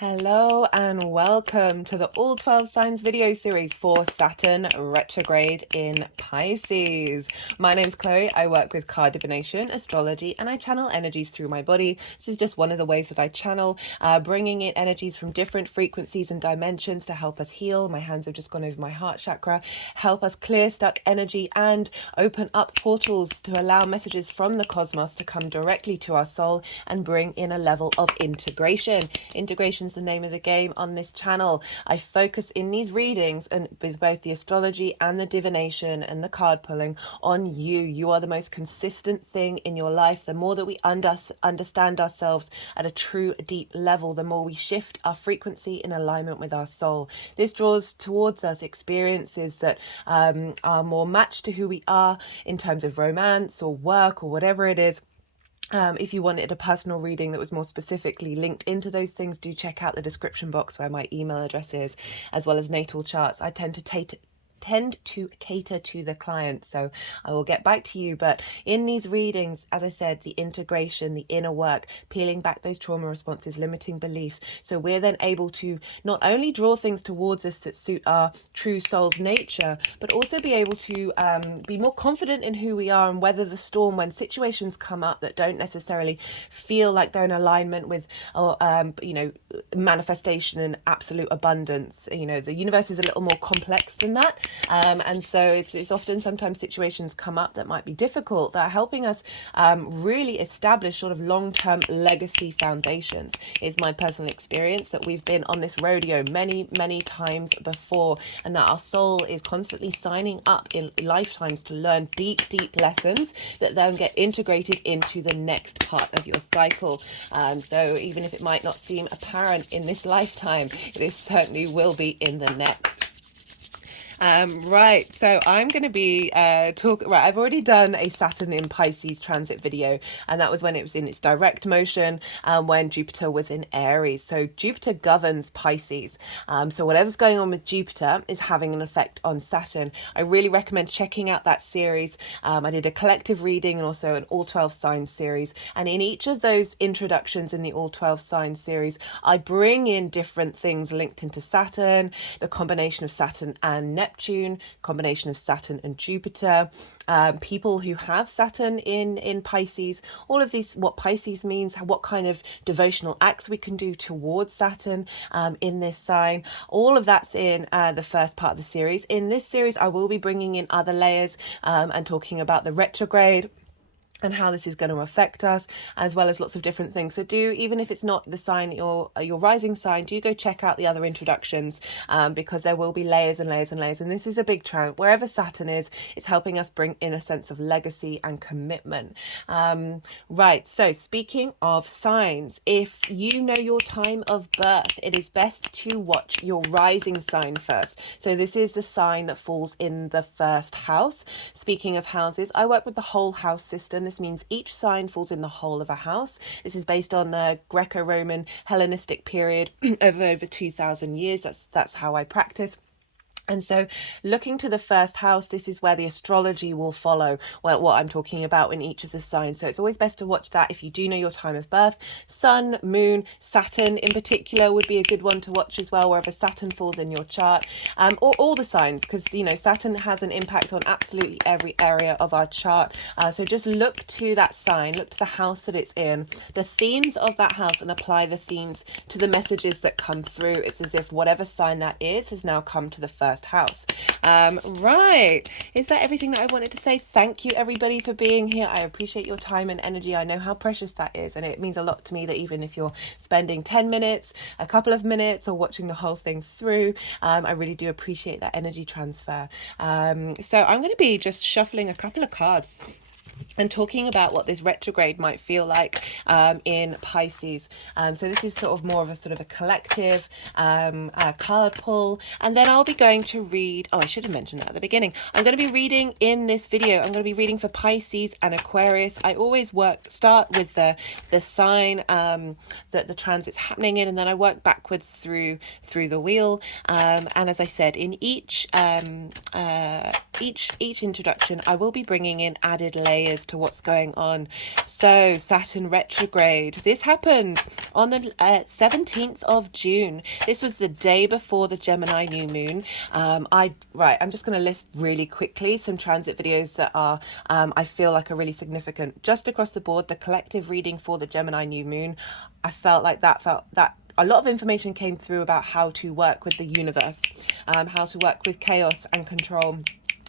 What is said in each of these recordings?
Hello and welcome to the All 12 Signs video series for Saturn Retrograde in Pisces. My name's Chloe. I work with card divination, astrology, and I channel energies through my body. This is just one of the ways that I channel, bringing in energies from different frequencies and dimensions to help us heal. My hands have just gone over my heart chakra, help us clear stuck energy and open up portals to allow messages from the cosmos to come directly to our soul and bring in a level of integration. Integration is the name of the game on this channel. I focus in these readings and with both the astrology and the divination and the card pulling on you. You are the most consistent thing in your life. The more that we understand ourselves at a true deep level, the more we shift our frequency in alignment with our soul. This draws towards us experiences that are more matched to who we are in terms of romance or work or whatever it is. If you wanted a personal reading that was more specifically linked into those things, do check out the description box where my email address is, as well as natal charts. I tend to cater to the client, so I will get back to you. But in these readings, as I said, the integration, the inner work, peeling back those trauma responses, limiting beliefs, so we're then able to not only draw things towards us that suit our true soul's nature, but also be able to be more confident in who we are and weather the storm when situations come up that don't necessarily feel like they're in alignment with manifestation and absolute abundance. The universe is a little more complex than that. And so it's often sometimes situations come up that might be difficult that are helping us really establish sort of long-term legacy foundations. It's my personal experience that we've been on this rodeo many times before, and that our soul is constantly signing up in lifetimes to learn deep lessons that then get integrated into the next part of your cycle. So even if it might not seem apparent in this lifetime, it certainly will be in the next. Right, so I'm going to be I've already done a Saturn in Pisces transit video, and that was when it was in its direct motion, when Jupiter was in Aries. So Jupiter governs Pisces, so whatever's going on with Jupiter is having an effect on Saturn. I really recommend checking out that series. I did a collective reading and also an all 12 signs series, and in each of those introductions in the all 12 signs series, I bring in different things linked into Saturn, the combination of Saturn and Neptune, combination of Saturn and Jupiter, people who have Saturn in Pisces, all of these, what Pisces means, what kind of devotional acts we can do towards Saturn in this sign. All of that's in the first part of the series. In this series, I will be bringing in other layers and talking about the retrograde and how this is going to affect us, as well as lots of different things. So do, even if it's not the sign, your rising sign, do go check out the other introductions, because there will be layers and layers and layers. And this is a big trend. Wherever Saturn is, it's helping us bring in a sense of legacy and commitment. Right, so speaking of signs, if you know your time of birth, it is best to watch your rising sign first. So this is the sign that falls in the first house. Speaking of houses, I work with the whole house system. This means each sign falls in the whole of a house. This is based on the Greco-Roman Hellenistic period of over 2,000 years. That's how I practice. And so looking to the first house, this is where the astrology will follow what I'm talking about in each of the signs. So it's always best to watch that if you do know your time of birth. Sun, moon, Saturn in particular would be a good one to watch as well, wherever Saturn falls in your chart, or all the signs, because Saturn has an impact on absolutely every area of our chart. So just look to that sign, look to the house that it's in, the themes of that house, and apply the themes to the messages that come through. It's as if whatever sign that is has now come to the first house. Right, is that everything that I wanted to say? Thank you everybody for being here. I appreciate your time and energy. I know how precious that is, and it means a lot to me that even if you're spending 10 minutes, a couple of minutes, or watching the whole thing through, I really do appreciate that energy transfer. So I'm going to be just shuffling a couple of cards and talking about what this retrograde might feel like in Pisces. So this is sort of more of a collective card pull, and then I'll be going to read, I should have mentioned that at the beginning, I'm going to be reading in this video, I'm going to be reading for Pisces and Aquarius. I always start with the sign that the transit's happening in, and then I work backwards through the wheel, and as I said, in each introduction I will be bringing in added layers ideas to what's going on. So Saturn retrograde, this happened on the 17th of June. This was the day before the Gemini new moon. I'm just going to list really quickly some transit videos that are I feel like are really significant just across the board. The collective reading for the Gemini new moon, I felt that a lot of information came through about how to work with the universe, how to work with chaos and control,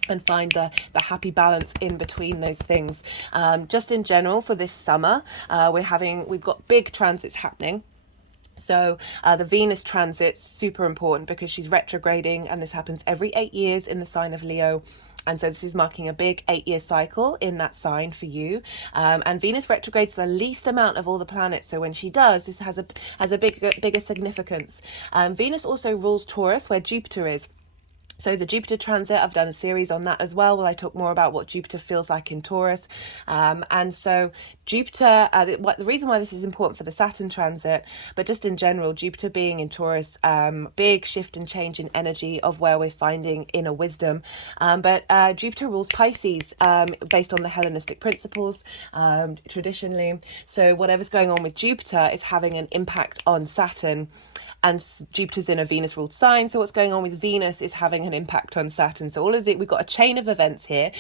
and find the happy balance in between those things. Just in general for this summer, we've got big transits happening. So the Venus transit's super important because she's retrograding, and this happens every 8 years in the sign of Leo. And so this is marking a big 8-year cycle in that sign for you. And Venus retrogrades the least amount of all the planets. So when she does, this has a bigger significance. Venus also rules Taurus, where Jupiter is. So the Jupiter transit, I've done a series on that as well, where I talk more about what Jupiter feels like in Taurus. And so Jupiter, the reason why this is important for the Saturn transit, but just in general, Jupiter being in Taurus, big shift and change in energy of where we're finding inner wisdom. But Jupiter rules Pisces, based on the Hellenistic principles, traditionally. So whatever's going on with Jupiter is having an impact on Saturn. And Jupiter's in a Venus ruled sign, so what's going on with Venus is having an impact on Saturn. So all of it, we've got a chain of events here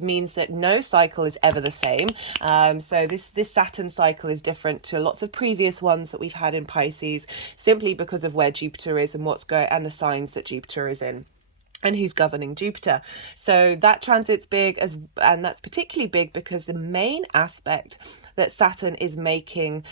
means that no cycle is ever the same. So this Saturn cycle is different to lots of previous ones that we've had in Pisces, simply because of where Jupiter is and and the signs that Jupiter is in, and who's governing Jupiter. So that transit's big, and that's particularly big because the main aspect that Saturn is making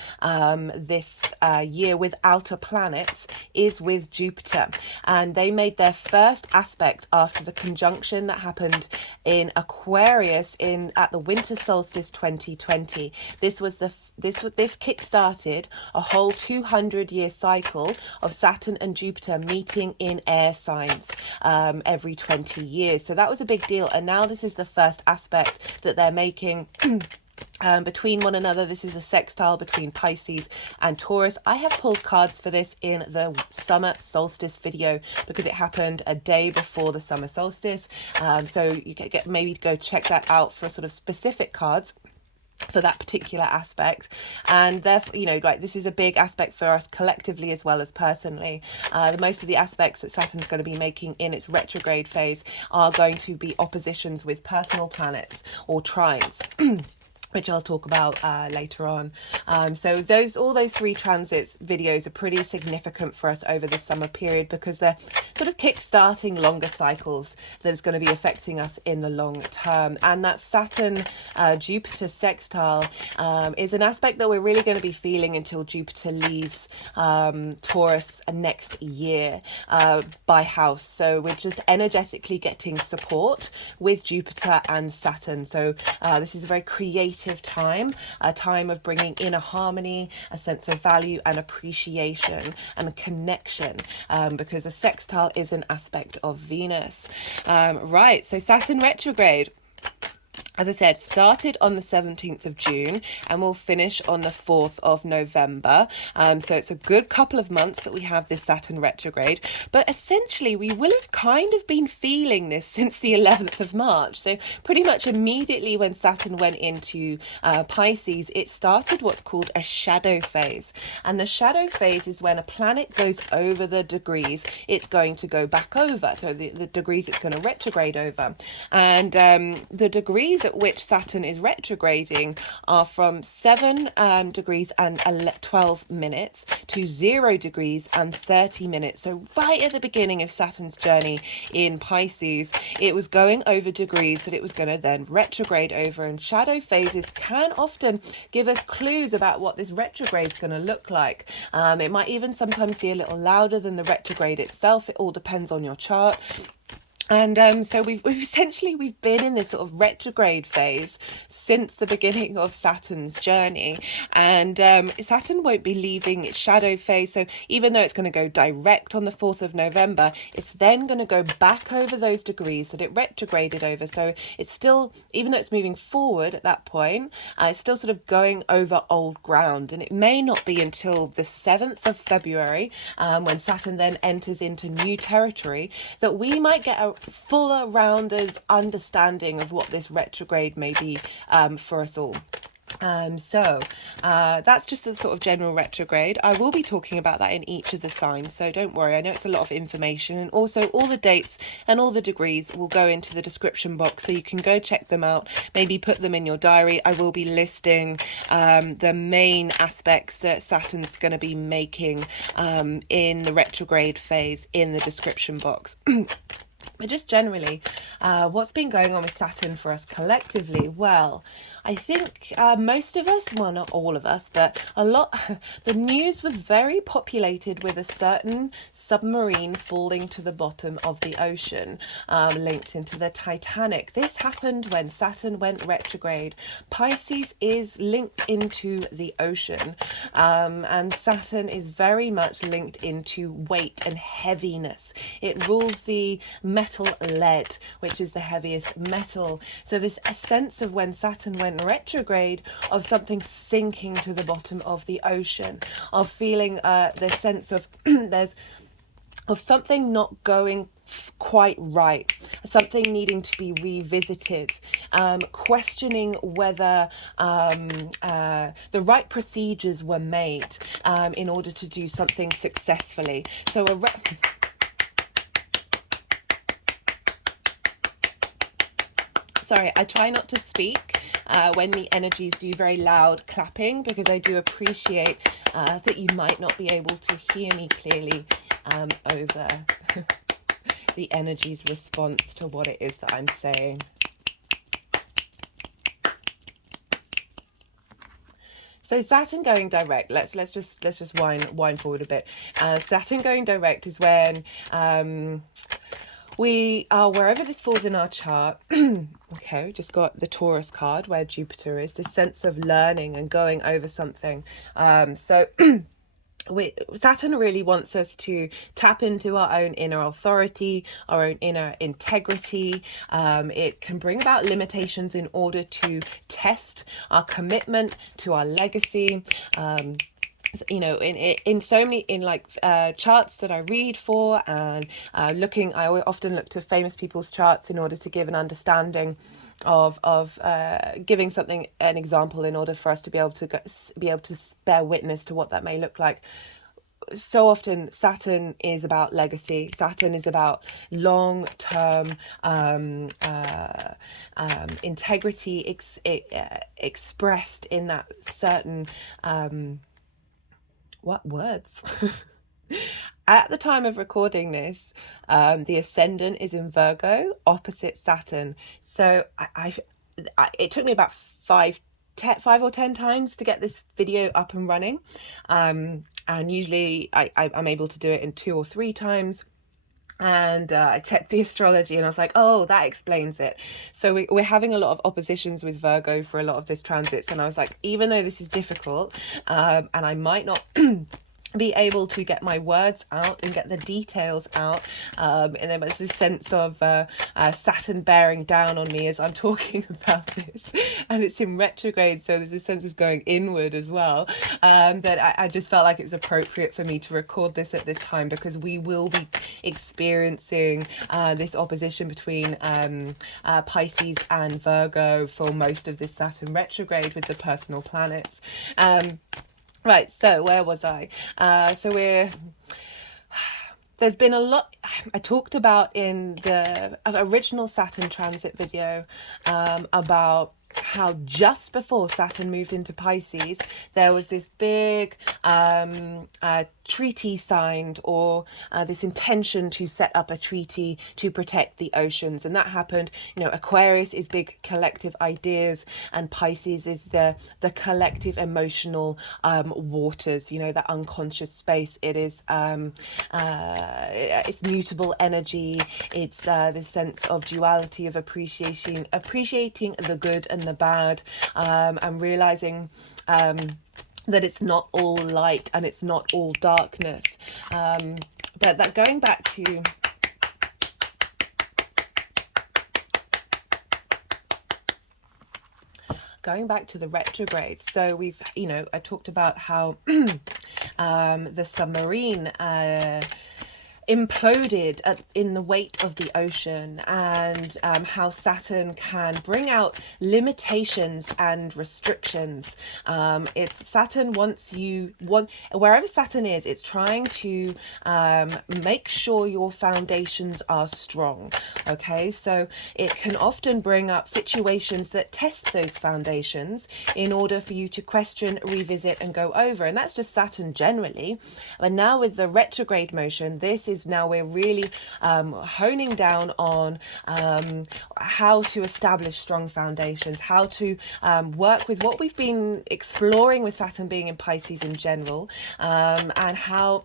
this year with outer planets is with Jupiter. And they made their first aspect after the conjunction that happened in Aquarius at the winter solstice 2020. This kick-started a whole 200-year cycle of Saturn and Jupiter meeting in air signs every 20 years. So that was a big deal. And now this is the first aspect that they're making between one another. This is a sextile between Pisces and Taurus. I have pulled cards for this in the summer solstice video because it happened a day before the summer solstice. So you can maybe go check that out for sort of specific cards for that particular aspect. And therefore, this is a big aspect for us collectively as well as personally. Most of the aspects that Saturn's going to be making in its retrograde phase are going to be oppositions with personal planets or trines. Which I'll talk about later on. So all those three transits videos are pretty significant for us over the summer period because they're sort of kick-starting longer cycles that is going to be affecting us in the long term. And that Saturn Jupiter sextile is an aspect that we're really going to be feeling until Jupiter leaves Taurus next year by house. So we're just energetically getting support with Jupiter and Saturn. So this is a very creative time, a time of bringing inner harmony, a sense of value and appreciation and a connection, because a sextile is an aspect of Venus. Right, so Saturn retrograde, as I said, started on the 17th of June and will finish on the 4th of November. So it's a good couple of months that we have this Saturn retrograde. But essentially, we will have kind of been feeling this since the 11th of March. So pretty much immediately when Saturn went into Pisces, it started what's called a shadow phase. And the shadow phase is when a planet goes over the degrees it's going to go back over. So the degrees it's going to retrograde over. And the degrees at which Saturn is retrograding are from 7 degrees and 12 minutes to 0 degrees and 30 minutes. So right at the beginning of Saturn's journey in Pisces, it was going over degrees that it was going to then retrograde over. And shadow phases can often give us clues about what this retrograde is going to look like. It might even sometimes be a little louder than the retrograde itself. It all depends on your chart. And so we've been in this sort of retrograde phase since the beginning of Saturn's journey, and Saturn won't be leaving its shadow phase. So even though it's going to go direct on the 4th of November, it's then going to go back over those degrees that it retrograded over. So it's still, even though it's moving forward at that point, it's still sort of going over old ground. And it may not be until the 7th of February, when Saturn then enters into new territory, that we might get a fuller rounded understanding of what this retrograde may be for us all. That's just a sort of general retrograde. I will be talking about that in each of the signs, so don't worry. I know it's a lot of information, and also all the dates and all the degrees will go into the description box, so you can go check them out, maybe put them in your diary. I will be listing the main aspects that Saturn's going to be making in the retrograde phase in the description box. But just generally, what's been going on with Saturn for us collectively? Well, I think most of us, well, not all of us, but a lot, the news was very populated with a certain submarine falling to the bottom of the ocean, linked into the Titanic. This happened when Saturn went retrograde. Pisces is linked into the ocean, and Saturn is very much linked into weight and heaviness. It rules the metal lead, which is the heaviest metal. So this sense of when Saturn went retrograde, of something sinking to the bottom of the ocean, of feeling the sense of of something not going quite right, something needing to be revisited, questioning whether the right procedures were made in order to do something successfully. So sorry, I try not to speak when the energies do very loud clapping, because I do appreciate that you might not be able to hear me clearly over the energy's response to what it is that I'm saying. So Saturn going direct, let's just wind forward a bit. Saturn going direct is when we are, wherever this falls in our chart. Okay, we just got the Taurus card where Jupiter is, this sense of learning and going over something. Saturn really wants us to tap into our own inner authority, our own inner integrity. It can bring about limitations in order to test our commitment to our legacy. You know, in so many, in like charts that I read for, and I often look to famous people's charts in order to give an understanding of giving something an example in order for us to be able to bear witness to what that may look like. So often Saturn is about legacy. Saturn is about long-term integrity expressed in that certain what words at the time of recording this, the Ascendant is in Virgo opposite Saturn. So it took me about 5 or 10 times to get this video up and running, and usually I'm able to do it in 2 or 3 times. And I checked the astrology and I was like, oh, that explains it. So we're having a lot of oppositions with Virgo for a lot of this transits. And I was like, even though this is difficult, and I might not be able to get my words out and get the details out, and there was this sense of Saturn bearing down on me as I'm talking about this, and it's in retrograde, so there's a sense of going inward as well, that I just felt like it was appropriate for me to record this at this time, because we will be experiencing this opposition between Pisces and Virgo for most of this Saturn retrograde with the personal planets. Right, so where was I? There's been a lot I talked about in the original Saturn transit video, about how just before Saturn moved into Pisces, there was this big treaty signed, or this intention to set up a treaty to protect the oceans. And that happened, you know, Aquarius is big collective ideas, and Pisces is the collective emotional waters, you know, that unconscious space. It is it's mutable energy. It's this sense of duality, of appreciating the good and the bad, and realizing that it's not all light and it's not all darkness. But that going back to the retrograde. So we've, you know, I talked about how the submarine imploded in the weight of the ocean, and how Saturn can bring out limitations and restrictions. It's Saturn wherever Saturn is, it's trying to make sure your foundations are strong. Okay, so it can often bring up situations that test those foundations in order for you to question, revisit, and go over. And that's just Saturn generally. And now with the retrograde motion, this is now we're really honing down on how to establish strong foundations, how to work with what we've been exploring with Saturn being in Pisces in general, and how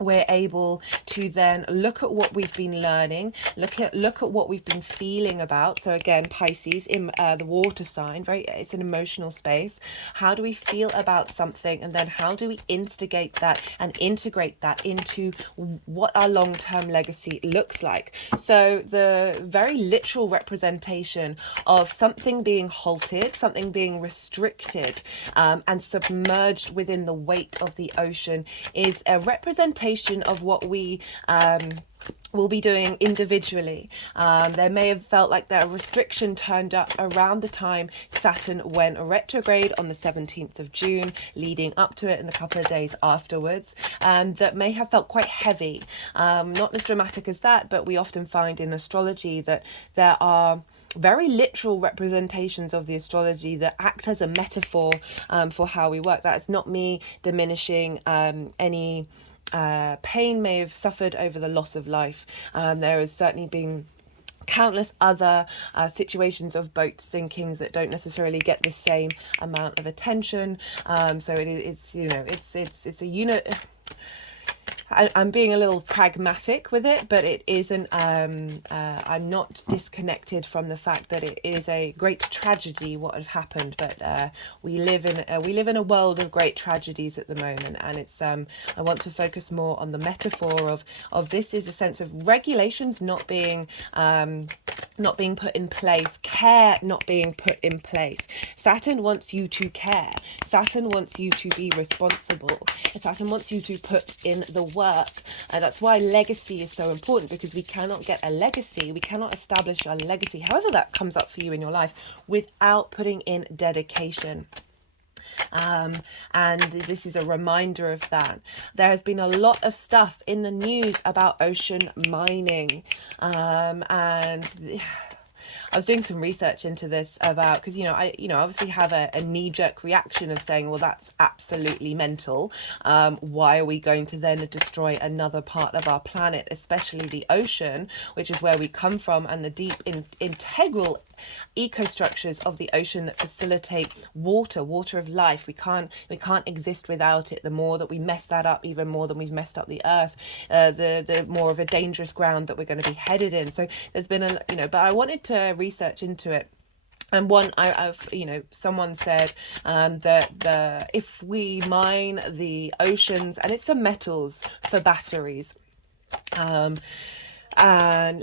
we're able to then look at what we've been learning, look at what we've been feeling about. So again, Pisces in the water sign, it's an emotional space. How do we feel about something, and then how do we instigate that and integrate that into what our long-term legacy looks like? So the very literal representation of something being halted, something being restricted, and submerged within the weight of the ocean is a representation of what we will be doing individually. There may have felt like that restriction turned up around the time Saturn went retrograde on the 17th of June, leading up to it and a couple of days afterwards, that may have felt quite heavy. Not as dramatic as that, but we often find in astrology that there are very literal representations of the astrology that act as a metaphor for how we work. That is not me diminishing any pain may have suffered over the loss of life. There has certainly been countless other situations of boat sinkings that don't necessarily get the same amount of attention. So it's a unit. I'm being a little pragmatic with it, but it isn't. I'm not disconnected from the fact that it is a great tragedy what had happened. But we live in a world of great tragedies at the moment, and it's. I want to focus more on the metaphor of this is a sense of regulations not being put in place, care not being put in place. Saturn wants you to care. Saturn wants you to be responsible. Saturn wants you to put in the work. And that's why legacy is so important, because we cannot get a legacy, we cannot establish a legacy, however that comes up for you in your life, without putting in dedication. And this is a reminder of that. There has been a lot of stuff in the news about ocean mining, and I was doing some research into this about, because I obviously have a knee-jerk reaction of saying, well, that's absolutely mental. Why are we going to then destroy another part of our planet, especially the ocean, which is where we come from, and the deep integral ecostructures of the ocean that facilitate water of life. We can't exist without it. The more that we mess that up, even more than we've messed up the earth, the more of a dangerous ground that we're going to be headed in. So there's been but I wanted to research into it. And someone said that if we mine the oceans, and it's for metals, for batteries, and I'm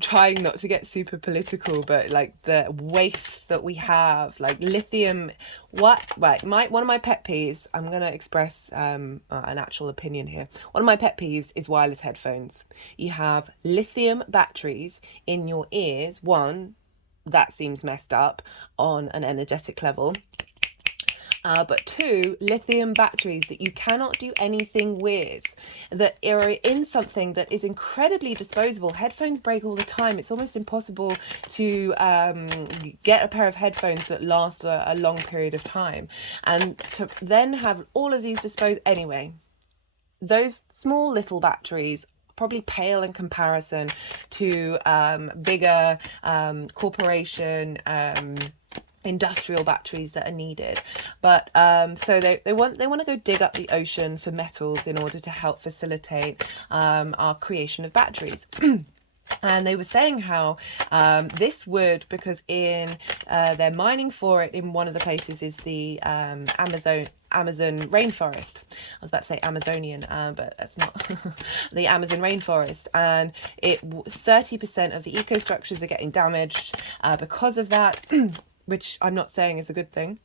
trying not to get super political, but like the waste that we have, like lithium, one of my pet peeves, I'm going to express an actual opinion here. One of my pet peeves is wireless headphones. You have lithium batteries in your ears. One, that seems messed up on an energetic level. But two, lithium batteries that you cannot do anything with, that are in something that is incredibly disposable. Headphones break all the time. It's almost impossible to get a pair of headphones that last a long period of time. And to then have all of these anyway, those small little batteries probably pale in comparison to bigger corporation industrial batteries that are needed. But so they want to go dig up the ocean for metals in order to help facilitate our creation of batteries. And they were saying how this would, because they're mining for it in one of the places is the Amazon rainforest. I was about to say Amazonian, but that's not the Amazon rainforest. And 30% of the ecostructures are getting damaged because of that, which I'm not saying is a good thing.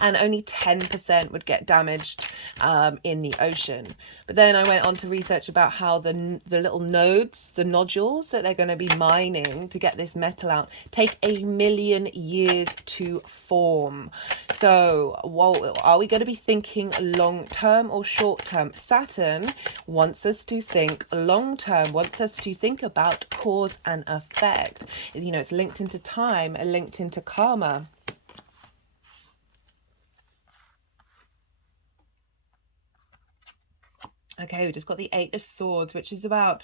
and only 10% would get damaged in the ocean. But then I went on to research about how the little nodes, the nodules that they're going to be mining to get this metal out, take 1,000,000 years to form. So are we going to be thinking long term or short term? Saturn wants us to think long term, wants us to think about cause and effect. You know, it's linked into time, linked into karma. Okay, we just got the Eight of Swords, which is about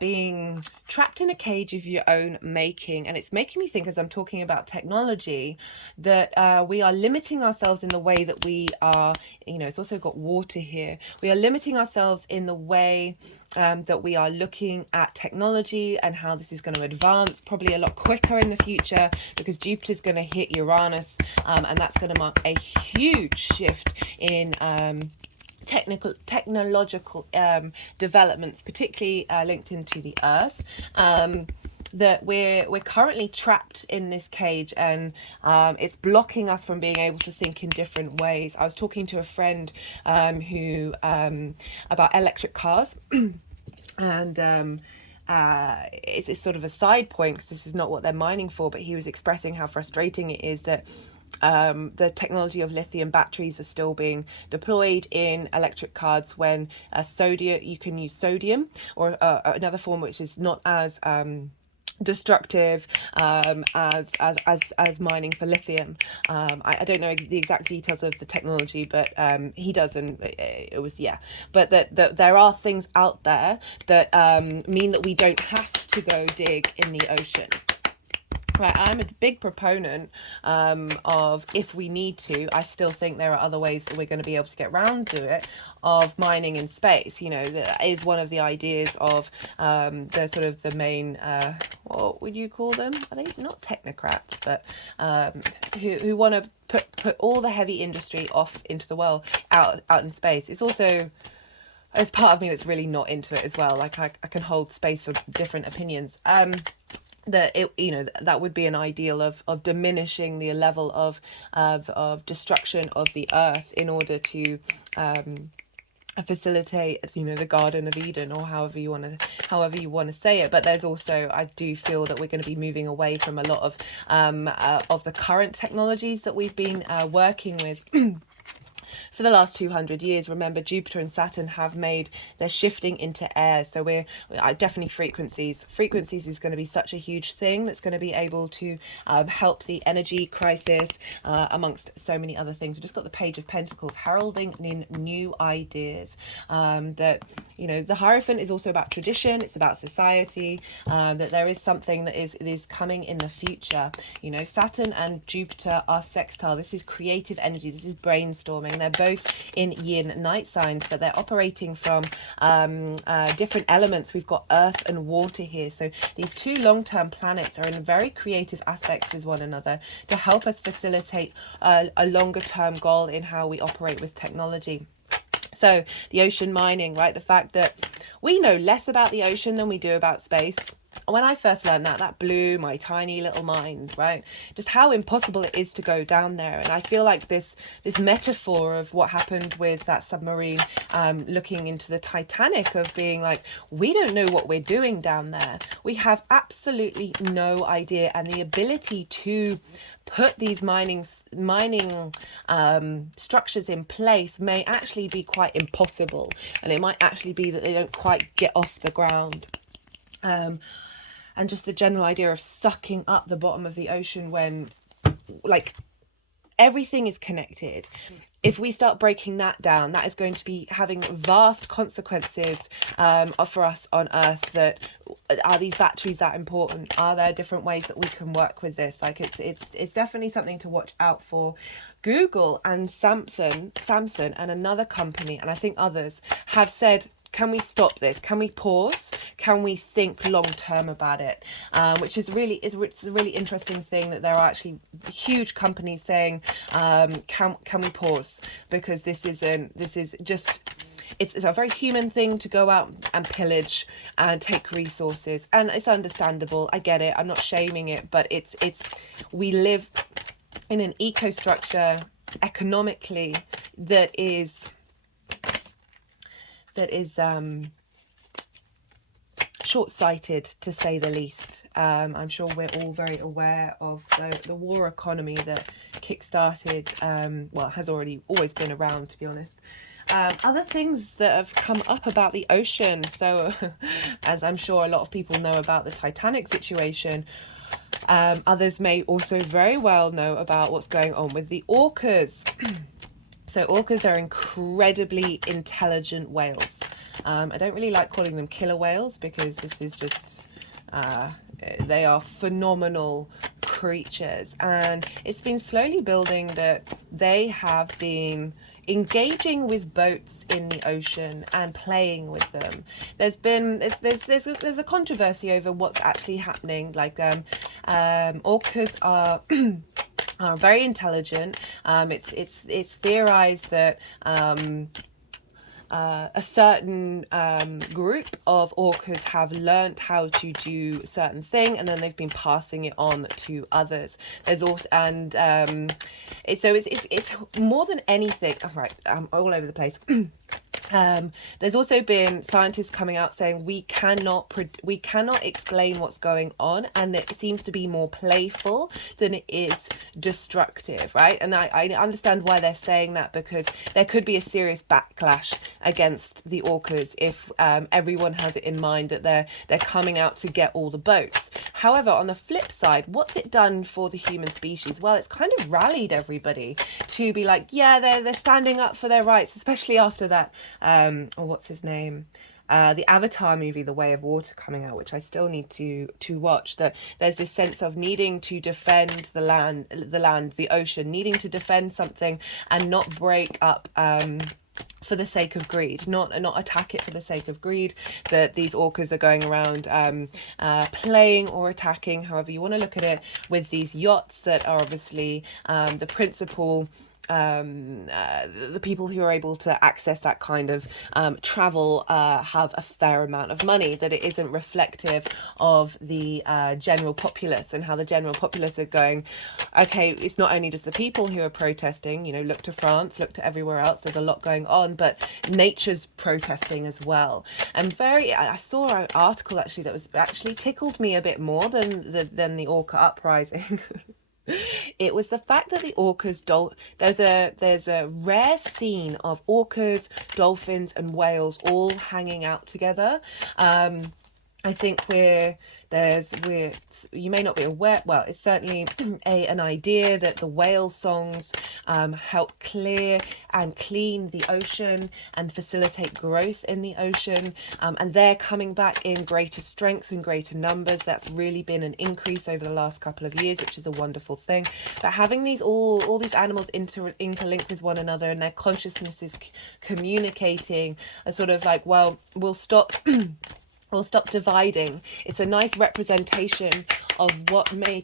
being trapped in a cage of your own making. And it's making me think, as I'm talking about technology, that we are limiting ourselves in the way that we are, you know, it's also got water here. We are limiting ourselves in the way that we are looking at technology and how this is going to advance probably a lot quicker in the future, because Jupiter's going to hit Uranus, and that's going to mark a huge shift in technological developments, particularly linked into the Earth. That we're currently trapped in this cage, and it's blocking us from being able to think in different ways. I was talking to a friend who about electric cars, and it's sort of a side point because this is not what they're mining for, but he was expressing how frustrating it is that the technology of lithium batteries are still being deployed in electric cars, when sodium, you can use sodium or another form which is not as destructive as mining for lithium. I don't know the exact details of the technology, but he does, and it was, yeah, but that there are things out there that mean that we don't have to go dig in the ocean. Right, I'm a big proponent of, if we need to, I still think there are other ways that we're going to be able to get around to it, of mining in space. You know, that is one of the ideas of the sort of the main, what would you call them? Are they not technocrats, but who want to put all the heavy industry off into the world, out in space. It's also, there's part of me that's really not into it as well. Like I can hold space for different opinions. That it, you know, that would be an ideal of diminishing the level of destruction of the Earth in order to facilitate, you know, the Garden of Eden, or however you want to say it. But there's also, I do feel that we're going to be moving away from a lot of the current technologies that we've been working with for the last 200 years. Remember, Jupiter and Saturn they're shifting into air. So we're definitely frequencies is going to be such a huge thing that's going to be able to help the energy crisis, amongst so many other things. We just got the Page of Pentacles, heralding in new ideas. That, you know, the Hierophant is also about tradition, it's about society, that there is something that is coming in the future. You know, Saturn and Jupiter are sextile. This is creative energy, this is brainstorming. They're both in yin night signs, but they're operating from different elements. We've got earth and water here. So these two long-term planets are in very creative aspects with one another to help us facilitate a longer-term goal in how we operate with technology. So the ocean mining, right? The fact that we know less about the ocean than we do about space. When I first learned that blew my tiny little mind, right? Just how impossible it is to go down there. And I feel like this metaphor of what happened with that submarine looking into the Titanic, of being like, we don't know what we're doing down there. We have absolutely no idea. And the ability to put these mining structures in place may actually be quite impossible. And it might actually be that they don't quite get off the ground. And just the general idea of sucking up the bottom of the ocean, when, like, everything is connected. If we start breaking that down, that is going to be having vast consequences for us on Earth. That, are these batteries that important? Are there different ways that we can work with this? Like, it's definitely something to watch out for. Google and Samsung and another company, and I think others, have said, can we stop this? Can we pause? Can we think long term about it? Which is it's a really interesting thing, that there are actually huge companies saying, can we pause? Because this is just, it's a very human thing to go out and pillage and take resources, and it's understandable. I get it. I'm not shaming it, but we live in an ecostructure economically that is short-sighted, to say the least. I'm sure we're all very aware of the war economy that kick-started, well, has always been around, to be honest. Other things that have come up about the ocean. So, as I'm sure a lot of people know about the Titanic situation, others may also very well know about what's going on with the orcas. So orcas are incredibly intelligent whales. I don't really like calling them killer whales because this is just, they are phenomenal creatures. And it's been slowly building that they have been engaging with boats in the ocean and playing with them. There's a controversy over what's actually happening. Like orcas are are very intelligent. It's theorized that a certain group of orcas have learnt how to do certain thing, and then they've been passing it on to others. There's also, and it's more than anything. All right, I'm all over the place. There's also been scientists coming out saying we cannot explain what's going on, and it seems to be more playful than it is destructive, right? And I understand why they're saying that, because there could be a serious backlash against the orcas if everyone has it in mind that they're coming out to get all the boats. However, on the flip side, what's it done for the human species? Well, it's kind of rallied everybody to be like, yeah, they're standing up for their rights, especially after that or what's his name, the Avatar movie, The Way of Water, coming out, which I still need to watch. That there's this sense of needing to defend the ocean, needing to defend something and not break up for the sake of greed, not attack it for the sake of greed. That these orcas are going around playing or attacking, however you want to look at it, with these yachts that are obviously the principal the people who are able to access that kind of travel have a fair amount of money, that it isn't reflective of the general populace, and how the general populace are going, okay, it's not only just the people who are protesting, you know, look to France, look to everywhere else, there's a lot going on, but nature's protesting as well. And I saw an article actually that was actually tickled me a bit more than the orca uprising. It was the fact that the orcas, there's a rare scene of orcas, dolphins and whales all hanging out together. I think you may not be aware, well, it's certainly an idea that the whale songs help clear and clean the ocean and facilitate growth in the ocean, and they're coming back in greater strength and greater numbers. That's really been an increase over the last couple of years, which is a wonderful thing. But having these all these animals interlinked with one another, and their consciousnesses communicating a sort of like, well, we'll stop dividing. It's a nice representation of what may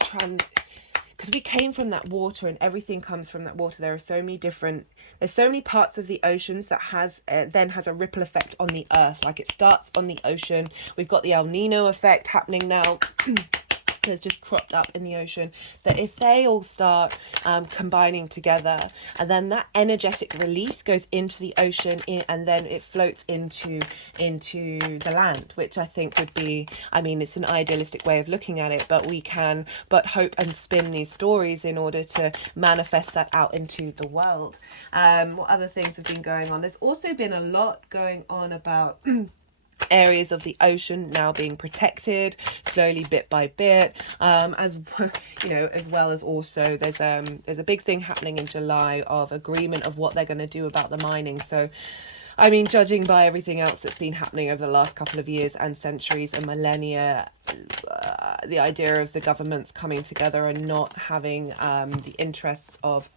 because we came from that water, and everything comes from that water. There's so many parts of the oceans that then has a ripple effect on the earth. Like, it starts on the ocean. We've got the El Nino effect happening now. That's just cropped up in the ocean, that if they all start combining together, and then that energetic release goes into the ocean, and then it floats into the land, which I think would be, I mean, it's an idealistic way of looking at it, but we can but hope and spin these stories in order to manifest that out into the world. What other things have been going on? There's also been a lot going on about areas of the ocean now being protected slowly, bit by bit, as you know, as well as also there's a big thing happening in July of agreement of what they're going to do about the mining. So I mean, judging by everything else that's been happening over the last couple of years and centuries and millennia, the idea of the governments coming together and not having the interests of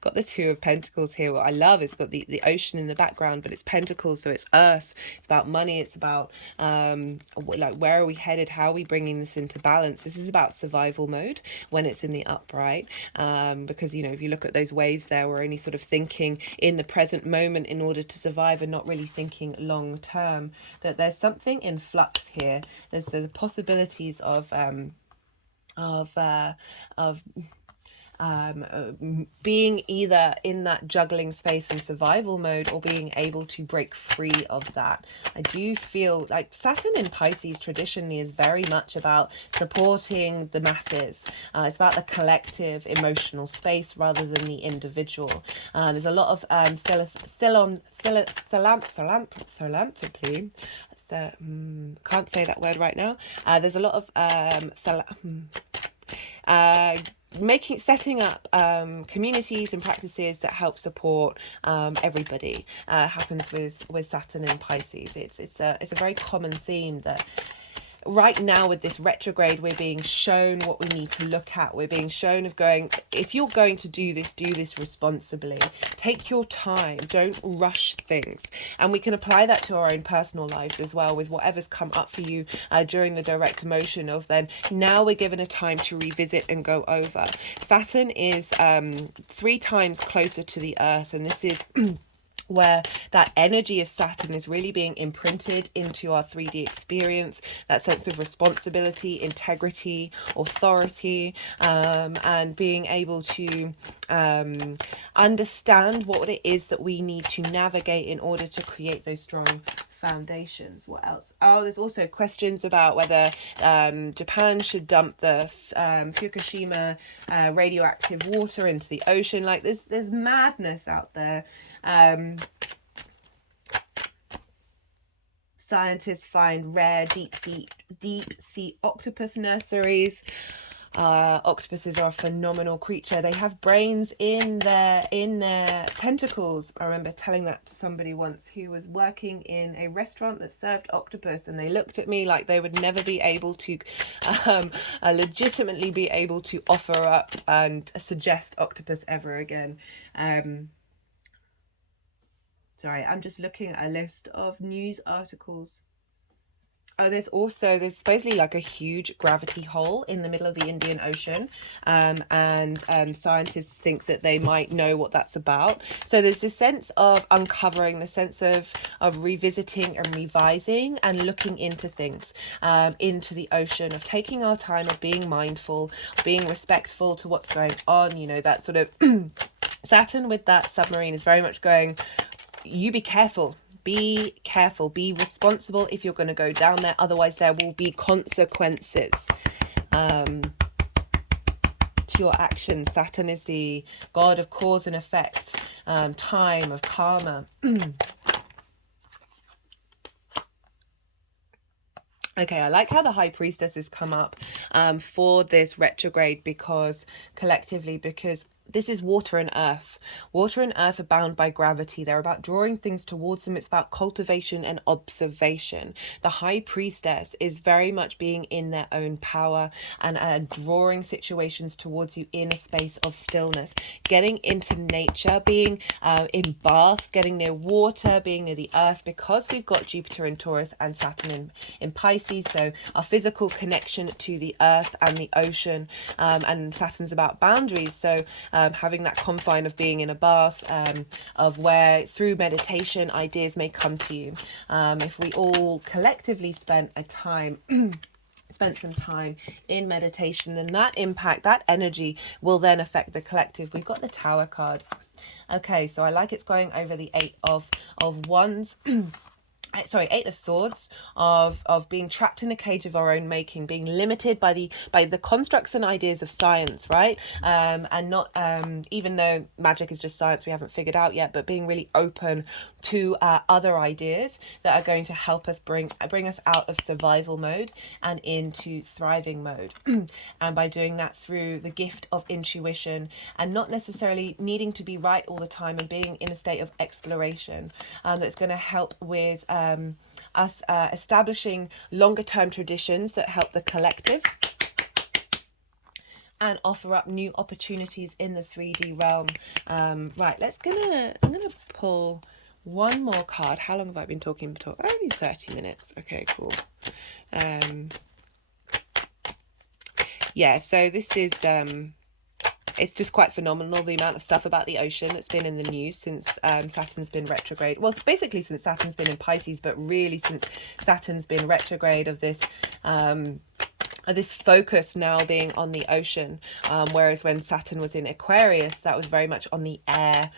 got the Two of Pentacles here. What I love, it's got the ocean in the background, but it's pentacles, so it's earth. It's about money. It's about like, where are we headed? How are we bringing this into balance? This is about survival mode when it's in the upright, because, you know, if you look at those waves there, we're only sort of thinking in the present moment in order to survive, and not really thinking long term. That there's something in flux here. There's the possibilities of of uh, of being either in that juggling space and survival mode, or being able to break free of that. I do feel like Saturn in Pisces traditionally is very much about supporting the masses. It's about the collective emotional space rather than the individual. There's a lot of philanthropy. Can't say that word right now. There's a lot of setting up communities and practices that help support everybody. Happens with Saturn in Pisces. It's a very common theme that right now with this retrograde, we're being shown what we need to look at. We're being shown of going, if you're going to do this responsibly. Take your time. Don't rush things. And we can apply that to our own personal lives as well, with whatever's come up for you during the direct motion of then, now we're given a time to revisit and go over. Saturn is 3 times closer to the earth, and this is where that energy of Saturn is really being imprinted into our 3D experience, that sense of responsibility, integrity, authority, and being able to understand what it is that we need to navigate in order to create those strong foundations. What else? Oh, there's also questions about whether Japan should dump the Fukushima radioactive water into the ocean. Like, there's madness out there. Scientists find rare deep sea octopus nurseries. Octopuses are a phenomenal creature. They have brains in their tentacles. I remember telling that to somebody once who was working in a restaurant that served octopus, and they looked at me like they would never be able to legitimately be able to offer up and suggest octopus ever again. Sorry, I'm just looking at a list of news articles. Oh, there's supposedly like a huge gravity hole in the middle of the Indian Ocean, and scientists think that they might know what that's about. So there's this sense of uncovering, the sense of revisiting and revising and looking into things, into the ocean, of taking our time, of being mindful, being respectful to what's going on. You know, that sort of Saturn with that submarine is very much going, you be careful, be responsible if you're going to go down there, otherwise there will be consequences to your actions. Saturn is the god of cause and effect, time, of karma. Okay, I like how the High Priestess has come up for this retrograde, because collectively, because this is water and earth. Water and earth are bound by gravity. They're about drawing things towards them. It's about cultivation and observation. The High Priestess is very much being in their own power and drawing situations towards you in a space of stillness. Getting into nature, being in baths, getting near water, being near the earth, because we've got Jupiter in Taurus and Saturn in Pisces. So our physical connection to the earth and the ocean, and Saturn's about boundaries. So having that confine of being in a bath, of where through meditation ideas may come to you. If we all collectively spent some time in meditation, then that impact, that energy will then affect the collective. We've got the Tower card. Okay, so I like it's going over the Eight of Wands. Sorry, Eight of Swords, of being trapped in the cage of our own making, being limited by the constructs and ideas of science, right? And not, even though magic is just science we haven't figured out yet, but being really open to other ideas that are going to help us bring us out of survival mode and into thriving mode. And by doing that through the gift of intuition, and not necessarily needing to be right all the time, and being in a state of exploration, that's going to help with us establishing longer term traditions that help the collective. and offer up new opportunities in the 3D realm. Right, I'm gonna pull one more card. How long have I been talking? Only 30 minutes. Okay, cool. Yeah, so this is it's just quite phenomenal, the amount of stuff about the ocean that's been in the news since Saturn's been retrograde. Well, basically since Saturn's been in Pisces, but really since Saturn's been retrograde, of this focus now being on the ocean, whereas when Saturn was in Aquarius, that was very much on the air,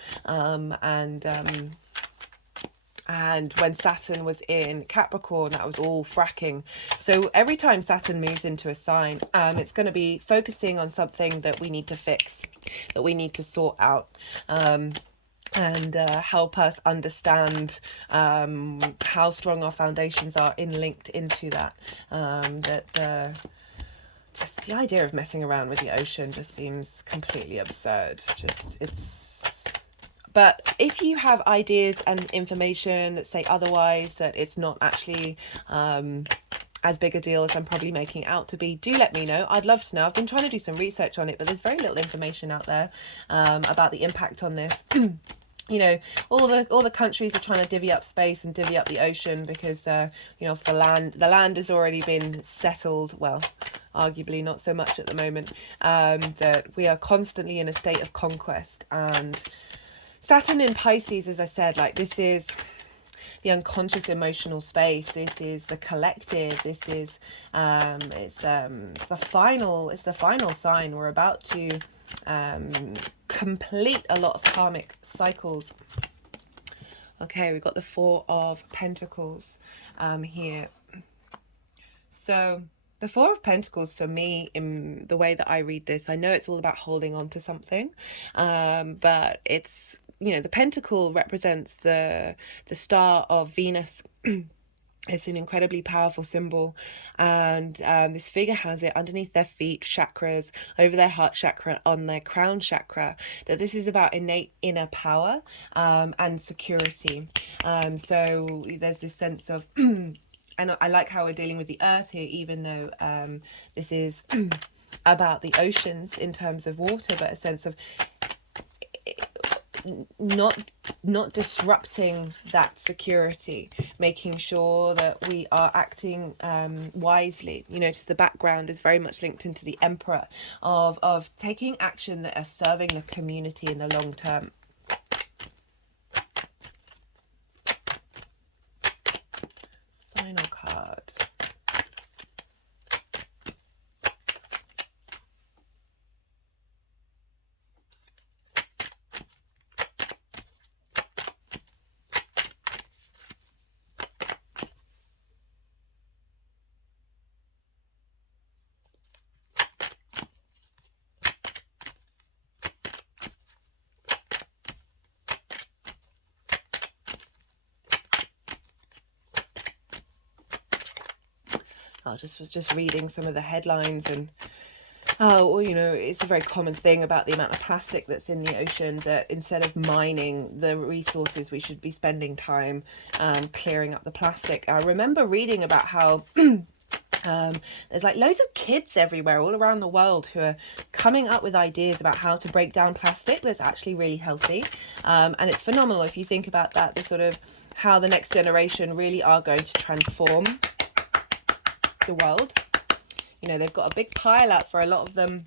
and when Saturn was in Capricorn, that was all fracking. So every time Saturn moves into a sign, it's going to be focusing on something that we need to fix, that we need to sort out, and help us understand how strong our foundations are linked into that. Just the idea of messing around with the ocean just seems completely absurd. But if you have ideas and information that say otherwise, that it's not actually as big a deal as I'm probably making it out to be, do let me know. I'd love to know. I've been trying to do some research on it, but there's very little information out there about the impact on this. You know, all the countries are trying to divvy up space and divvy up the ocean because you know, the land has already been settled. Well, arguably not so much at the moment. That we are constantly in a state of conquest, and Saturn in Pisces, as I said, like, this is the unconscious emotional space. This is the collective. This is it's the final sign. We're about to complete a lot of karmic cycles. Okay, we've got the Four of Pentacles here. So the Four of Pentacles, for me, in the way that I read this, I know it's all about holding on to something, but it's, you know, the pentacle represents the star of Venus. It's an incredibly powerful symbol, and this figure has it underneath their feet, chakras, over their heart chakra, on their crown chakra, that this is about innate inner power and security. So there's this sense of and I like how we're dealing with the earth here, even though this is about the oceans in terms of water, but a sense of not disrupting that security, making sure that we are acting wisely. You know, just the background is very much linked into the Emperor, of taking action that are serving the community in the long term. Final card. I was just reading some of the headlines, and well, you know, it's a very common thing about the amount of plastic that's in the ocean, that instead of mining the resources, we should be spending time clearing up the plastic. I remember reading about how there's like loads of kids everywhere all around the world who are coming up with ideas about how to break down plastic that's actually really healthy, and it's phenomenal if you think about that, the sort of how the next generation really are going to transform the world. You know, they've got a big pile out for a lot of them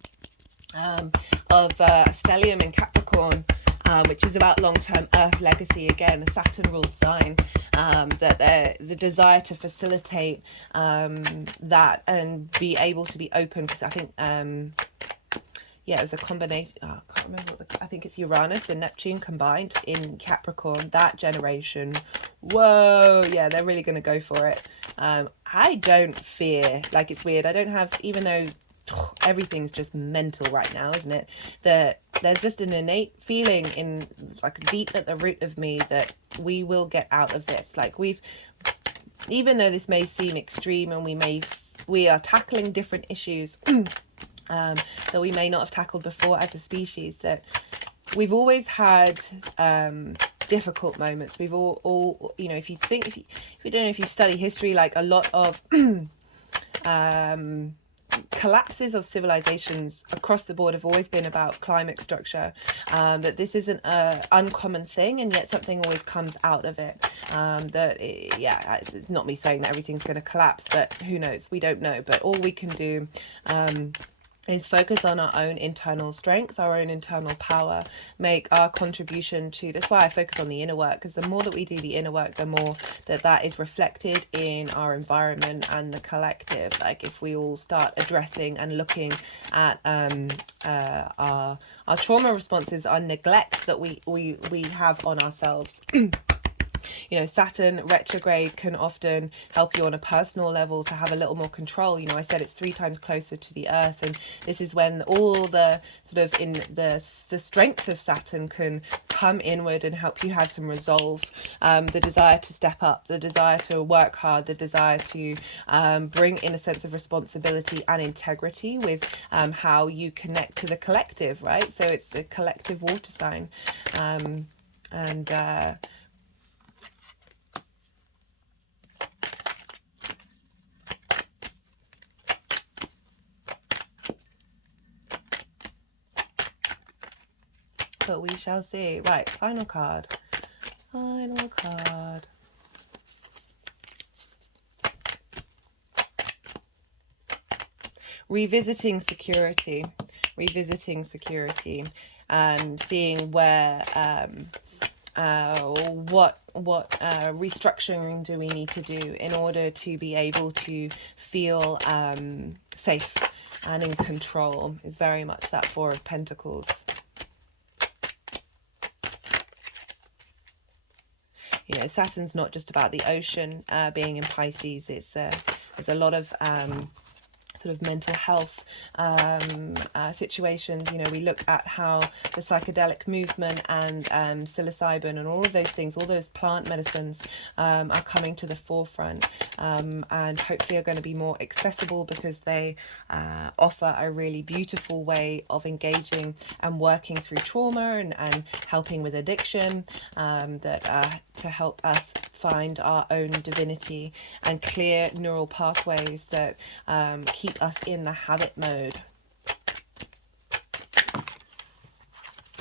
of stellium in Capricorn, which is about long-term earth legacy, again a Saturn ruled sign, that the desire to facilitate that and be able to be open, because I think yeah, it was a combination, I can't remember I think it's Uranus and Neptune combined in Capricorn, that generation. Whoa, yeah, they're really going to go for it. I don't fear, like, it's weird, I don't have, even though everything's just mental right now, isn't it, that there's just an innate feeling in, like, deep at the root of me, that we will get out of this. Like, even though this may seem extreme, and we are tackling different issues that we may not have tackled before as a species, that we've always had difficult moments. We've all you know, if you don't know, if you study history, like, a lot of collapses of civilizations across the board have always been about climate structure, that this isn't a uncommon thing, and yet something always comes out of it. Yeah, it's not me saying that everything's going to collapse, but who knows, we don't know. But all we can do is focus on our own internal strength, our own internal power, make our contribution to, that's why I focus on the inner work, because the more that we do the inner work, the more that is reflected in our environment and the collective. Like if we all start addressing and looking at our trauma responses, our neglect that we have on ourselves. You know, Saturn retrograde can often help you on a personal level to have a little more control. You know, I said it's 3 times closer to the earth, and this is when all the sort of in the strength of Saturn can come inward and help you have some resolve, the desire to step up, the desire to work hard, the desire to bring in a sense of responsibility and integrity with how you connect to the collective, right? So it's a collective water sign, but we shall see. Right, final card. Final card. Revisiting security. Revisiting security. Seeing where what restructuring do we need to do in order to be able to feel safe and in control, is very much that 4 of Pentacles. You know, Saturn's not just about the ocean being in Pisces. It's there's a lot of sort of mental health situations. You know, we look at how the psychedelic movement and psilocybin and all of those things, all those plant medicines are coming to the forefront, and hopefully are going to be more accessible because they offer a really beautiful way of engaging and working through trauma and helping with addiction, to help us find our own divinity and clear neural pathways that keep us in the habit mode.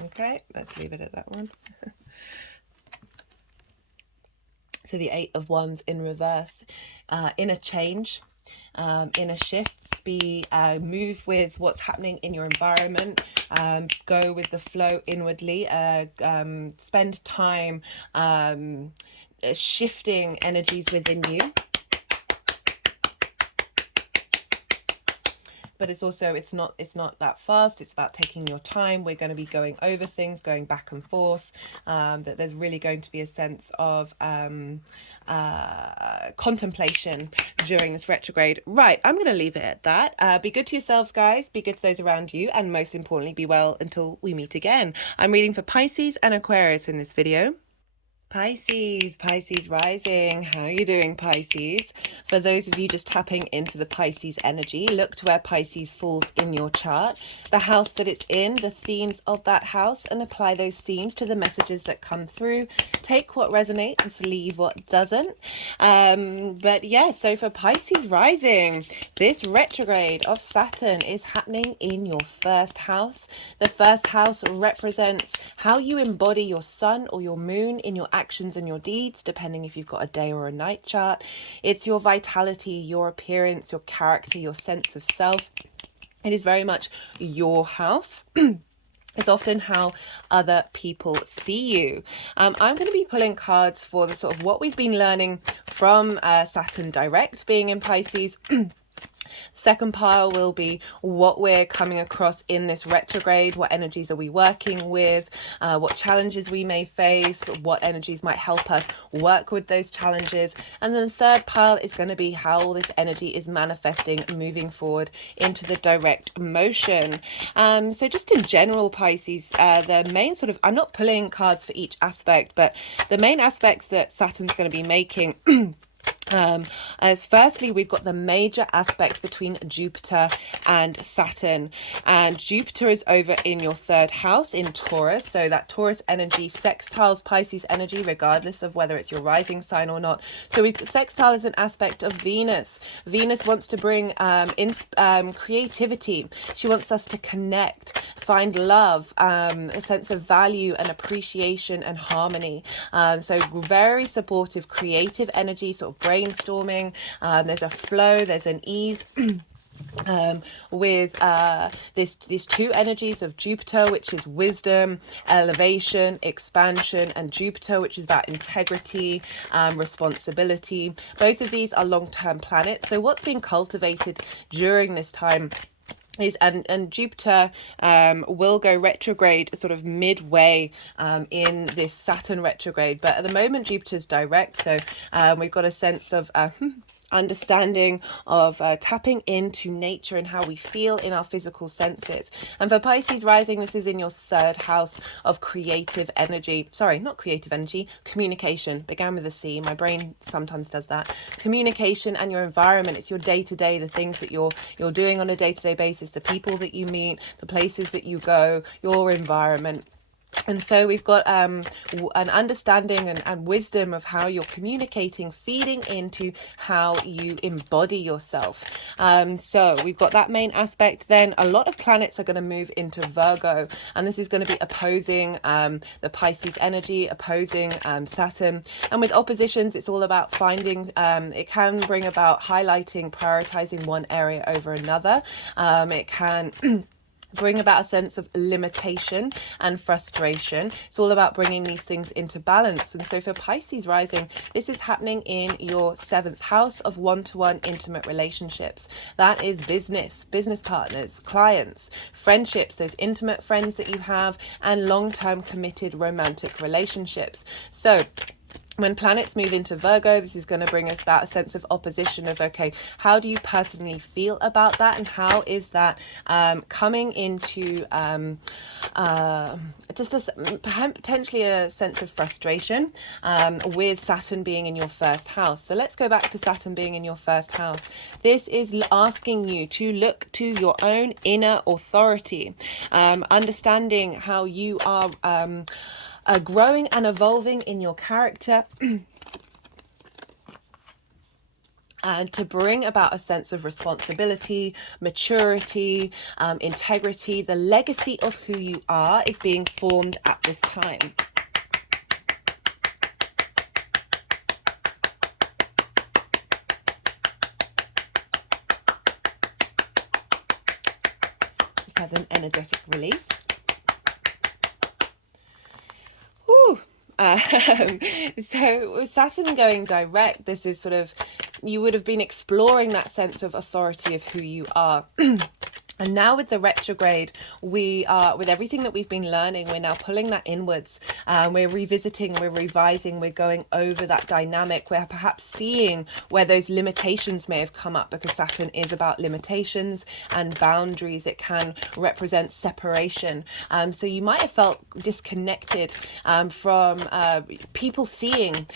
Okay, let's leave it at that one. So the 8 of Wands in reverse, inner change, inner shifts, move with what's happening in your environment, go with the flow inwardly, spend time shifting energies within you. But it's also, it's not that fast. It's about taking your time. We're going to be going over things, going back and forth. That there's really going to be a sense of contemplation during this retrograde. Right, I'm going to leave it at that. Be good to yourselves, guys. Be good to those around you. And most importantly, be well until we meet again. I'm reading for Pisces and Aquarius in this video. Pisces rising. How are you doing, Pisces? For those of you just tapping into the Pisces energy, look to where Pisces falls in your chart, the house that it's in, the themes of that house, and apply those themes to the messages that come through. Take what resonates, leave what doesn't. But yeah, so for Pisces rising, this retrograde of Saturn is happening in your first house. The first house represents how you embody your sun or your moon in your actions and your deeds, depending if you've got a day or a night chart. It's your vitality, your appearance, your character, your sense of self. It is very much your house. It's often how other people see you. I'm going to be pulling cards for the sort of what we've been learning from Saturn direct being in Pisces. Second pile will be what we're coming across in this retrograde. What energies are we working with? What challenges we may face? What energies might help us work with those challenges? And then the third pile is going to be how this energy is manifesting, moving forward into the direct motion. So just in general, Pisces, the main sort of, I'm not pulling cards for each aspect, but the main aspects that Saturn's going to be making As firstly, we've got the major aspect between Jupiter and Saturn, and Jupiter is over in your third house in Taurus, so that Taurus energy sextiles Pisces energy regardless of whether it's your rising sign or not. So we sextile is an aspect of Venus. Venus wants to bring creativity. She wants us to connect, find love, a sense of value and appreciation and harmony. So very supportive creative energy, sort of brainstorming. There's a flow, there's an ease. With these two energies of Jupiter, which is wisdom, elevation, expansion, and Jupiter, which is that integrity, responsibility. Both of these are long-term planets. So what's being cultivated during this time is, and Jupiter will go retrograde sort of midway in this Saturn retrograde, but at the moment Jupiter's direct, so we've got a sense of understanding of tapping into nature and how we feel in our physical senses. And for Pisces rising, this is in your third house of creative energy. Sorry, not creative energy, communication. Began with a C. My brain sometimes does that. Communication and your environment. It's your day-to-day, the things that you're doing on a day-to-day basis, the people that you meet, the places that you go, your environment. And so we've got an understanding and wisdom of how you're communicating, feeding into how you embody yourself. So we've got that main aspect. Then a lot of planets are going to move into Virgo, and this is going to be opposing the Pisces energy, opposing Saturn. And with oppositions, it's all about finding, it can bring about highlighting, prioritizing one area over another. It can bring about a sense of limitation and frustration. It's all about bringing these things into balance. And so for Pisces rising, this is happening in your seventh house of one-to-one intimate relationships. That is business partners, clients, friendships, those intimate friends that you have, and long-term committed romantic relationships. So when planets move into Virgo, this is going to bring us about a sense of opposition of, okay, how do you personally feel about that? And how is that coming into potentially a sense of frustration with Saturn being in your first house. So let's go back to Saturn being in your first house. This is asking you to look to your own inner authority, understanding how you are growing and evolving in your character and to bring about a sense of responsibility, maturity, integrity. The legacy of who you are is being formed at this time. Just had an energetic release. So with Saturn going direct, this is sort of, you would have been exploring that sense of authority of who you are. And now with the retrograde, we are, with everything that we've been learning, we're now pulling that inwards. We're revisiting, we're revising, we're going over that dynamic. We're perhaps seeing where those limitations may have come up, because Saturn is about limitations and boundaries. It can represent separation. So you might have felt disconnected from people seeing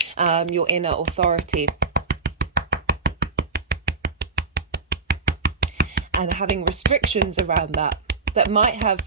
your inner authority. And having restrictions around that might have,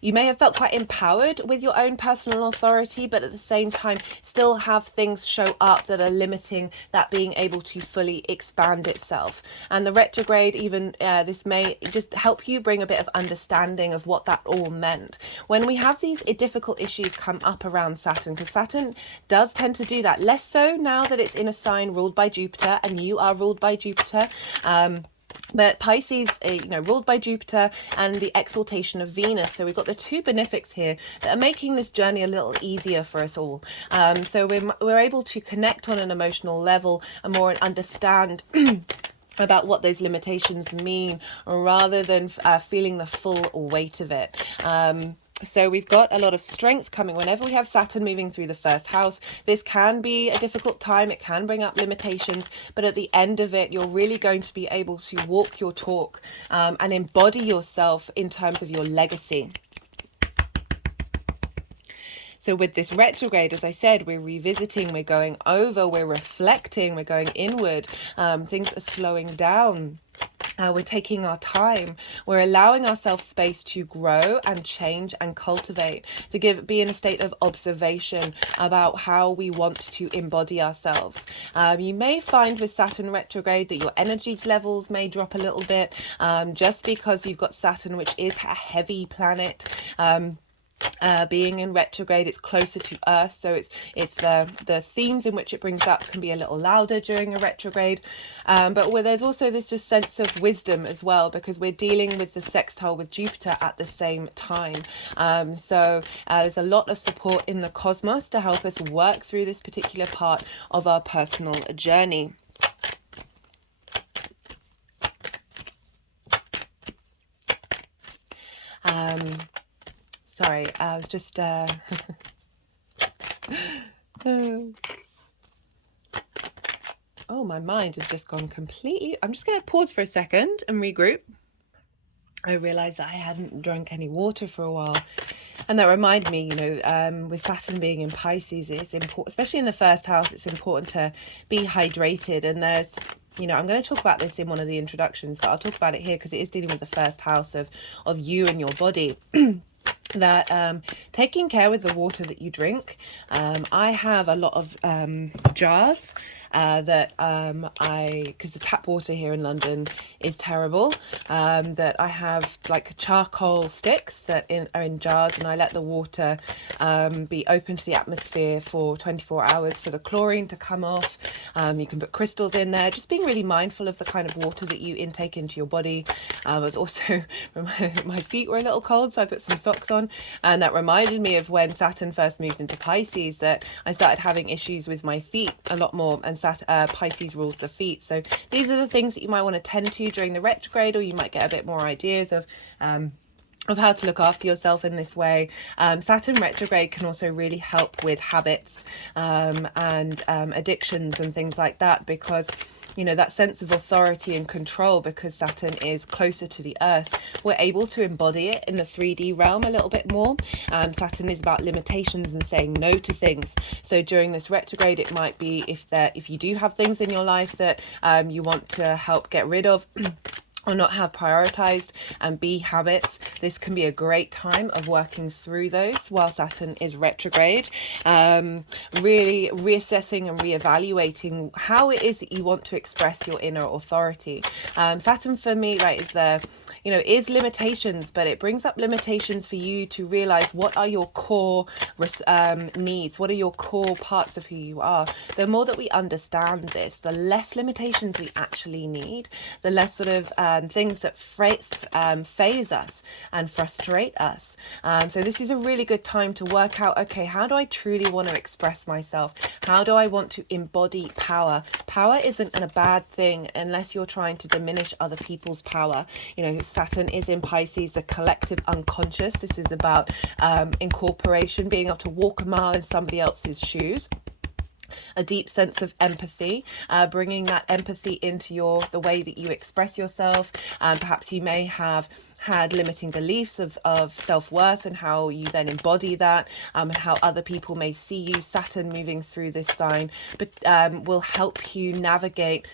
you may have felt quite empowered with your own personal authority, but at the same time still have things show up that are limiting that being able to fully expand itself. And the retrograde, even this may just help you bring a bit of understanding of what that all meant. When we have these difficult issues come up around Saturn, because Saturn does tend to do that, less so now that it's in a sign ruled by Jupiter and you are ruled by Jupiter. But Pisces, ruled by Jupiter and the exaltation of Venus. So we've got the two benefics here that are making this journey a little easier for us all. So we're able to connect on an emotional level and more understand about what those limitations mean, rather than feeling the full weight of it. So we've got a lot of strength coming whenever we have Saturn moving through the first house. This can be a difficult time. It can bring up limitations, but at the end of it, you're really going to be able to walk your talk and embody yourself in terms of your legacy. So with this retrograde, as I said, we're revisiting, we're going over, we're reflecting, we're going inward. Things are slowing down. We're taking our time. We're allowing ourselves space to grow and change and cultivate, to be in a state of observation about how we want to embody ourselves. You may find with Saturn retrograde that your energies levels may drop a little bit, just because you've got Saturn, which is a heavy planet. Being in retrograde, it's closer to Earth, so it's the themes in which it brings up can be a little louder during a retrograde, but where there's also this just sense of wisdom as well, because we're dealing with the sextile with Jupiter at the same time. So there's a lot of support in the cosmos to help us work through this particular part of our personal journey. Sorry, I was just oh, my mind has just gone completely. I'm just going to pause for a second and regroup. I realized that I hadn't drunk any water for a while. And that reminded me, with Saturn being in Pisces, it's important, especially in the first house, it's important to be hydrated. And there's, I'm going to talk about this in one of the introductions, but I'll talk about it here because it is dealing with the first house of you and your body. That taking care with the water that you drink. I have a lot of jars that because the tap water here in London is terrible, that I have like charcoal sticks that are in jars, and I let the water be open to the atmosphere for 24 hours for the chlorine to come off. You can put crystals in there, just being really mindful of the kind of water that you intake into your body. I was also, my feet were a little cold, so I put some socks on, and that reminded me of when Saturn first moved into Pisces, that I started having issues with my feet a lot more, and Pisces rules the feet. So these are the things that you might want to tend to during the retrograde, or you might get a bit more ideas of how to look after yourself in this way. Saturn retrograde can also really help with habits and addictions and things like that, because that sense of authority and control, because Saturn is closer to the Earth, we're able to embody it in the 3D realm a little bit more. Saturn is about limitations and saying no to things. So during this retrograde, it might be if you do have things in your life that you want to help get rid of, or not have prioritized and be habits, this can be a great time of working through those while Saturn is retrograde. Really reassessing and reevaluating how it is that you want to express your inner authority. Saturn for me, right, is limitations, but it brings up limitations for you to realize what are your core needs, what are your core parts of who you are. The more that we understand this, the less limitations we actually need, the less sort of things that phase us and frustrate us. So this is a really good time to work out, okay, how do I truly want to express myself? How do I want to embody power? Power isn't a bad thing unless you're trying to diminish other people's power. Saturn is in Pisces, the collective unconscious. This is about incorporation, being able to walk a mile in somebody else's shoes. A deep sense of empathy, bringing that empathy into the way that you express yourself. Perhaps you may have had limiting beliefs of self-worth, and how you then embody that, and how other people may see you. Saturn moving through this sign, but will help you navigate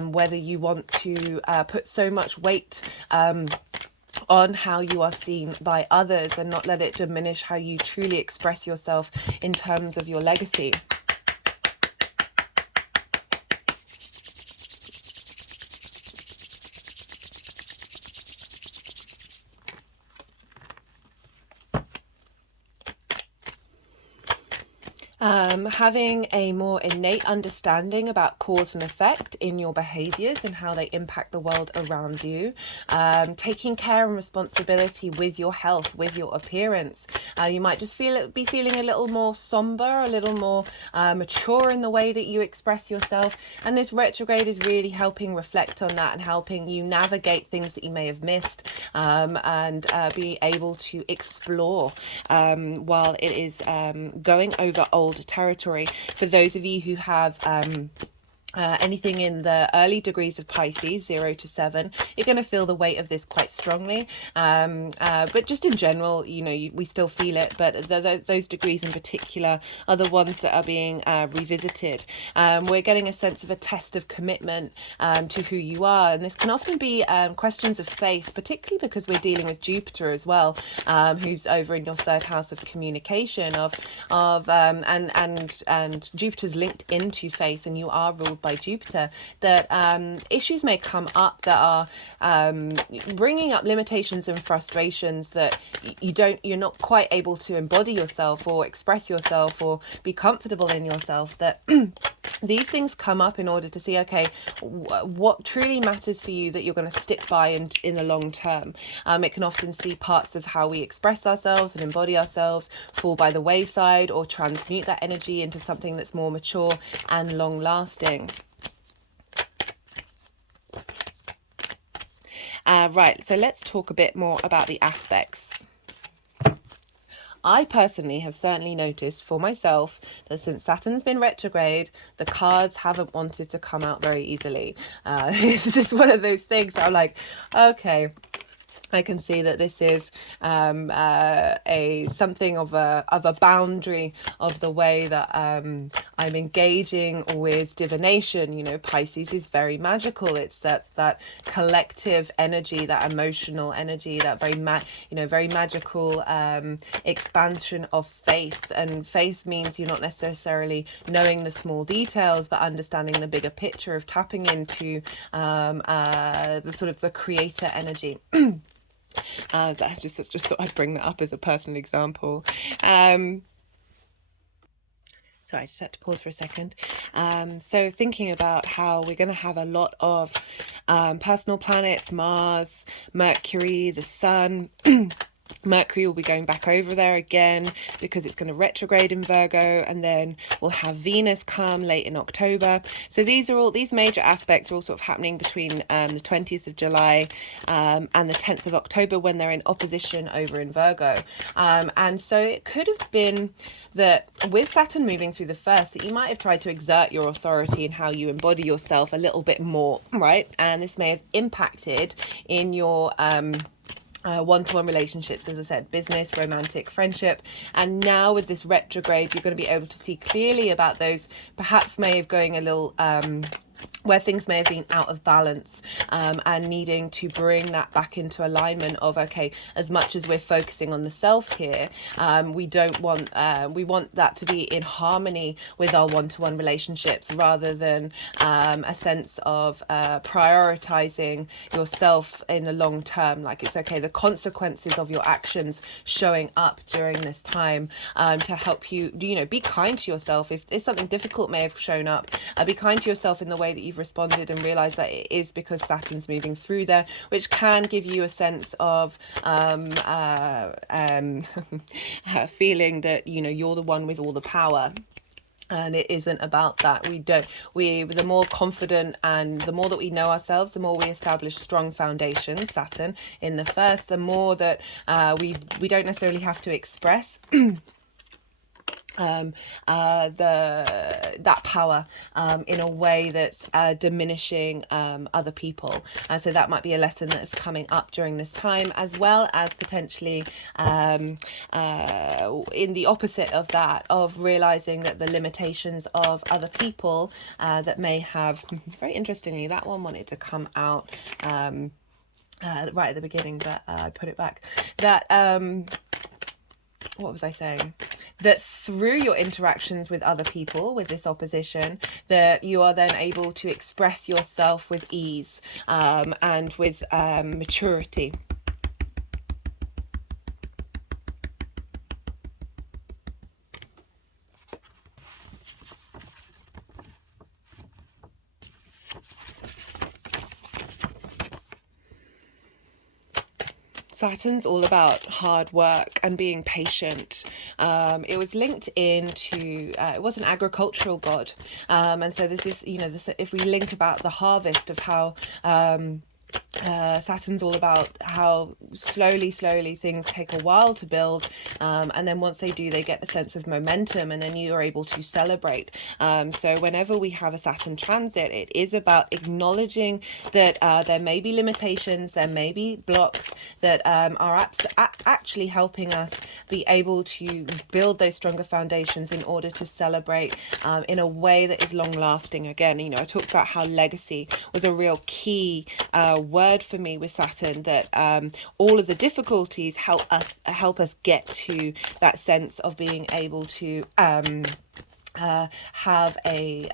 whether you want to put so much weight on how you are seen by others, and not let it diminish how you truly express yourself in terms of your legacy. Having a more innate understanding about cause and effect in your behaviors and how they impact the world around you. Taking care and responsibility with your health, with your appearance. You might just be feeling a little more somber, a little more mature in the way that you express yourself. And this retrograde is really helping reflect on that and helping you navigate things that you may have missed, and be able to explore while it is going over old territory. For those of you who have anything in the early degrees of Pisces, 0 to 7, you're going to feel the weight of this quite strongly. But just in general, we still feel it. But those degrees in particular are the ones that are being revisited. We're getting a sense of a test of commitment to who you are. And this can often be questions of faith, particularly because we're dealing with Jupiter as well, who's over in your third house of communication, and Jupiter's linked into faith, and you are ruled by Jupiter, that issues may come up that are bringing up limitations and frustrations that you're not quite able to embody yourself or express yourself or be comfortable in yourself, that these things come up in order to see, okay, what truly matters for you that you're going to stick by in the long term. It can often see parts of how we express ourselves and embody ourselves fall by the wayside, or transmute that energy into something that's more mature and long lasting. Right, so let's talk a bit more about the aspects. I personally have certainly noticed for myself that since Saturn's been retrograde, the cards haven't wanted to come out very easily. It's just one of those things that I'm like, okay, I can see that this is something of a boundary of the way that I'm engaging with divination. Pisces is very magical. It's that collective energy, that emotional energy, that very magical expansion of faith. And faith means you're not necessarily knowing the small details, but understanding the bigger picture of tapping into the sort of the creator energy. I just thought I'd bring that up as a personal example. Sorry, I just had to pause for a second. So thinking about how we're going to have a lot of personal planets, Mars, Mercury, the Sun. Mercury will be going back over there again because it's going to retrograde in Virgo, and then we'll have Venus come late in October. So these major aspects are all sort of happening between the 20th of July and the 10th of October, when they're in opposition over in Virgo. And so it could have been that with Saturn moving through the first, that you might have tried to exert your authority in how you embody yourself a little bit more, right? And this may have impacted in your one-to-one relationships, as I said, business, romantic, friendship. And now with this retrograde, you're going to be able to see clearly about those perhaps may have going a little where things may have been out of balance, and needing to bring that back into alignment of, okay, as much as we're focusing on the self here, we want that to be in harmony with our one-to-one relationships, rather than a sense of prioritizing yourself in the long term. Like, it's okay, the consequences of your actions showing up during this time, to help you, be kind to yourself. If something difficult may have shown up, be kind to yourself in the way that you've responded, and realize that it is because Saturn's moving through there, which can give you a sense of feeling that you're the one with all the power. And it isn't about that. The more confident and the more that we know ourselves, the more we establish strong foundations, Saturn in the first, the more that we don't necessarily have to express that power in a way that's diminishing other people. So that might be a lesson that's coming up during this time, as well as potentially in the opposite of that, of realizing that the limitations of other people that may have, very interestingly, that one wanted to come out right at the beginning, but I put it back. That what was I saying? That through your interactions with other people, with this opposition, that you are then able to express yourself with ease and with maturity. Saturn's all about hard work and being patient. It was linked into, it was an agricultural god. And so this is, if we link about the harvest of how Saturn's all about how slowly things take a while to build, and then once they do, they get the sense of momentum, and then you are able to celebrate. So whenever we have a Saturn transit, it is about acknowledging that there may be limitations, there may be blocks that are actually helping us be able to build those stronger foundations in order to celebrate in a way that is long lasting. Again, I talked about how legacy was a real key word for me with Saturn, that all of the difficulties help us get to that sense of being able to have a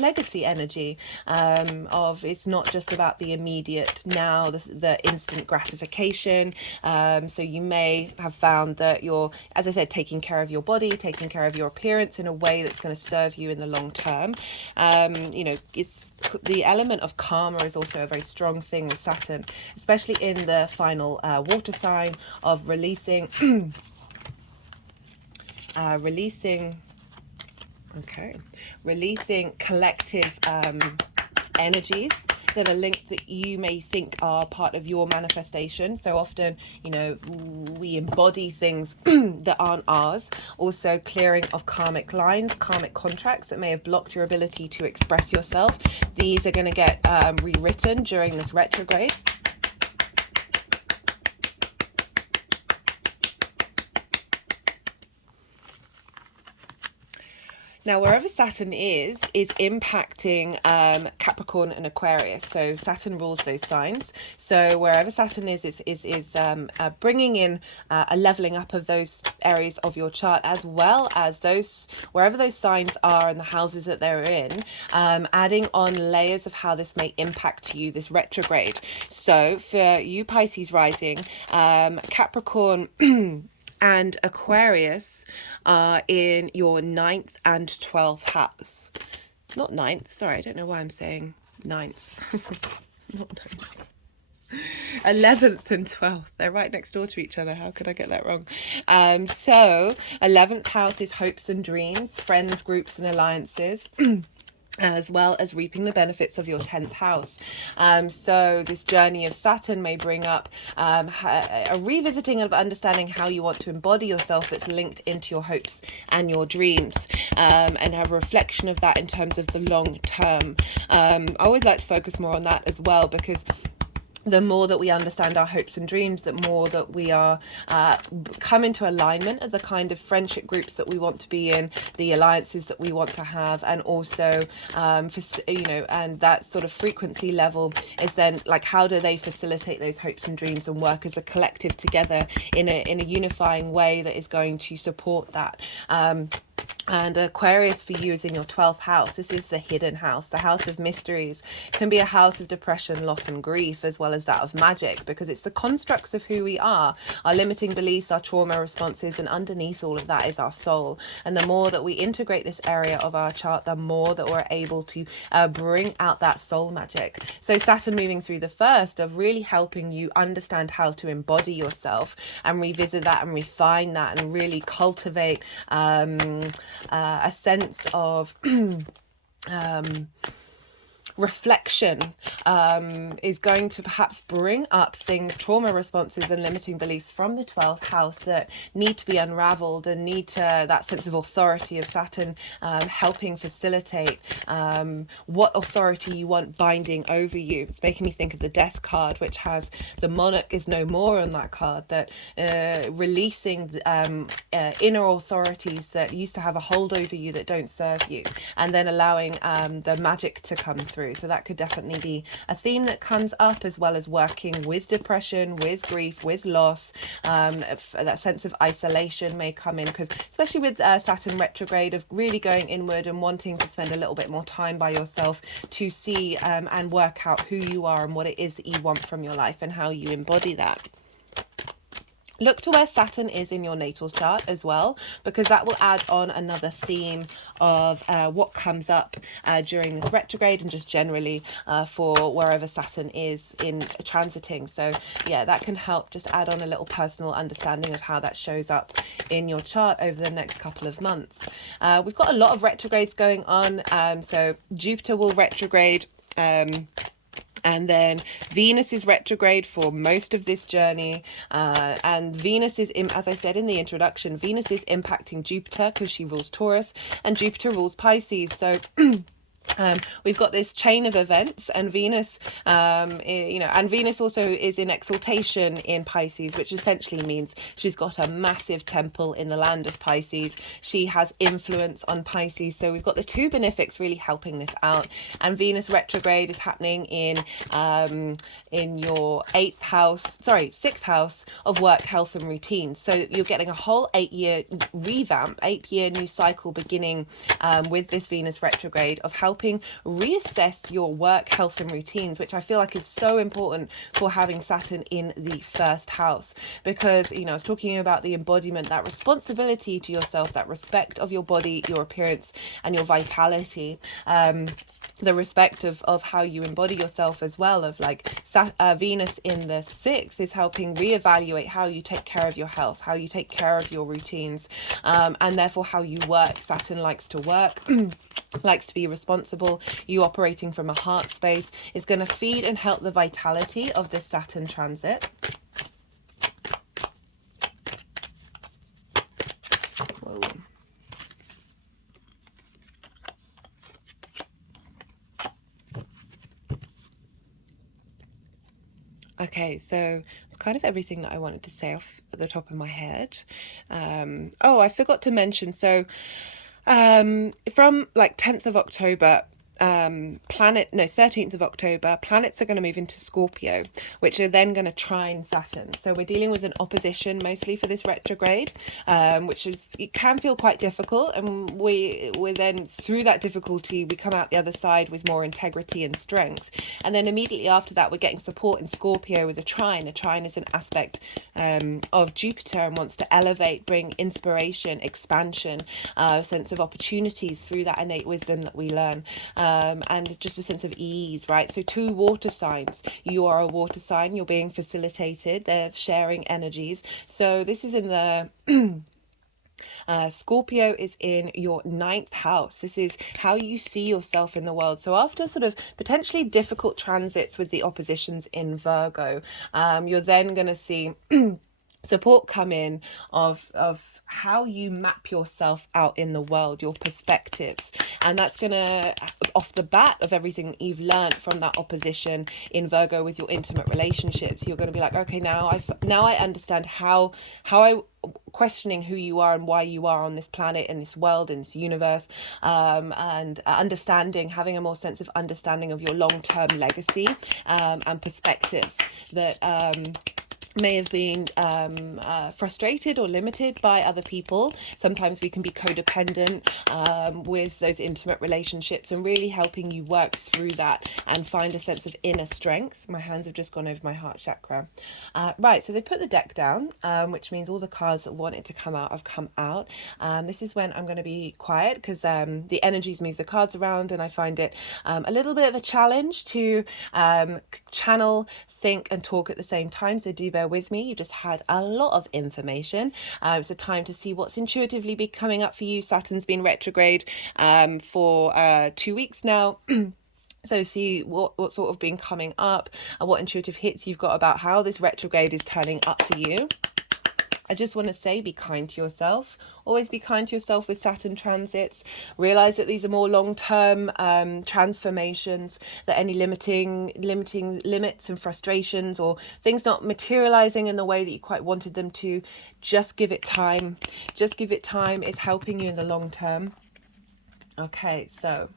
legacy energy of, it's not just about the immediate now, the instant gratification. So you may have found that you're, as I said, taking care of your body, taking care of your appearance in a way that's going to serve you in the long term. It's the element of karma is also a very strong thing with Saturn, especially in the final water sign of releasing releasing collective energies that are linked, that you may think are part of your manifestation. So often, we embody things that aren't ours. Also, clearing of karmic lines, karmic contracts that may have blocked your ability to express yourself. These are going to get rewritten during this retrograde. Now, wherever Saturn is impacting Capricorn and Aquarius. So Saturn rules those signs. So wherever Saturn is bringing in a leveling up of those areas of your chart, as well as those, wherever those signs are and the houses that they're in, adding on layers of how this may impact you, this retrograde. So for you Pisces rising, Capricorn and Aquarius are in your 9th and 12th house. Not 9th, sorry, I don't know why I'm saying 9th. Not 9th. 11th and 12th, they're right next door to each other. How could I get that wrong? So 11th house is hopes and dreams, friends, groups and alliances. As well as reaping the benefits of your 10th house. So this journey of Saturn may bring up a revisiting of understanding how you want to embody yourself, that's linked into your hopes and your dreams, and have a reflection of that in terms of the long term. I always like to focus more on that as well, because the more that we understand our hopes and dreams, the more that we are come into alignment of the kind of friendship groups that we want to be in, the alliances that we want to have, and also and that sort of frequency level is then like, how do they facilitate those hopes and dreams and work as a collective together in a unifying way that is going to support that. And Aquarius for you is in your 12th house. This is the hidden house, the house of mysteries. It can be a house of depression, loss and grief, as well as that of magic, because it's the constructs of who we are, our limiting beliefs, our trauma responses, and underneath all of that is our soul. And the more that we integrate this area of our chart, the more that we're able to bring out that soul magic. So Saturn moving through the first of really helping you understand how to embody yourself and revisit that and refine that and really cultivate a sense of reflection, is going to perhaps bring up things, trauma responses and limiting beliefs from the 12th house that need to be unraveled, and need to, that sense of authority of Saturn helping facilitate what authority you want binding over you. It's making me think of the Death card, which has the monarch is no more on that card, that releasing inner authorities that used to have a hold over you that don't serve you, and then allowing the magic to come through. So that could definitely be a theme that comes up, as well as working with depression, with grief, with loss. That sense of isolation may come in, because especially with Saturn retrograde, of really going inward and wanting to spend a little bit more time by yourself to see and work out who you are and what it is that you want from your life and how you embody that. Look to where Saturn is in your natal chart as well, because that will add on another theme of what comes up during this retrograde, and just generally for wherever Saturn is in transiting. So yeah, that can help just add on a little personal understanding of how that shows up in your chart over the next couple of months. We've got a lot of retrogrades going on. So Jupiter will retrograde And then Venus is retrograde for most of this journey. And Venus is, as I said in the introduction, Venus is impacting Jupiter because she rules Taurus and Jupiter rules Pisces. So we've got this chain of events, and Venus, and Venus also is in exaltation in Pisces, which essentially means she's got a massive temple in the land of Pisces. She has influence on Pisces. So we've got the two benefics really helping this out. And Venus retrograde is happening in your sixth house of work, health, and routine. So you're getting a whole 8-year revamp, 8-year new cycle beginning with this Venus retrograde of helping reassess your work, health, and routines, which I feel like is so important for having Saturn in the first house. Because, I was talking about the embodiment, that responsibility to yourself, that respect of your body, your appearance, and your vitality. The respect of how you embody yourself as well, of like Venus in the 6th is helping reevaluate how you take care of your health, how you take care of your routines, and therefore how you work. Saturn likes to work, likes to be responsible. You operating from a heart space is going to feed and help the vitality of this Saturn transit. Whoa. Okay, so it's kind of everything that I wanted to say off the top of my head. I forgot to mention, so from like 10th of October, 13th of October, planets are going to move into Scorpio, which are then going to trine Saturn. So we're dealing with an opposition mostly for this retrograde, which is, it can feel quite difficult, and we're then through that difficulty we come out the other side with more integrity and strength. And then immediately after that we're getting support in Scorpio with a trine. A trine is an aspect of Jupiter and wants to elevate, bring inspiration, expansion, sense of opportunities through that innate wisdom that we learn. And just a sense of ease, right? So 2 water signs. You are a water sign. You're being facilitated. They're sharing energies. So this is in the... Scorpio is in your 9th house. This is how you see yourself in the world. So after sort of potentially difficult transits with the oppositions in Virgo, you're then going to see... support come in of how you map yourself out in the world, your perspectives. And that's gonna, off the bat of everything that you've learned from that opposition in Virgo with your intimate relationships, you're gonna be like, okay, now I understand how I questioning who you are and why you are on this planet, in this world, in this universe, and having a more sense of understanding of your long-term legacy, and perspectives that may have been frustrated or limited by other people. Sometimes we can be codependent with those intimate relationships, and really helping you work through that and find a sense of inner strength. My hands have just gone over my heart chakra. Right, so they put the deck down, which means all the cards that wanted to come out have come out. This is when I'm going to be quiet because the energies move the cards around, and I find it a little bit of a challenge to channel, think and talk at the same time, so do bear with me. You just had a lot of information. It's a time to see what's intuitively be coming up for you. Saturn's been retrograde for 2 weeks now. So see what sort of been coming up and what intuitive hits you've got about how this retrograde is turning up for you. I just want to say, be kind to yourself. Always be kind to yourself with Saturn transits. Realize that these are more long-term transformations, that any limiting limits and frustrations or things not materializing in the way that you quite wanted them to, just give it time. Just give it time. It's helping you in the long term. Okay, so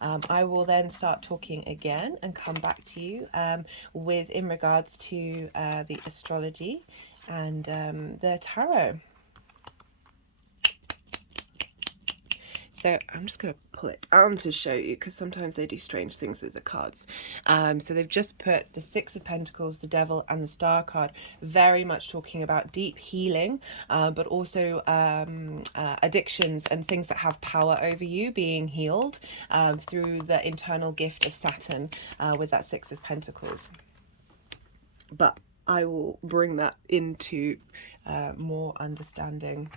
I will then start talking again and come back to you in regards to the astrology and the tarot. So I'm just going to pull it down to show you, because sometimes they do strange things with the cards. So they've just put the Six of Pentacles, the Devil and the Star card, very much talking about deep healing, but also addictions and things that have power over you being healed through the internal gift of Saturn with that Six of Pentacles. But I will bring that into more understanding.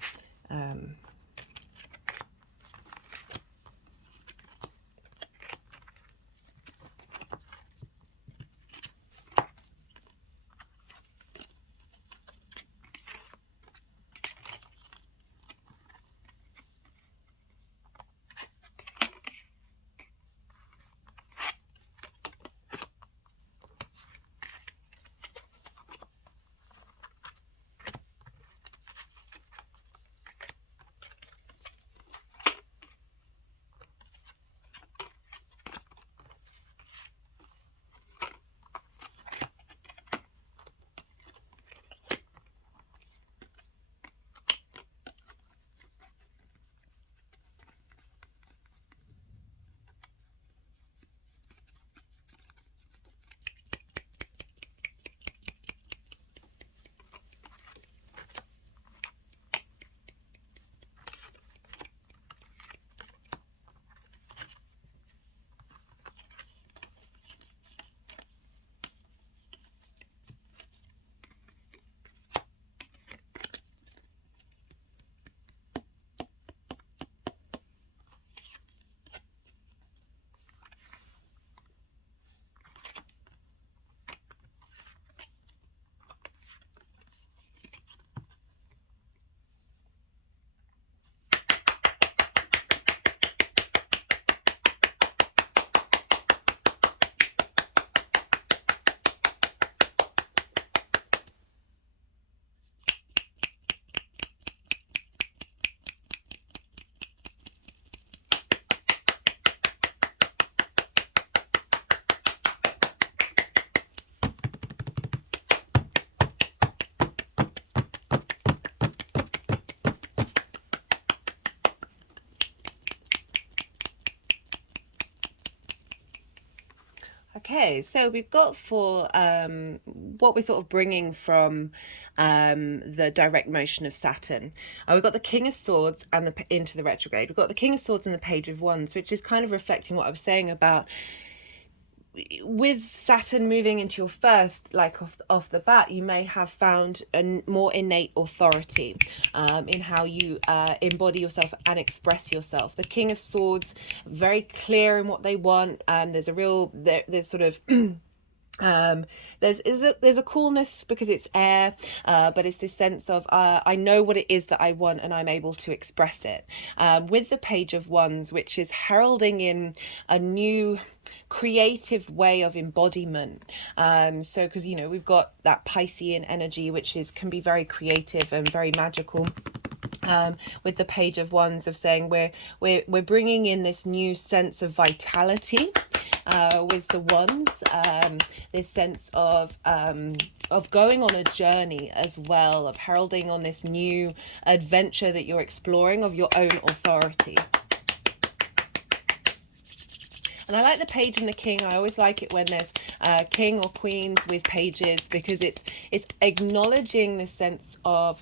Okay, so we've got for what we're sort of bringing from the direct motion of Saturn. We've got the King of Swords and into the retrograde. We've got the King of Swords and the Page of Wands, which is kind of reflecting what I was saying about with Saturn moving into your first, like off the bat, you may have found a more innate authority in how you embody yourself and express yourself. The King of Swords, very clear in what they want, and there's a real there's sort of there's a coolness because it's air, but it's this sense of I know what it is that I want and I'm able to express it. With the Page of Wands, which is heralding in a new creative way of embodiment. So because we've got that Piscean energy, which can be very creative and very magical. With the Page of Wands of saying we're bringing in this new sense of vitality. With the wands, this sense of going on a journey as well, of heralding on this new adventure that you're exploring of your own authority. And I like the Page and the King. I always like it when there's king or queens with pages, because it's acknowledging the sense of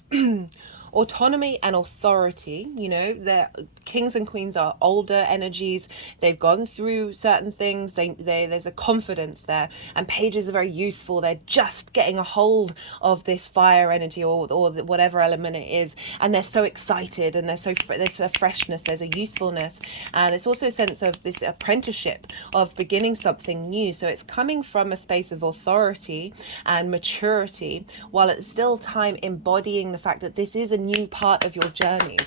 autonomy and authority. The kings and queens are older energies. They've gone through certain things. There's a confidence there. And pages are very useful. They're just getting a hold of this fire energy or whatever element it is. And they're so excited, and there's a freshness, there's a usefulness. And it's also a sense of this apprenticeship of beginning something new. So it's coming from a space of authority and maturity, while at the still time embodying the fact that this is a new part of your journey.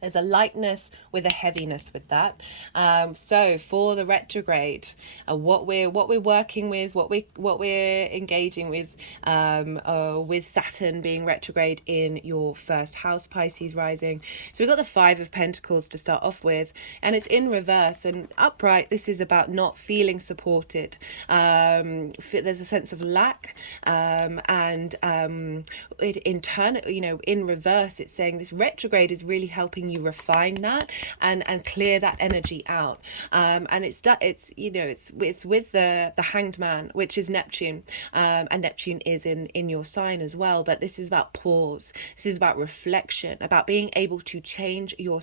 There's a lightness with a heaviness with that. So for the retrograde, what we're working with, what we're engaging with Saturn being retrograde in your first house, Pisces rising. So we've got the Five of Pentacles to start off with, and it's in reverse. And upright, this is about not feeling supported. There's a sense of lack, and in reverse, it's saying this retrograde is really helping you refine that and clear that energy out. And it's with the Hanged Man, which is Neptune, and Neptune is in your sign as well. But this is about pause. This is about reflection, about being able to change your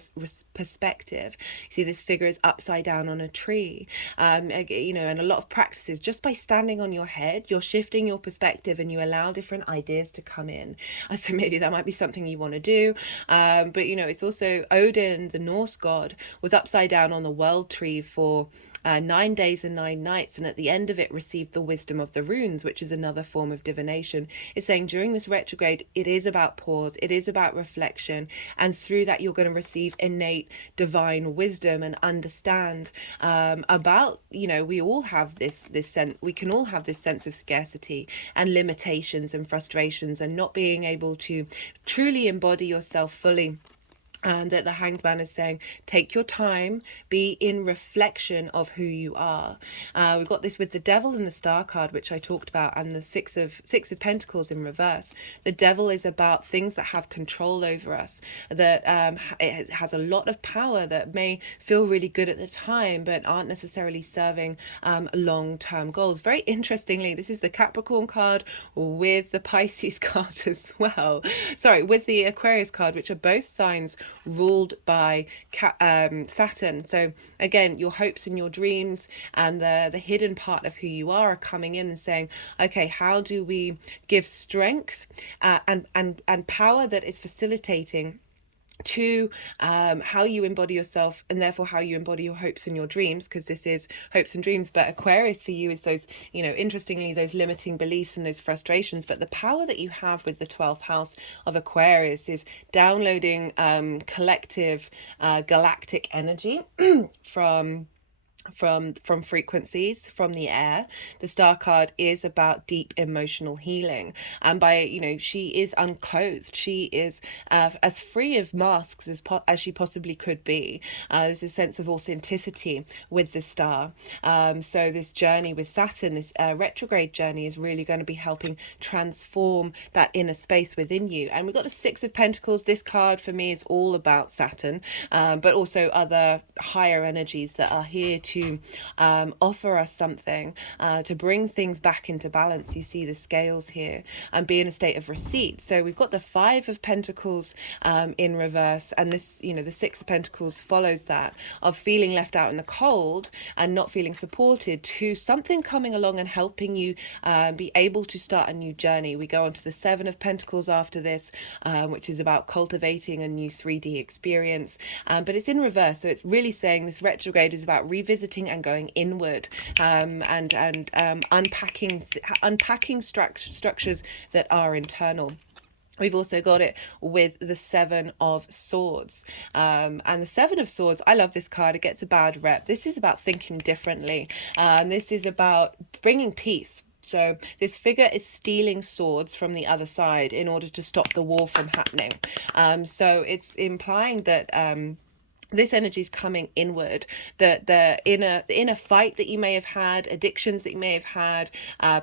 perspective. You see, this figure is upside down on a tree. And a lot of practices, just by standing on your head, you're shifting your perspective and you allow different ideas to come in. So maybe that might be something you want to do. But it's also Odin, the Norse god, was upside down on the world tree for 9 days and 9 nights, and at the end of it received the wisdom of the runes, which is another form of divination. It's saying during this retrograde, it is about pause, it is about reflection, and through that you're going to receive innate divine wisdom and understand about, we all have this sense, we can all have this sense of scarcity and limitations and frustrations and not being able to truly embody yourself fully. And that the Hanged Man is saying, take your time, be in reflection of who you are. We've got this with the Devil and the Star card, which I talked about, and the Six of Pentacles in reverse. The Devil is about things that have control over us, that it has a lot of power, that may feel really good at the time, but aren't necessarily serving long-term goals. Very interestingly, this is the Capricorn card with the Pisces card as well. Sorry, with the Aquarius card, which are both signs ruled by Saturn. So again, your hopes and your dreams and the hidden part of who you are coming in and saying, okay, how do we give strength and power that is facilitating to how you embody yourself, and therefore how you embody your hopes and your dreams, because this is hopes and dreams. But Aquarius for you is those, interestingly, those limiting beliefs and those frustrations. But the power that you have with the 12th house of Aquarius is downloading collective galactic energy from from frequencies from the air. The star card is about deep emotional healing, and by, you know, she is unclothed, she is as free of masks as she possibly could be. There's a sense of authenticity with the star. So this journey with Saturn, this retrograde journey, is really going to be helping transform that inner space within you. And we've got the Six of Pentacles. This card for me is all about Saturn, but also other higher energies that are here to offer us something, to bring things back into balance. You see the scales here, and be in a state of receipt. So we've got the Five of Pentacles in reverse, and this, you know, the Six of Pentacles follows that, of feeling left out in the cold and not feeling supported, to something coming along and helping you be able to start a new journey. We go on to the Seven of Pentacles after this, which is about cultivating a new 3D experience, but it's in reverse. So it's really saying this retrograde is about revisiting and going inward, and unpacking structures that are internal. We've also got it with the Seven of Swords. And the Seven of Swords, I love this card. It gets a bad rep. This is about thinking differently. This is about bringing peace. So this figure is stealing swords from the other side in order to stop the war from happening. So it's implying that this energy is coming inward, the inner fight that you may have had, addictions that you may have had,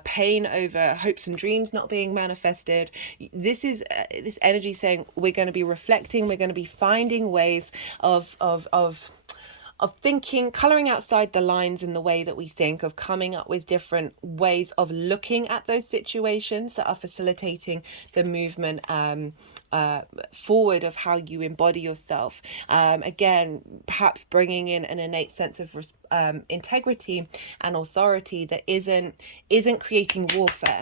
pain over hopes and dreams not being manifested. This is this energy saying we're going to be reflecting, we're going to be finding ways of thinking, colouring outside the lines in the way that we think, of coming up with different ways of looking at those situations that are facilitating the movement forward of how you embody yourself. Again, perhaps bringing in an innate sense of integrity and authority that isn't creating warfare.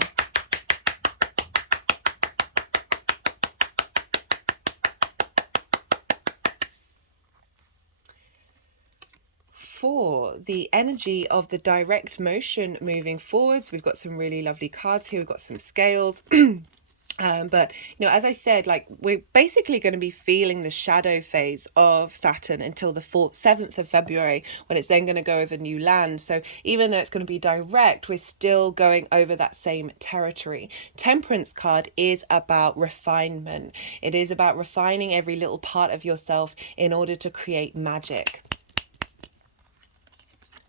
For the energy of the direct motion moving forwards, we've got some really lovely cards here. We've got some scales. But, you know, as I said, like, we're basically going to be feeling the shadow phase of Saturn until the 7th of February, when it's then going to go over new land. So even though it's going to be direct, we're still going over that same territory. Temperance card is about refinement. It is about refining every little part of yourself in order to create magic.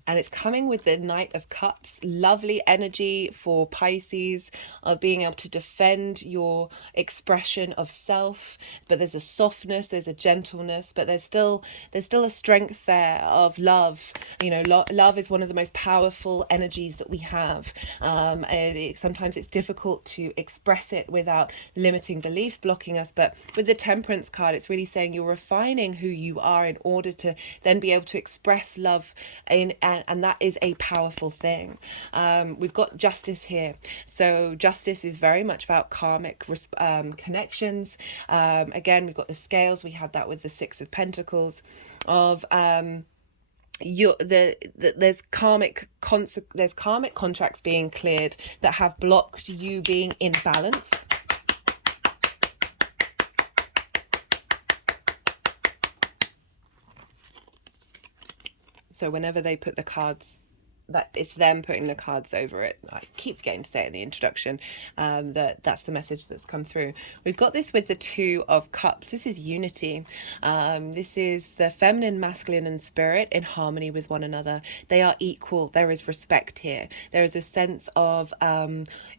And it's coming with the Knight of Cups. Lovely energy for Pisces, of being able to defend your expression of self, but there's a softness, there's a gentleness, but there's still a strength there of love. You know, love is one of the most powerful energies that we have. Sometimes it's difficult to express it without limiting beliefs blocking us, but with the Temperance card, it's really saying you're refining who you are in order to then be able to express love and that is a powerful thing. We've got Justice here. So Justice is very much about karmic connections. Again, we've got the scales. We had that with the Six of Pentacles, of there's karmic contracts being cleared that have blocked you being in balance. So whenever they put the cards, that it's them putting the cards over it. I keep forgetting to say it in the introduction, that's the message that's come through. We've got this with the Two of Cups. This is unity. This is the feminine, masculine, and spirit in harmony with one another. They are equal. There is respect here. There is a sense of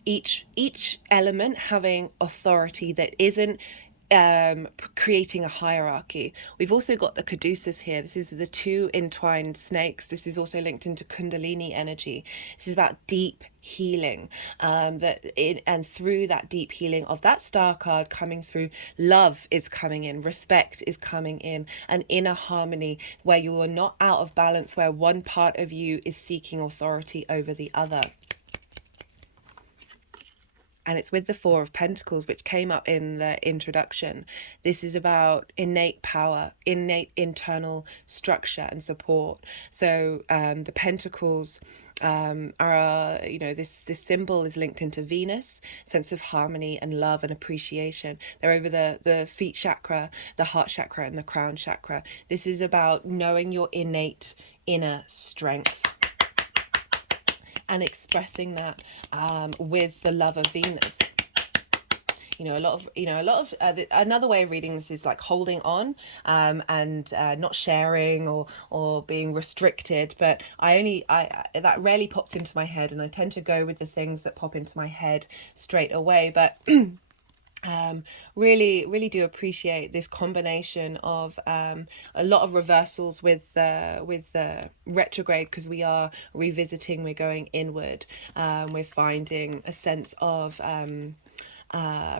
each element having authority that isn't creating a hierarchy. We've also got the caduceus here. This is the two entwined snakes. This is also linked into Kundalini energy. This is about deep healing, and through that deep healing of that star card coming through, love is coming in, respect is coming in, an inner harmony where you are not out of balance, where one part of you is seeking authority over the other. And it's with the Four of Pentacles, which came up in the introduction. This is about innate power, innate internal structure and support. So the Pentacles This symbol is linked into Venus, sense of harmony and love and appreciation. They're over the feet chakra, the heart chakra, and the crown chakra. This is about knowing your innate inner strength and expressing that with the love of Venus. Another way of reading this is like holding on, and not sharing or being restricted. But I that rarely pops into my head, and I tend to go with the things that pop into my head straight away. But really do appreciate this combination of a lot of reversals with the retrograde, because we are revisiting, we're going inward, we're finding a sense of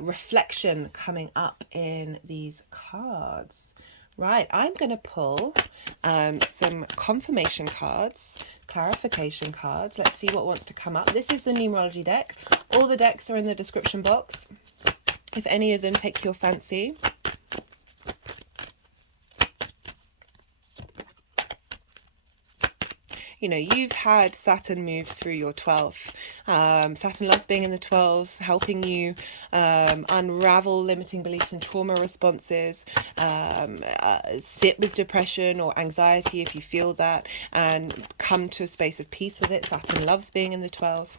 reflection coming up in these cards. Right, I'm going to pull some confirmation cards, clarification cards. Let's see what wants to come up. This is the numerology deck. All the decks are in the description box if any of them take your fancy. You've had Saturn move through your 12th. Saturn loves being in the 12th, helping you unravel limiting beliefs and trauma responses, sit with depression or anxiety if you feel that, and come to a space of peace with it. Saturn loves being in the 12th.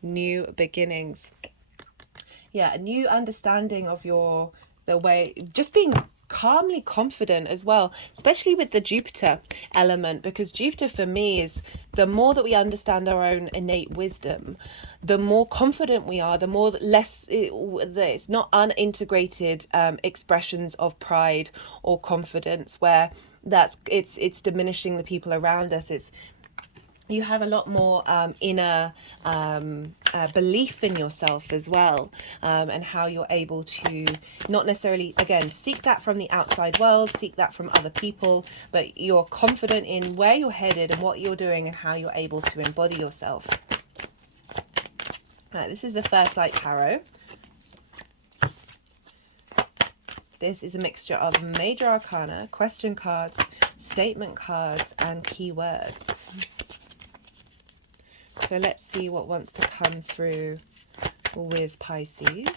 New beginnings. Yeah, a new understanding of the way, just being calmly confident as well, especially with the Jupiter element, because Jupiter for me is, the more that we understand our own innate wisdom, the more confident we are, the more it's not unintegrated expressions of pride or confidence where it's diminishing the people around us. You have a lot more inner belief in yourself as well, and how you're able to not necessarily, again, seek that from the outside world, seek that from other people, but you're confident in where you're headed and what you're doing and how you're able to embody yourself. Right, this is the first light tarot. This is a mixture of major arcana, question cards, statement cards, and keywords. So let's see what wants to come through with Pisces.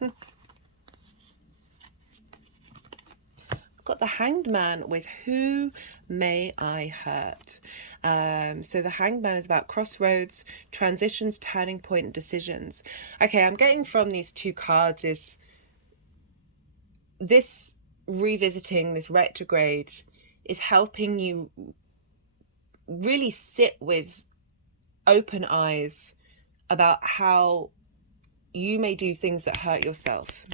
I've got the Hanged Man with Who May I Hurt? So the Hanged Man is about crossroads, transitions, turning point, and decisions. Okay, I'm getting from these two cards is this revisiting, this retrograde is helping you really sit with open eyes about how you may do things that hurt yourself.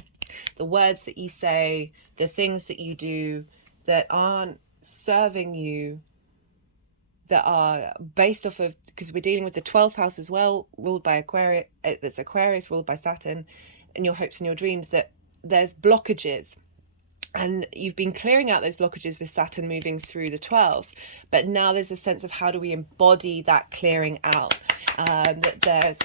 The words that you say, the things that you do that aren't serving you, that are based off of, because we're dealing with the 12th house as well, ruled by Aquarius, that's Aquarius, ruled by Saturn, and your hopes and your dreams, that there's blockages. And you've been clearing out those blockages with Saturn moving through the 12th. But now there's a sense of how do we embody that clearing out? That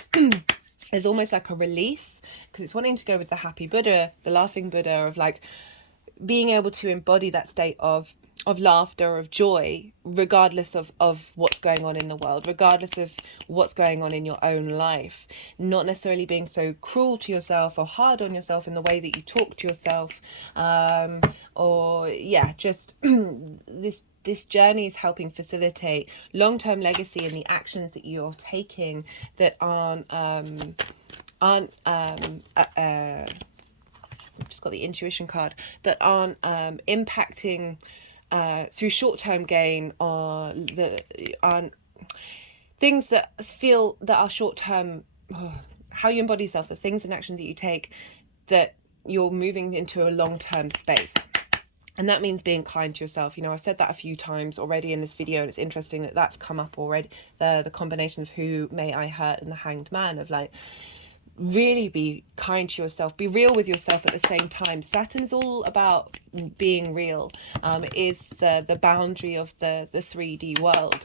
there's almost like a release, because it's wanting to go with the happy Buddha, the laughing Buddha, of like being able to embody that state of laughter, of joy, regardless of what's going on in the world, regardless of what's going on in your own life. Not necessarily being so cruel to yourself or hard on yourself in the way that you talk to yourself, just this journey is helping facilitate long-term legacy in the actions that you're taking that aren't I've just got the intuition card, that aren't impacting through short-term gain on things that are short-term. How you embody yourself, the things and actions that you take, that you're moving into a long-term space. And that means being kind to yourself. I've said that a few times already in this video, and it's interesting that that's come up already, the combination of Who May I Hurt and the Hanged Man, of like, really be kind to yourself, be real with yourself at the same time. Saturn's all about being real. It is the boundary of the 3D world,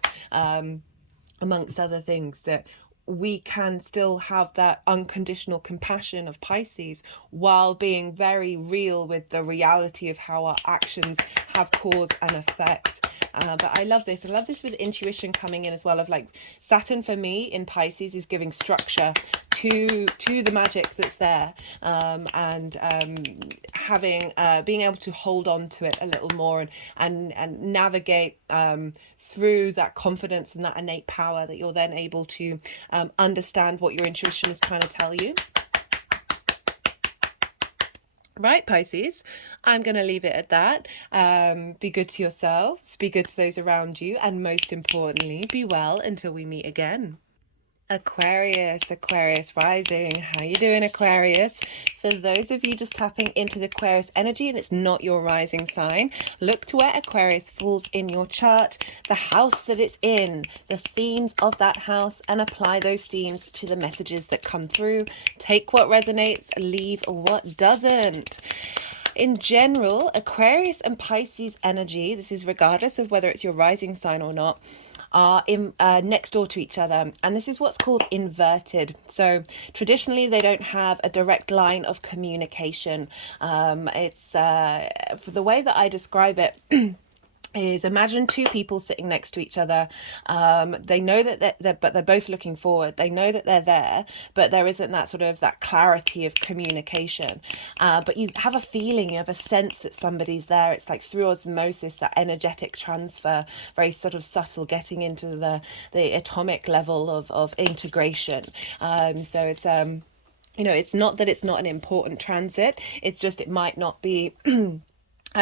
amongst other things, that we can still have that unconditional compassion of Pisces while being very real with the reality of how our actions have cause and effect. But I love this. I love this with intuition coming in as well, of like Saturn for me in Pisces is giving structure to the magic that's there, and having being able to hold on to it a little more, and navigate through that confidence and that innate power, that you're then able to understand what your intuition is trying to tell you. Right, Pisces, I'm going to leave it at that. Be good to yourselves, be good to those around you, and most importantly, be well until we meet again. Aquarius rising. How you doing, Aquarius? For those of you just tapping into the Aquarius energy and it's not your rising sign, look to where Aquarius falls in your chart, the house that it's in, the themes of that house, and apply those themes to the messages that come through. Take what resonates, leave what doesn't. In general, Aquarius and Pisces energy, this is regardless of whether it's your rising sign or not, are next door to each other, and this is what's called inverted. So traditionally they don't have a direct line of communication. It's for the way that I describe it is, imagine two people sitting next to each other. They know that but they're both looking forward. They know that they're there, but there isn't that sort of that clarity of communication. But you have a feeling, you have a sense that somebody's there. It's like through osmosis, that energetic transfer, very sort of subtle, getting into the atomic level of integration. So it's it's not that it's not an important transit. It's just it might not be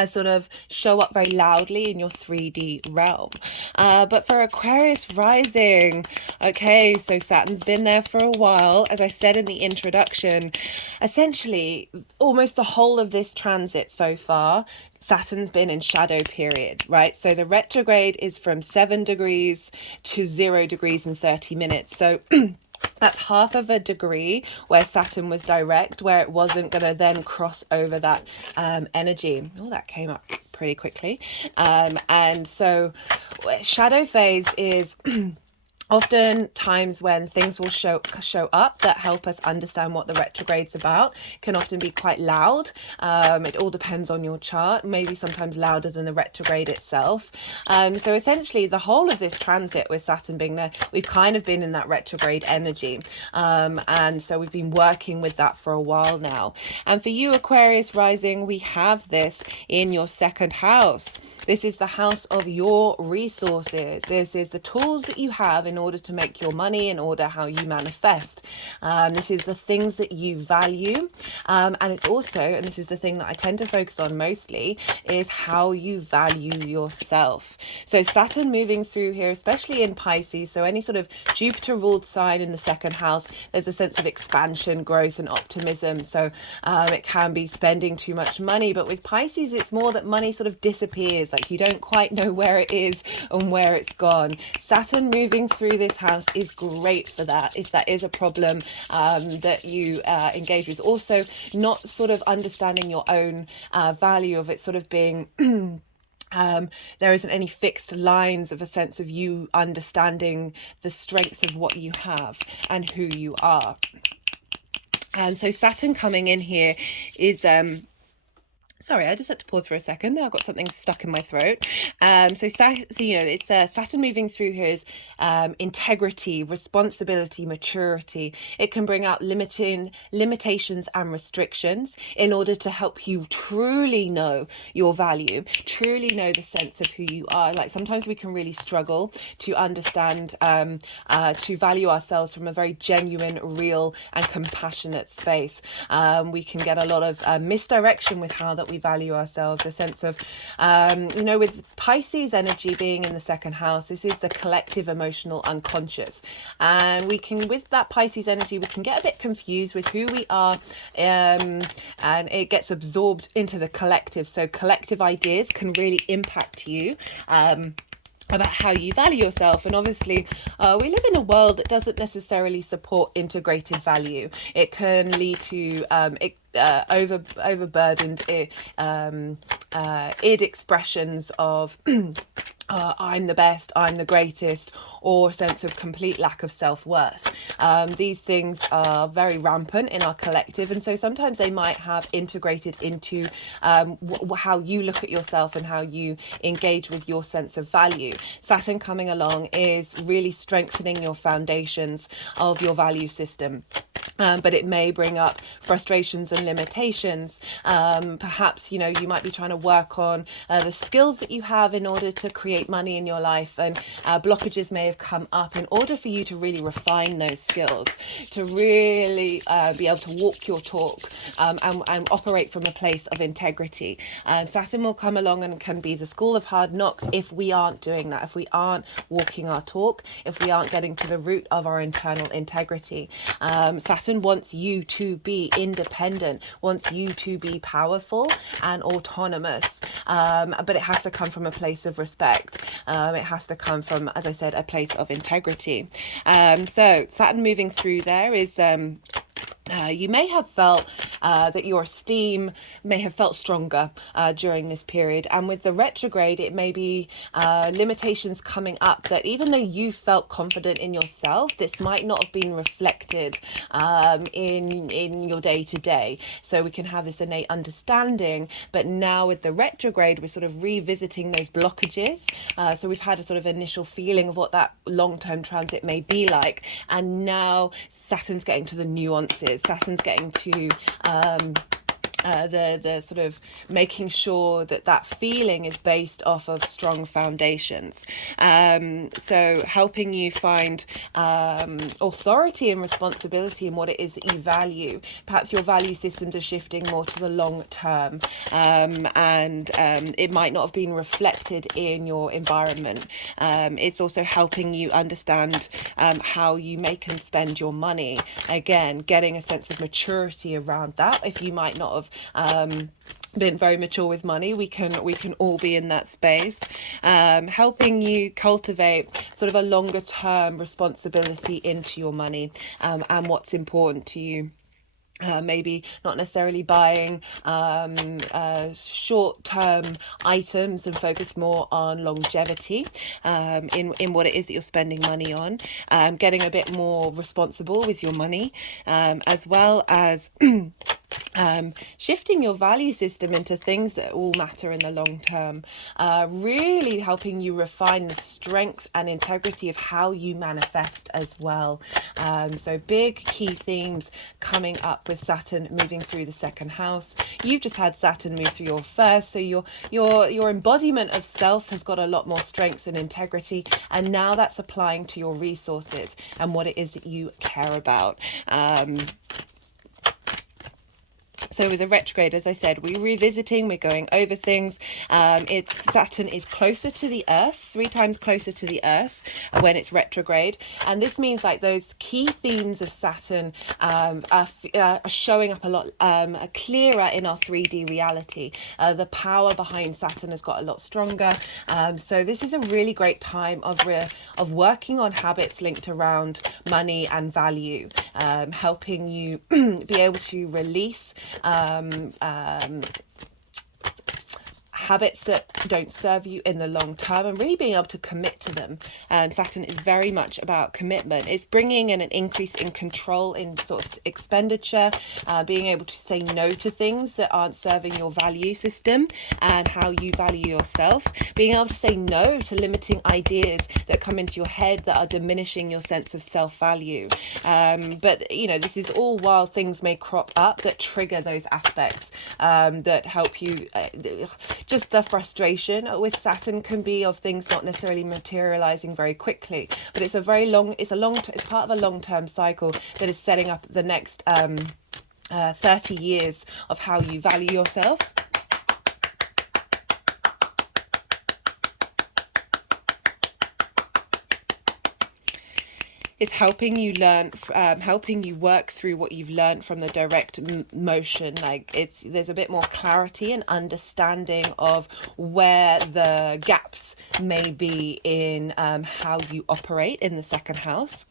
sort of show up very loudly in your 3D realm. But for Aquarius rising, okay, so Saturn's been there for a while. As I said in the introduction, essentially almost the whole of this transit so far, Saturn's been in shadow period, right? So the retrograde is from 7 degrees to 0 degrees in 30 minutes. So that's half of a degree where Saturn was direct, where it wasn't going to then cross over that energy. Oh, that came up pretty quickly. And so shadow phase is often times when things will show up that help us understand what the retrograde's about. Can often be quite loud. It all depends on your chart, maybe sometimes louder than the retrograde itself. So essentially the whole of this transit with Saturn being there, we've kind of been in that retrograde energy, and so we've been working with that for a while now. And for you, Aquarius rising, we have this in your second house. This is the house of your resources. This is the tools that you have in order to make your money, in order how you manifest. This is the things that you value. And it's also, and this is the thing that I tend to focus on mostly, is how you value yourself. So Saturn moving through here, especially in Pisces, so any sort of Jupiter ruled sign in the second house, there's a sense of expansion, growth and optimism. So it can be spending too much money, but with Pisces, it's more that money sort of disappears. Like you don't quite know where it is and where it's gone. Saturn moving through this house is great for that, if that is a problem that you engage with. Also, not sort of understanding your own value of it sort of being there isn't any fixed lines of a sense of you understanding the strengths of what you have and who you are. And so Saturn coming in here is sorry, I just had to pause for a second. I got something stuck in my throat. So it's Saturn moving through here is integrity, responsibility, maturity. It can bring out limitations and restrictions in order to help you truly know your value, truly know the sense of who you are. Like sometimes we can really struggle to understand, to value ourselves from a very genuine, real and compassionate space. We can get a lot of misdirection with how that we value ourselves, a sense of with Pisces energy being in the second house, this is the collective emotional unconscious, and we can, with that Pisces energy, we can get a bit confused with who we are, and it gets absorbed into the collective. So collective ideas can really impact you about how you value yourself. And obviously we live in a world that doesn't necessarily support integrated value. It can lead to overburdened id expressions of I'm the best, I'm the greatest, or a sense of complete lack of self-worth. These things are very rampant in our collective, and so sometimes they might have integrated into how you look at yourself and how you engage with your sense of value. Saturn coming along is really strengthening your foundations of your value system. But it may bring up frustrations and limitations. Perhaps, you might be trying to work on the skills that you have in order to create money in your life, and blockages may have come up in order for you to really refine those skills, to really be able to walk your talk, and operate from a place of integrity. Saturn will come along and can be the school of hard knocks if we aren't doing that, if we aren't walking our talk, if we aren't getting to the root of our internal integrity. Saturn wants you to be independent, wants you to be powerful and autonomous, but it has to come from a place of respect. It has to come from, as I said, a place of integrity. So Saturn moving through there is you may have felt that your esteem may have felt stronger during this period, and with the retrograde it may be limitations coming up that even though you felt confident in yourself, this might not have been reflected in your day-to-day. So we can have this innate understanding, but now with the retrograde we're sort of revisiting those blockages. So we've had a sort of initial feeling of what that long-term transit may be like, and now Saturn's getting to the nuances. Saturn's getting to the sort of making sure that that feeling is based off of strong foundations. So helping you find authority and responsibility in what it is that you value. Perhaps your value systems are shifting more to the long term, and it might not have been reflected in your environment. It's also helping you understand how you make and spend your money. Again, getting a sense of maturity around that. If you might not have been very mature with money, we can all be in that space, helping you cultivate sort of a longer term responsibility into your money, and what's important to you. Maybe not necessarily buying short-term items, and focus more on longevity in what it is that you're spending money on, getting a bit more responsible with your money, as well as shifting your value system into things that will matter in the long term, really helping you refine the strength and integrity of how you manifest as well. So big key themes coming up with Saturn moving through the second house. You've just had Saturn move through your first, so your embodiment of self has got a lot more strength and integrity, and now that's applying to your resources and what it is that you care about. So with the retrograde, as I said, we're revisiting, we're going over things. Saturn is closer to the Earth, 3 times closer to the Earth when it's retrograde. And this means like those key themes of Saturn are showing up a lot clearer in our 3D reality. The power behind Saturn has got a lot stronger. So this is a really great time of working on habits linked around money and value, helping you be able to release habits that don't serve you in the long term, and really being able to commit to them. Saturn is very much about commitment. It's bringing in an increase in control in sort of expenditure, being able to say no to things that aren't serving your value system and how you value yourself, being able to say no to limiting ideas that come into your head that are diminishing your sense of self-value. But this is all while things may crop up that trigger those aspects, that help you just the frustration with Saturn can be of things not necessarily materializing very quickly, but it's part of a long-term cycle that is setting up the next 30 years of how you value yourself. It's helping you helping you work through what you've learned from the direct motion. There's a bit more clarity and understanding of where the gaps may be in how you operate in the second house.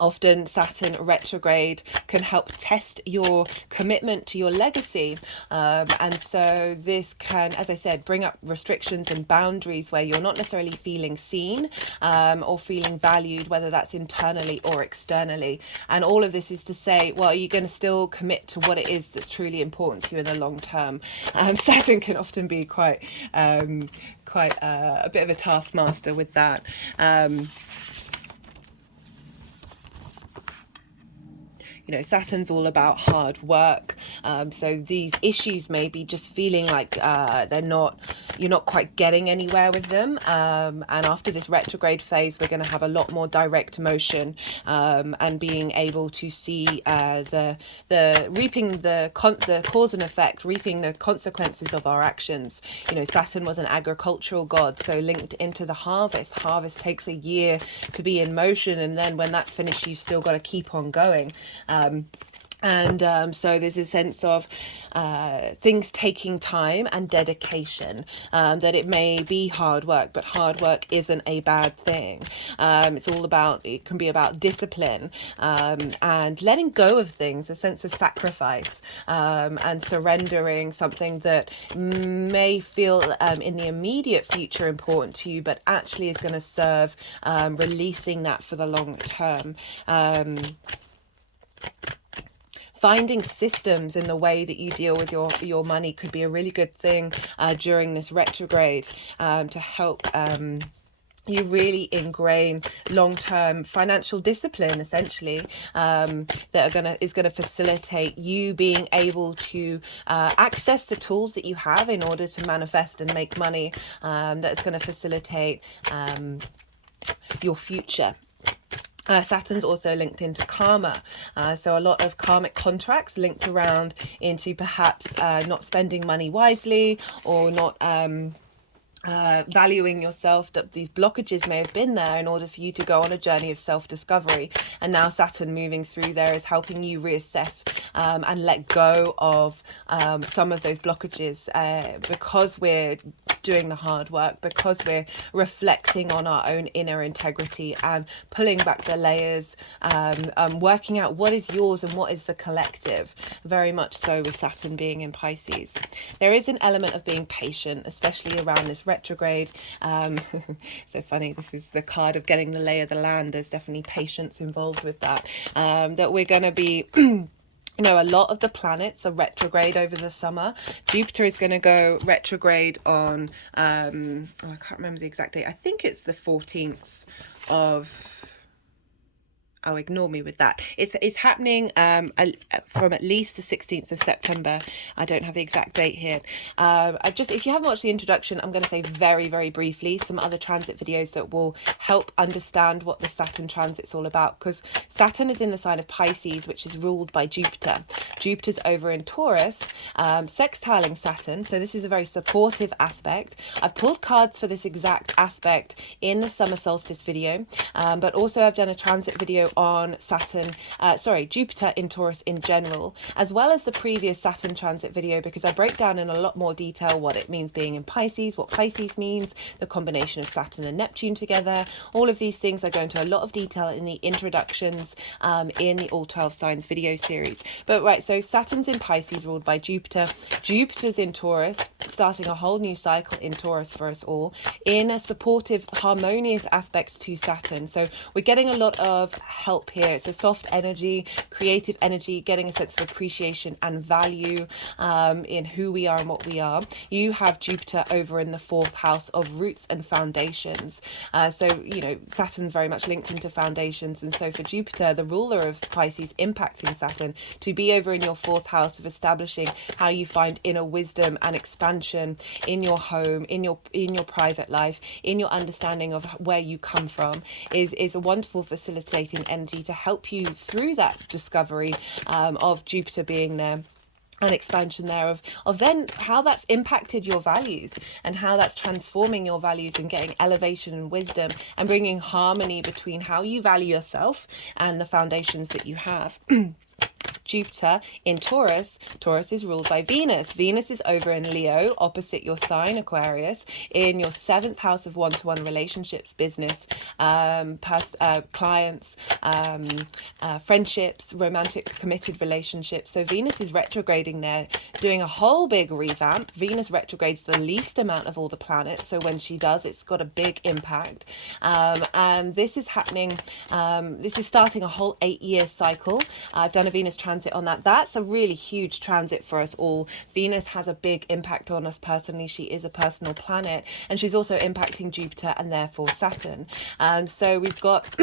Often Saturn retrograde can help test your commitment to your legacy. And so this can, as I said, bring up restrictions and boundaries where you're not necessarily feeling seen or feeling valued, whether that's internally or externally. And all of this is to say, well, are you going to still commit to what it is that's truly important to you in the long term? Saturn can often be quite a bit of a taskmaster with that. You know, Saturn's all about hard work. So these issues may be just feeling like you're not quite getting anywhere with them. And after this retrograde phase, we're going to have a lot more direct motion and being able to see the reaping the cause and effect, reaping the consequences of our actions. You know, Saturn was an agricultural god, so linked into the harvest. Harvest takes a year to be in motion, and then when that's finished, you still got to keep on going. So there's a sense of things taking time and dedication, that it may be hard work, but hard work isn't a bad thing. It can be about discipline and letting go of things, a sense of sacrifice and surrendering something that may feel in the immediate future important to you, but actually is going to serve releasing that for the long term. Finding systems in the way that you deal with your money could be a really good thing during this retrograde to help you really ingrain long-term financial discipline, essentially, that is going to facilitate you being able to access the tools that you have in order to manifest and make money. That's going to facilitate your future. Saturn's also linked into karma, so a lot of karmic contracts linked around into perhaps not spending money wisely or not valuing yourself, that these blockages may have been there in order for you to go on a journey of self-discovery. And now Saturn moving through there is helping you reassess and let go of some of those blockages because we're doing the hard work, because we're reflecting on our own inner integrity and pulling back the layers, working out what is yours and what is the collective, very much so with Saturn being in Pisces. There is an element of being patient, especially around this retrograde. So funny, this is the card of getting the lay of the land. There's definitely patience involved with that, that we're going to be you know, a lot of the planets are retrograde over the summer. Jupiter is going to go retrograde on I can't remember the exact date. I think it's the 14th of Oh, ignore me with that. It's happening from at least the 16th of September. I don't have the exact date here. If you haven't watched the introduction, I'm going to say very, very briefly some other transit videos that will help understand what the Saturn transit's all about, because Saturn is in the sign of Pisces, which is ruled by Jupiter. Jupiter's over in Taurus, sextiling Saturn, so this is a very supportive aspect. I've pulled cards for this exact aspect in the summer solstice video, but also I've done a transit video on Jupiter in Taurus in general, as well as the previous Saturn transit video, because I break down in a lot more detail what it means being in Pisces, what Pisces means, the combination of Saturn and Neptune together. All of these things I go into a lot of detail in the introductions in the All 12 Signs video series. But right, so Saturn's in Pisces, ruled by Jupiter. Jupiter's in Taurus, starting a whole new cycle in Taurus for us all, in a supportive, harmonious aspect to Saturn. So we're getting a lot of help here. It's a soft energy, creative energy, getting a sense of appreciation and value in who we are and what we are. You have Jupiter over in the 4th house of roots and foundations. So, you know, Saturn's very much linked into foundations. And so for Jupiter, the ruler of Pisces, impacting Saturn, to be over in your 4th house of establishing how you find inner wisdom and expansion in your home, in your private life, in your understanding of where you come from, is a wonderful facilitating energy to help you through that discovery of Jupiter being there. An expansion there of then how that's impacted your values and how that's transforming your values and getting elevation and wisdom and bringing harmony between how you value yourself and the foundations that you have. Jupiter in Taurus. Taurus is ruled by Venus. Venus is over in Leo, opposite your sign, Aquarius, in your 7th house of one-to-one relationships, business, clients, friendships, romantic committed relationships. So Venus is retrograding there, doing a whole big revamp. Venus retrogrades the least amount of all the planets, so when she does, it's got a big impact. And this is happening, this is starting a whole 8-year cycle. I've done a Venus transit on that. That's a really huge transit for us all. Venus has a big impact on us personally. She is a personal planet, and she's also impacting Jupiter and therefore Saturn. So we've got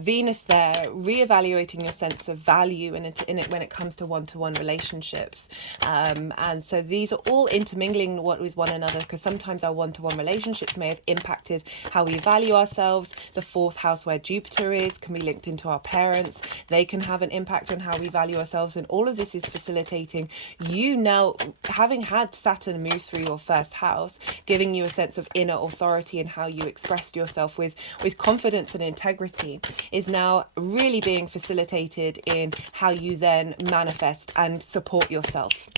Venus there, reevaluating your sense of value in it when it comes to one-to-one relationships. And so these are all intermingling with one another, because sometimes our one-to-one relationships may have impacted how we value ourselves. The 4th house where Jupiter is can be linked into our parents. They can have an impact on how we value ourselves. And all of this is facilitating you now, having had Saturn move through your 1st house, giving you a sense of inner authority in how you expressed yourself with confidence and integrity, is now really being facilitated in how you then manifest and support yourself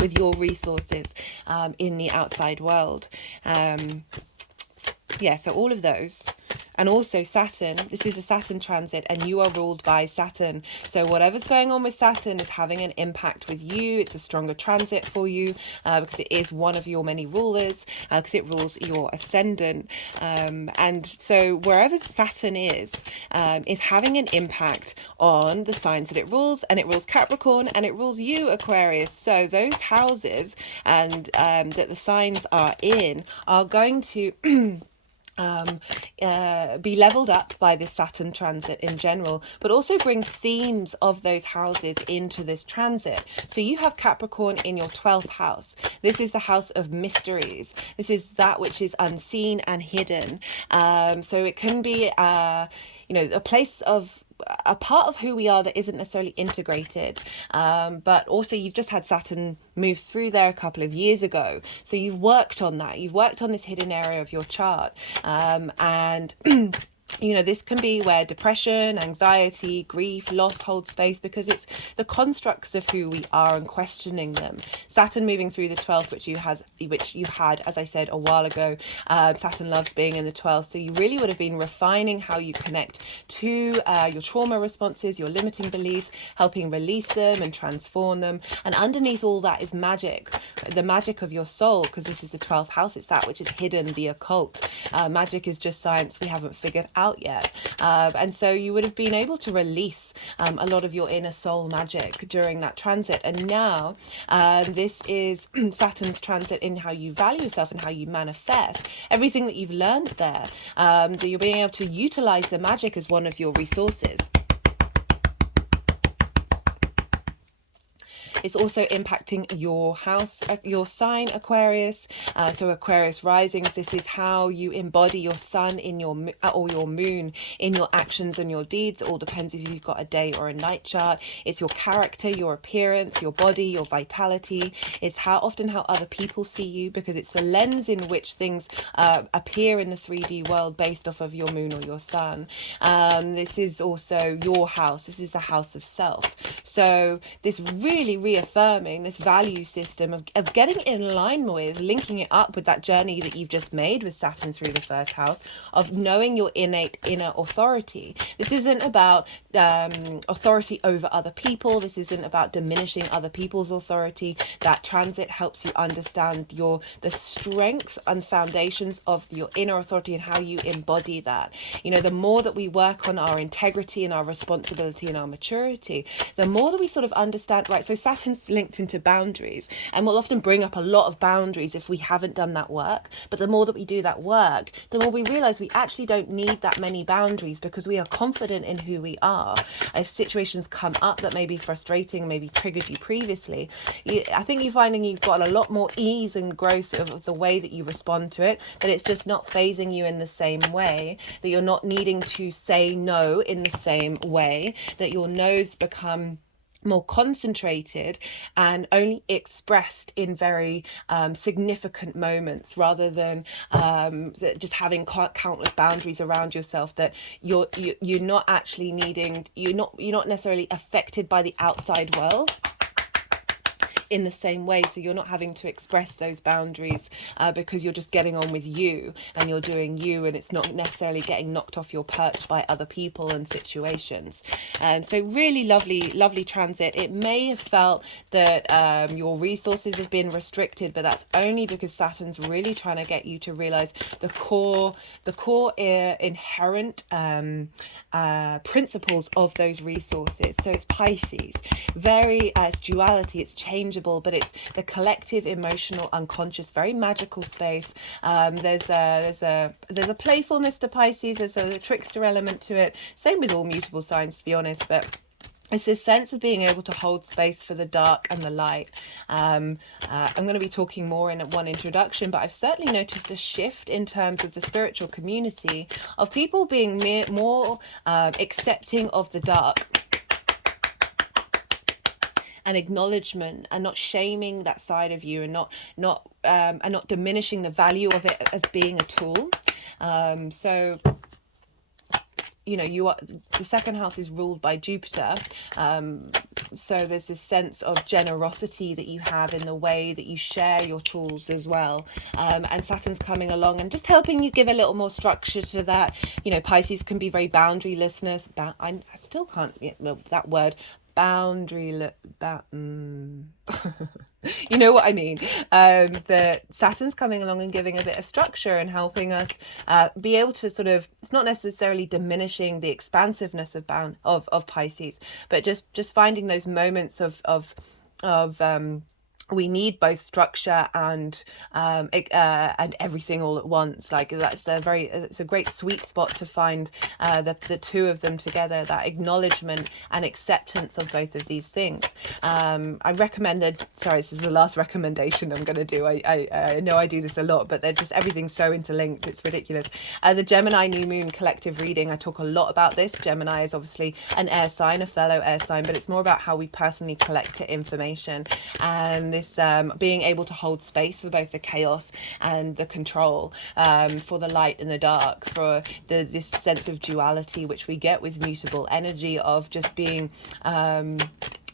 with your resources in the outside world. So all of those. And also Saturn, this is a Saturn transit, and you are ruled by Saturn. So whatever's going on with Saturn is having an impact with you. It's a stronger transit for you because it is one of your many rulers, because it rules your ascendant. And so wherever Saturn is having an impact on the signs that it rules, and it rules Capricorn and it rules you, Aquarius. So those houses and that the signs are in are going to be leveled up by this Saturn transit in general, but also bring themes of those houses into this transit. So you have Capricorn in your 12th house. This is the house of mysteries. This is that which is unseen and hidden. So it can be a place of a part of who we are that isn't necessarily integrated, but also you've just had Saturn move through there a couple of years ago, so you've worked on that, you've worked on this hidden area of your chart, and this can be where depression, anxiety, grief, loss hold space, because it's the constructs of who we are and questioning them. Saturn moving through the 12th, which you had, as I said a while ago. Saturn loves being in the 12th, so you really would have been refining how you connect to your trauma responses, your limiting beliefs, helping release them and transform them. And underneath all that is magic, the magic of your soul, because this is the 12th house. It's that which is hidden, the occult. Magic is just science we haven't figured out yet, and so you would have been able to release a lot of your inner soul magic during that transit. And now this is Saturn's transit in how you value yourself and how you manifest everything that you've learned there, that you're being able to utilize the magic as one of your resources. It's also impacting your house, your sign, Aquarius. So Aquarius risings, this is how you embody your sun in your or your moon in your actions and your deeds. It all depends if you've got a day or a night chart. It's your character, your appearance, your body, your vitality. It's how other people see you, because it's the lens in which things appear in the 3D world based off of your moon or your sun. This is also your house. This is the house of self. So this really reaffirming this value system of getting in line with, linking it up with that journey that you've just made with Saturn through the 1st house, of knowing your innate inner authority. This isn't about authority over other people. This isn't about diminishing other people's authority. That transit helps you understand the strengths and foundations of your inner authority and how you embody that. The more that we work on our integrity and our responsibility and our maturity, the more that we sort of understand, right? So Saturn's linked into boundaries, and we'll often bring up a lot of boundaries if we haven't done that work. But the more that we do that work, the more we realize we actually don't need that many boundaries, because we are confident in who we are. If situations come up that may be frustrating, maybe triggered you previously, I think you're finding you've got a lot more ease and growth of the way that you respond to it, that it's just not phasing you in the same way, that you're not needing to say no in the same way, that your no's become more concentrated and only expressed in very significant moments, rather than just having countless boundaries around yourself, that you're not actually needing, you're not necessarily affected by the outside world in the same way. So you're not having to express those boundaries because you're just getting on with you and you're doing you, and it's not necessarily getting knocked off your perch by other people and situations. So really lovely transit. It may have felt that your resources have been restricted, but that's only because Saturn's really trying to get you to realize the core inherent principles of those resources. So it's Pisces, very it's duality, it's changeable, but it's the collective emotional unconscious, very magical space. There's a playfulness to Pisces, there's a trickster element to it, same with all mutable signs, to be honest, but it's this sense of being able to hold space for the dark and the light. I'm going to be talking more in one introduction, but I've certainly noticed a shift in terms of the spiritual community of people being more accepting of the dark and acknowledgement, and not shaming that side of you, and not diminishing the value of it as being a tool. So you are, the second house is ruled by Jupiter, so there's this sense of generosity that you have in the way that you share your tools as well, and Saturn's coming along and just helping you give a little more structure to that. Pisces can be very boundarylessness. I still can't that word boundary you know what I mean. That Saturn's coming along and giving a bit of structure and helping us be able to sort of, it's not necessarily diminishing the expansiveness of Pisces, but just finding those moments of we need both structure and everything all at once. Like it's a great sweet spot to find the two of them together, that acknowledgement and acceptance of both of these things. I recommended, sorry, this is the last recommendation I'm going to do. I know I do this a lot, but they're just, everything's so interlinked, it's ridiculous. The Gemini new moon collective reading, I talk a lot about this. Gemini is obviously an air sign, a fellow air sign, but it's more about how we personally collect information, and this being able to hold space for both the chaos and the control, for the light and the dark, for this sense of duality which we get with mutable energy, of just being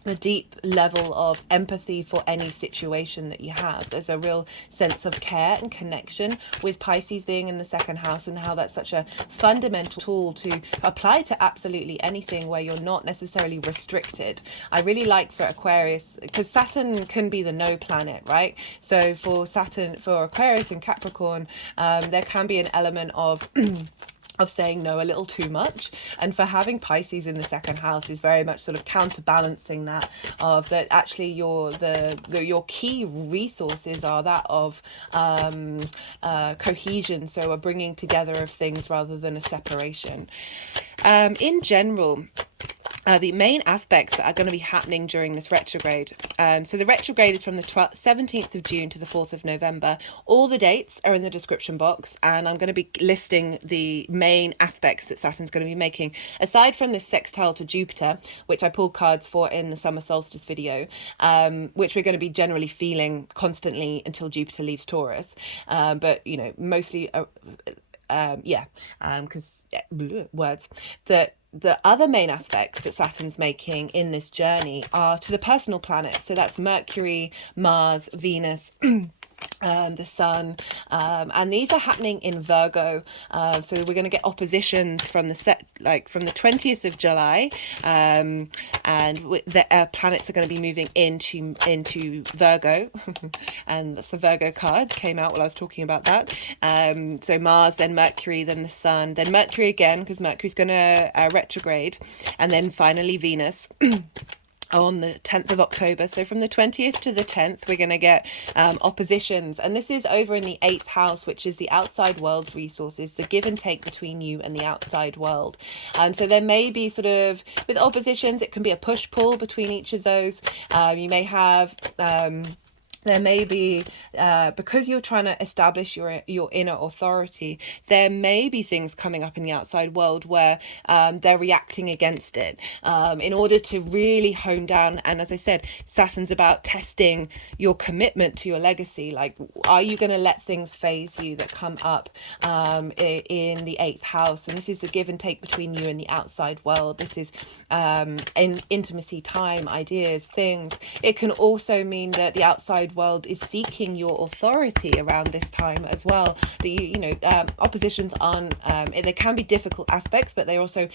the deep level of empathy for any situation that you have. There's a real sense of care and connection with Pisces being in the second house, and how that's such a fundamental tool to apply to absolutely anything where you're not necessarily restricted. I really like for Aquarius, because Saturn can be the no planet, right? So for Aquarius and Capricorn, there can be an element of of saying no a little too much, and for having Pisces in the second house is very much sort of counterbalancing that, of that actually your key resources are that of cohesion, so a bringing together of things rather than a separation. In general, the main aspects that are going to be happening during this retrograde. So the retrograde is from the 17th of June to the 4th of November. All the dates are in the description box, and I'm going to be listing the main aspects that Saturn's going to be making. Aside from this sextile to Jupiter, which I pulled cards for in the summer solstice video, which we're going to be generally feeling constantly until Jupiter leaves Taurus. But, mostly, because words, that the other main aspects that Saturn's making in this journey are to the personal planets. So that's Mercury, Mars, Venus, the Sun, and these are happening in Virgo. So we're going to get oppositions from the 20th of July, and the planets are going to be moving into Virgo, and that's the Virgo card came out while I was talking about that. So Mars, then Mercury, then the Sun, then Mercury again, because Mercury's going to retrograde, and then finally Venus on the 10th of October. So from the 20th to the 10th, we're going to get oppositions. And this is over in the 8th house, which is the outside world's resources, the give and take between you and the outside world. So there may be sort of, with oppositions, it can be a push-pull between each of those. You may have there may be, because you're trying to establish your inner authority, there may be things coming up in the outside world where they're reacting against it, in order to really hone down. And as I said, Saturn's about testing your commitment to your legacy. Like, are you going to let things phase you that come up in the 8th house? And this is the give and take between you and the outside world. This is in intimacy, time, ideas, things. It can also mean that the outside world is seeking your authority around this time as well. That oppositions aren't, there can be difficult aspects, but they also,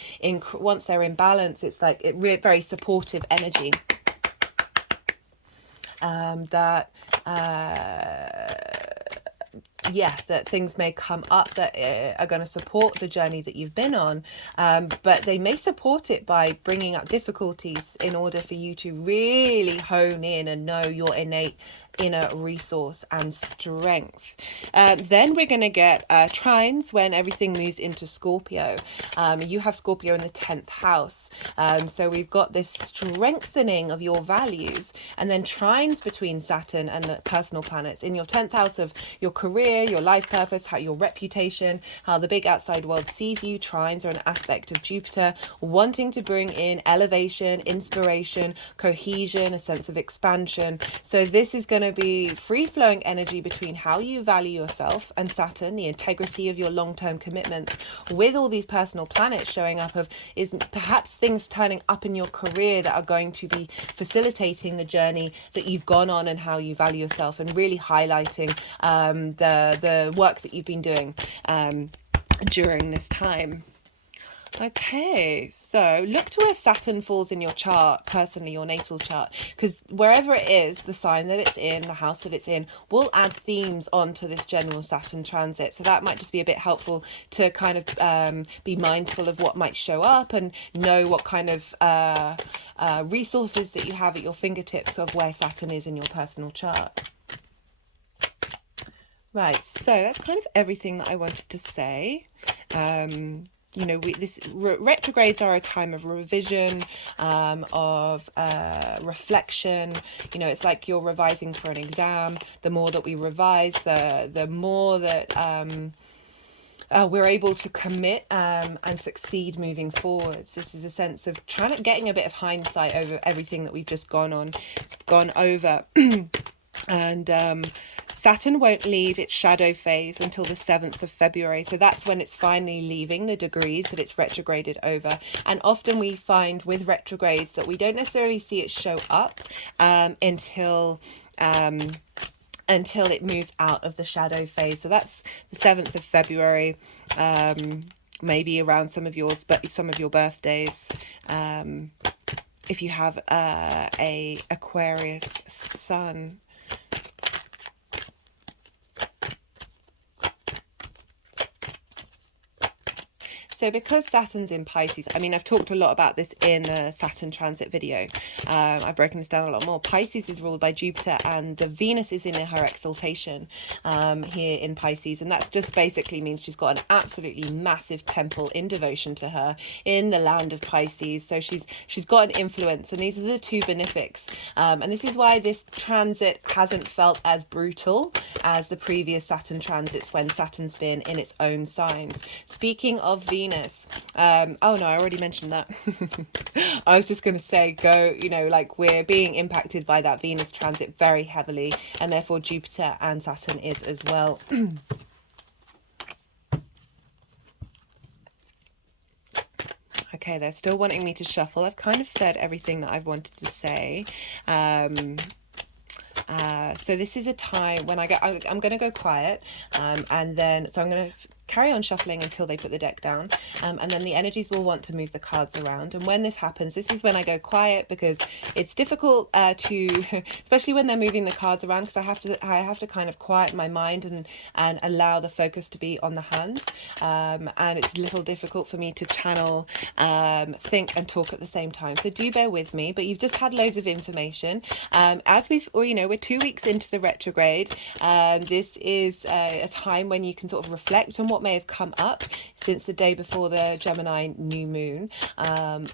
once they're in balance, it's like very supportive energy. That things may come up that are going to support the journey that you've been on, but they may support it by bringing up difficulties in order for you to really hone in and know your innate inner resource and strength. Then we're going to get trines when everything moves into Scorpio. You have Scorpio in the 10th house, so we've got this strengthening of your values, and then trines between Saturn and the personal planets in your 10th house of your career, your life purpose, how your reputation, how the big outside world sees you. Trines are an aspect of Jupiter wanting to bring in elevation, inspiration, cohesion, a sense of expansion. So this is going to be free-flowing energy between how you value yourself and Saturn, the integrity of your long-term commitments, with all these personal planets showing up is perhaps things turning up in your career that are going to be facilitating the journey that you've gone on and how you value yourself, and really highlighting the work that you've been doing during this time. Okay, so look to where Saturn falls in your chart, personally, your natal chart, because wherever it is, the sign that it's in, the house that it's in, will add themes onto this general Saturn transit. So that might just be a bit helpful to kind of be mindful of what might show up and know what kind of resources that you have at your fingertips of where Saturn is in your personal chart. Right, so that's kind of everything that I wanted to say. Retrogrades are a time of revision, of reflection. It's like you're revising for an exam. The more that we revise, the more that we're able to commit and succeed moving forwards. This is a sense of getting a bit of hindsight over everything that we've just gone over. And Saturn won't leave its shadow phase until the 7th of February. So that's when it's finally leaving the degrees that it's retrograded over. And often we find with retrogrades that we don't necessarily see it show up until it moves out of the shadow phase. So that's the 7th of February, maybe around some of your birthdays. If you have a Aquarius Sun. So because Saturn's in Pisces, I've talked a lot about this in the Saturn transit video. I've broken this down a lot more. Pisces is ruled by Jupiter, and the Venus is in her exaltation here in Pisces. And that just basically means she's got an absolutely massive temple in devotion to her in the land of Pisces. So she's got an influence, and these are the two benefics. And this is why this transit hasn't felt as brutal as the previous Saturn transits when Saturn's been in its own signs. Speaking of Venus, I already mentioned that. I was just going to say, we're being impacted by that Venus transit very heavily, and therefore Jupiter and Saturn is as well. Okay, they're still wanting me to shuffle. I've kind of said everything that I've wanted to say. So this is a time when I'm going to go quiet, and then I'm going to carry on shuffling until they put the deck down, and then the energies will want to move the cards around. And when this happens, this is when I go quiet, because it's difficult to especially when they're moving the cards around, because I have to kind of quiet my mind and allow the focus to be on the hands, and it's a little difficult for me to channel, think and talk at the same time. So do bear with me. But you've just had loads of information as we're 2 weeks into the retrograde. This is a time when you can sort of reflect on what what may have come up since the day before the Gemini new moon,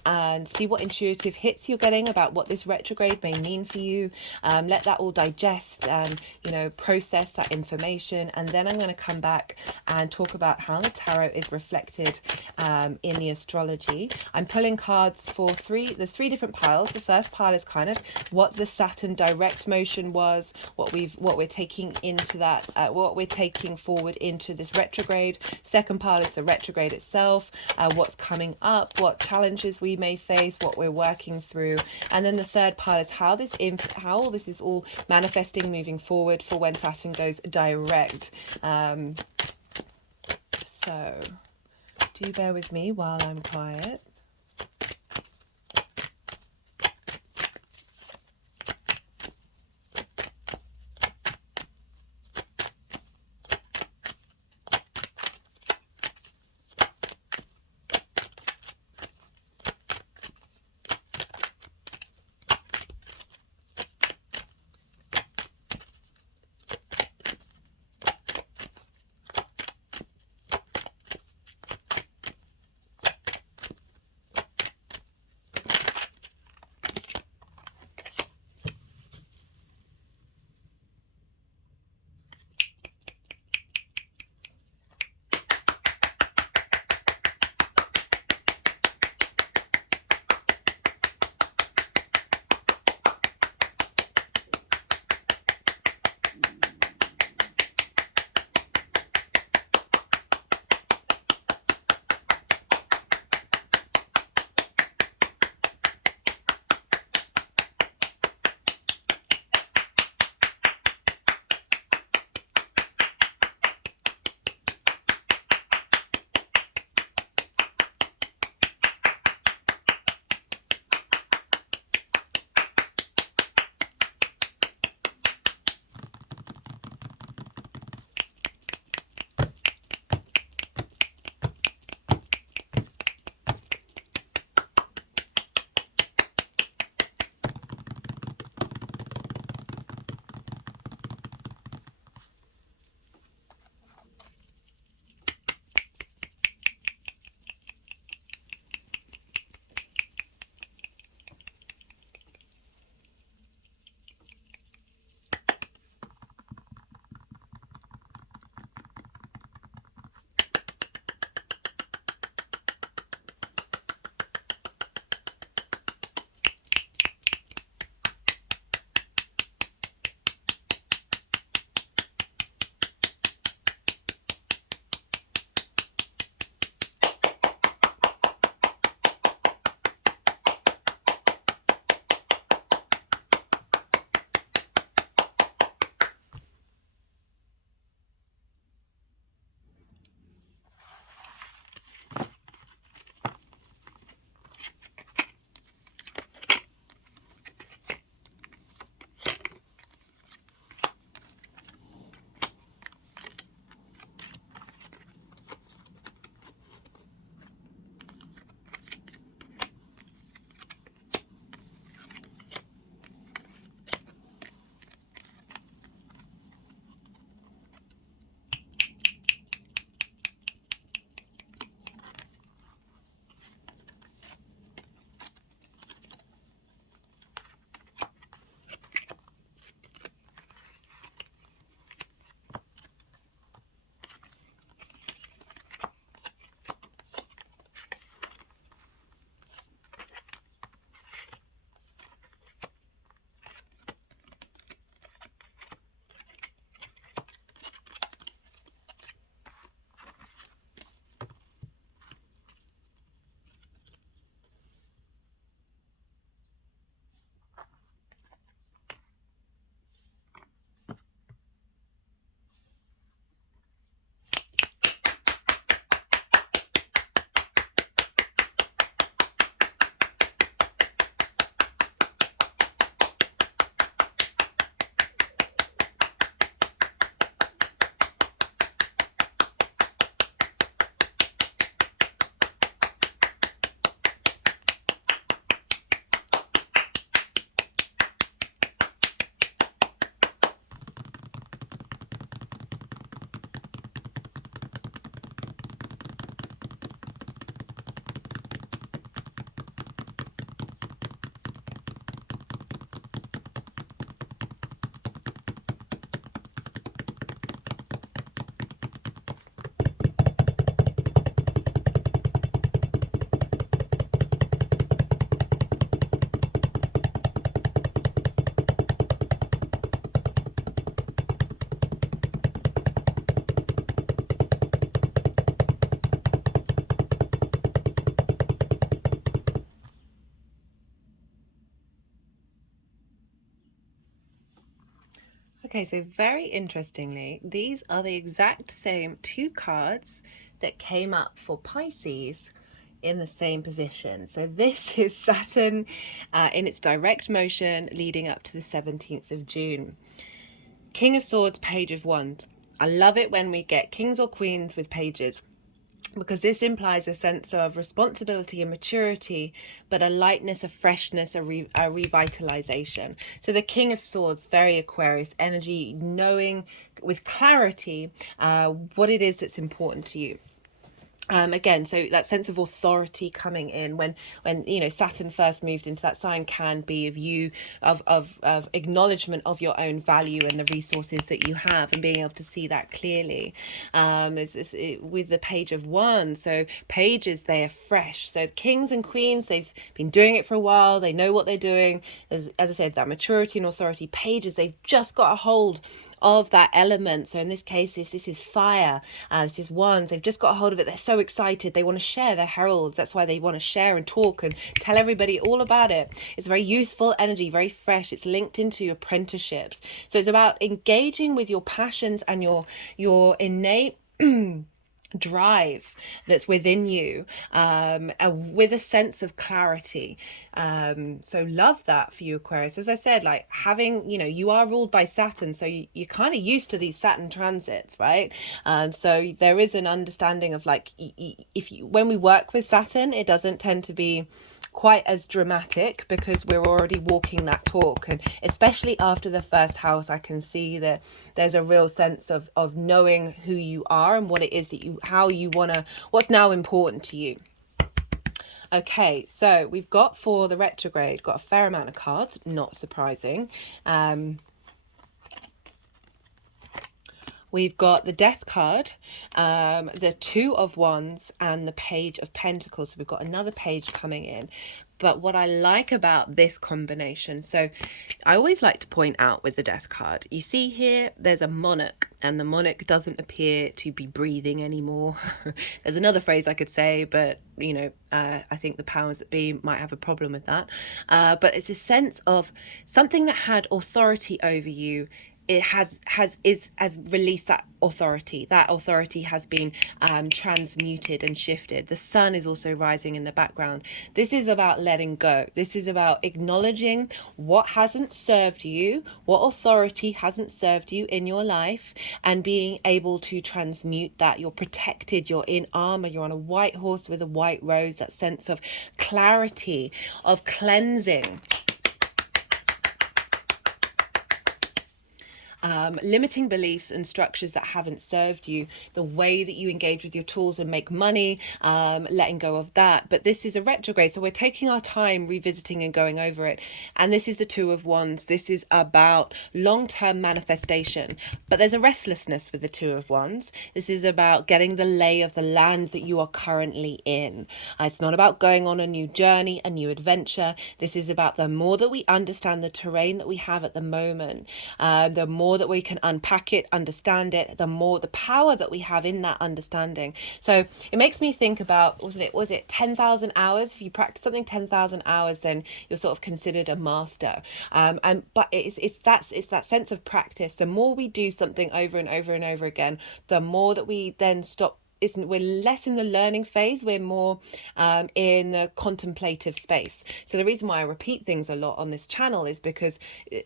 and see what intuitive hits you're getting about what this retrograde may mean for you. Let that all digest and, you know, process that information. And then I'm going to come back and talk about how the tarot is reflected in the astrology. I'm pulling cards for there's three different piles. The first pile is kind of what the Saturn direct motion was, what we're taking into that, what we're taking forward into this retrograde. Second pile is the retrograde itself, what's coming up, what challenges we may face, what we're working through. And then the third pile is how all this is all manifesting moving forward for when Saturn goes direct. So do bear with me while I'm quiet. Okay, so very interestingly, these are the exact same two cards that came up for Pisces in the same position. So this is Saturn in its direct motion leading up to the 17th of June. King of Swords, Page of Wands. I love it when we get kings or queens with pages, because this implies a sense of responsibility and maturity, but a lightness, a freshness, a revitalization. So the King of Swords, very Aquarius energy, knowing with clarity what it is that's important to you. Again, so that sense of authority coming in when you know Saturn first moved into that sign can be of you of acknowledgement of your own value and the resources that you have, and being able to see that clearly. With the Page of Wands, so pages, they are fresh. So kings and queens, they've been doing it for a while, they know what they're doing. As I said, that maturity and authority. Pages, they've just got a hold of that element. So in this case, this is fire. This is Wands. They've just got a hold of it. They're so excited. They want to share. They're heralds. That's why they want to share and talk and tell everybody all about it. It's very useful energy, very fresh. It's linked into your apprenticeships. So it's about engaging with your passions and your innate drive that's within you, with a sense of clarity. So love that for you, Aquarius. As I said, like having, you know, you are ruled by Saturn, so you're kind of used to these Saturn transits, right? So there is an understanding of like, when we work with Saturn, it doesn't tend to be quite as dramatic because we're already walking that talk. And especially after the first house, I can see that there's a real sense of knowing who you are and what it is that how you want to, what's now important to you. Okay, so we've got, for the retrograde, got a fair amount of cards, not surprising. We've got the Death card, the Two of Wands, and the Page of Pentacles. So we've got another page coming in. But what I like about this combination, so I always like to point out with the Death card, you see here, there's a monarch, and the monarch doesn't appear to be breathing anymore. There's another phrase I could say, but, you know, I think the powers that be might have a problem with that. But it's a sense of something that had authority over you. It has released that authority. That authority has been transmuted and shifted. The sun is also rising in the background. This is about letting go. This is about acknowledging what hasn't served you, what authority hasn't served you in your life, and being able to transmute that. You're protected, you're in armor, you're on a white horse with a white rose, that sense of clarity, of cleansing. Limiting beliefs and structures that haven't served you, the way that you engage with your tools and make money, letting go of that. But this is a retrograde, so we're taking our time revisiting and going over it. And this is the Two of Wands. This is about long-term manifestation, but there's a restlessness with the Two of Wands. This is about getting the lay of the land that you are currently in. It's not about going on a new journey, a new adventure. This is about the more that we understand the terrain that we have at the moment, the more that we can unpack it, understand it, the more the power that we have in that understanding. So it makes me think about, was it 10,000 hours? If you practice something 10,000 hours, then you're sort of considered a master. But it's that sense of practice. The more we do something over and over and over again, the more that we then stop. We're less in the learning phase, we're more in the contemplative space. So the reason why I repeat things a lot on this channel is because,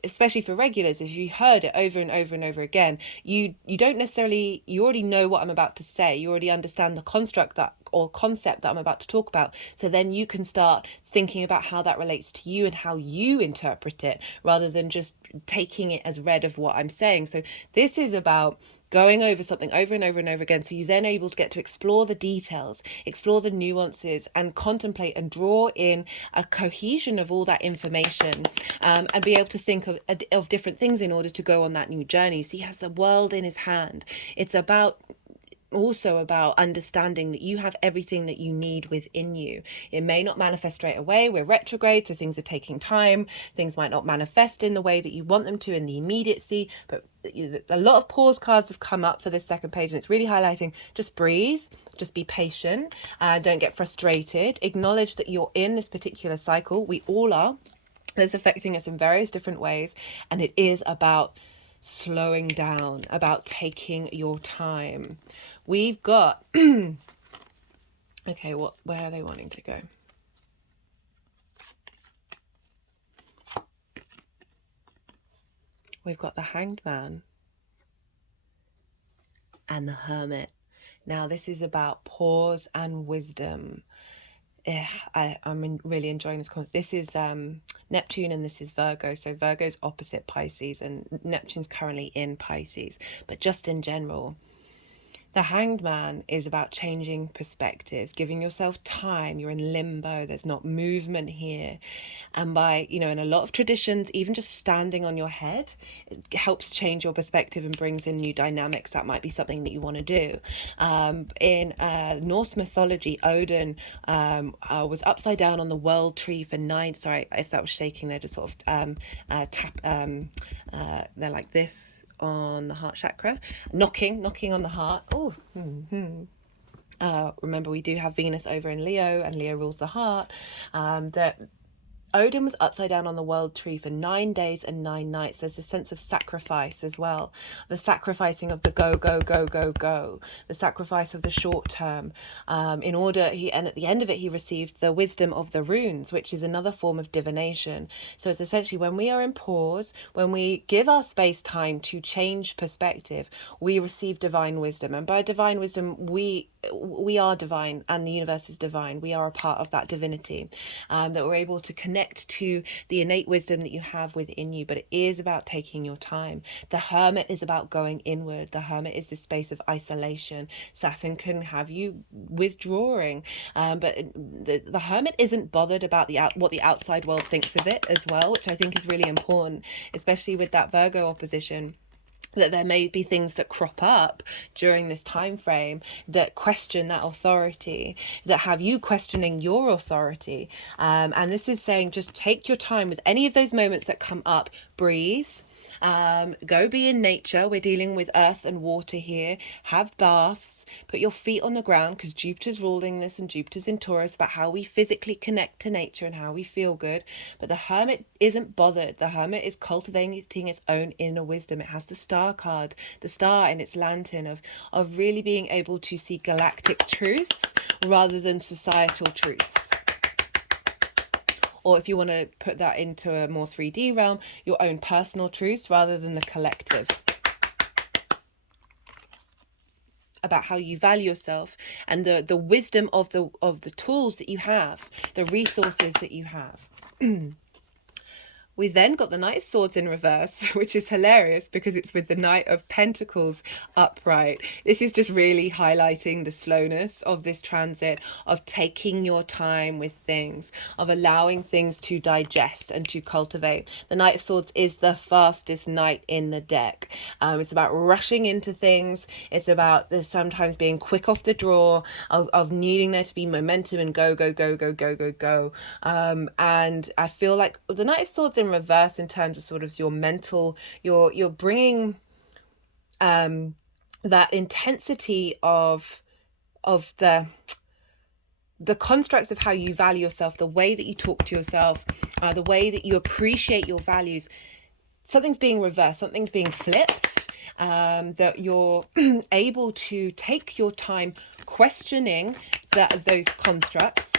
especially for regulars, if you heard it over and over and over again, you don't necessarily, you already know what I'm about to say, you already understand the construct that or concept that I'm about to talk about. So then you can start thinking about how that relates to you and how you interpret it, rather than just taking it as read of what I'm saying. So this is about going over something over and over and over again, so you're then able to get to explore the details, explore the nuances, and contemplate and draw in a cohesion of all that information, and be able to think of different things in order to go on that new journey. So he has the world in his hand. It's also about understanding that you have everything that you need within you. It may not manifest straight away. We're retrograde, so things are taking time. Things might not manifest in the way that you want them to in the immediacy, but a lot of pause cards have come up for this second page, and it's really highlighting just breathe, just be patient, don't get frustrated, acknowledge that you're in this particular cycle. We all are. It's affecting us in various different ways, and it is about slowing down, about taking your time. We've got, okay, where are they wanting to go? We've got the Hanged Man and the Hermit. Now, this is about pause and wisdom. I'm really enjoying this concept. This is Neptune and this is Virgo. So Virgo's opposite Pisces and Neptune's currently in Pisces. But just in general, the Hanged Man is about changing perspectives, giving yourself time. You're in limbo. There's not movement here. And by, in a lot of traditions, even just standing on your head, it helps change your perspective and brings in new dynamics. That might be something that you want to do. In Norse mythology, Odin was upside down on the world tree for 9. Sorry if that was shaking there, just sort of tap. They're like this on the heart chakra, knocking on the heart. Remember, we do have Venus over in Leo, and Leo rules the heart. That Odin was upside down on the world tree for 9 days and 9 nights. There's a sense of sacrifice as well. The sacrificing of the go, the sacrifice of the short term. And at the end of it, he received the wisdom of the runes, which is another form of divination. So it's essentially when we are in pause, when we give our space time to change perspective, we receive divine wisdom. And by divine wisdom, we are divine and the universe is divine. We are a part of that divinity, that we're able to connect to the innate wisdom that you have within you. But it is about taking your time. The Hermit is about going inward. The Hermit is this space of isolation. Saturn can have you withdrawing, but the Hermit isn't bothered about what the outside world thinks of it as well, which I think is really important, especially with that Virgo opposition. That there may be things that crop up during this time frame that question that authority, that have you questioning your authority. And this is saying just take your time with any of those moments that come up. Breathe. Go be in nature. We're dealing with earth and water here. Have baths. Put your feet on the ground, because Jupiter's ruling this and Jupiter's in Taurus, about how we physically connect to nature and how we feel good. But the Hermit isn't bothered. The Hermit is cultivating its own inner wisdom. It has the star card, the star in its lantern of really being able to see galactic truths rather than societal truths. Or if you want to put that into a more 3D realm, your own personal truths rather than the collective. About how you value yourself and the wisdom of the tools that you have, the resources that you have. We then got the Knight of Swords in reverse, which is hilarious because it's with the Knight of Pentacles upright. This is just really highlighting the slowness of this transit, of taking your time with things, of allowing things to digest and to cultivate. The Knight of Swords is the fastest knight in the deck. It's about rushing into things. It's about sometimes being quick off the draw, of needing there to be momentum and go. And I feel like the Knight of Swords in reverse, in terms of sort of your mental, you're bringing that intensity of the constructs of how you value yourself, the way that you talk to yourself, the way that you appreciate your values. Something's being reversed, something's being flipped, that you're able to take your time questioning those constructs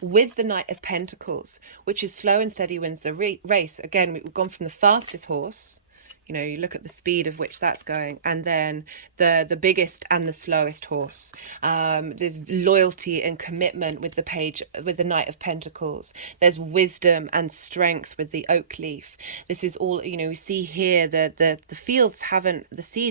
with the Knight of Pentacles, which is slow and steady wins the race. Again, we've gone from the fastest horse, you look at the speed of which that's going, and then the biggest and the slowest horse. There's loyalty and commitment with the Knight of Pentacles. There's wisdom and strength with the oak leaf. This is all, we see here the seeds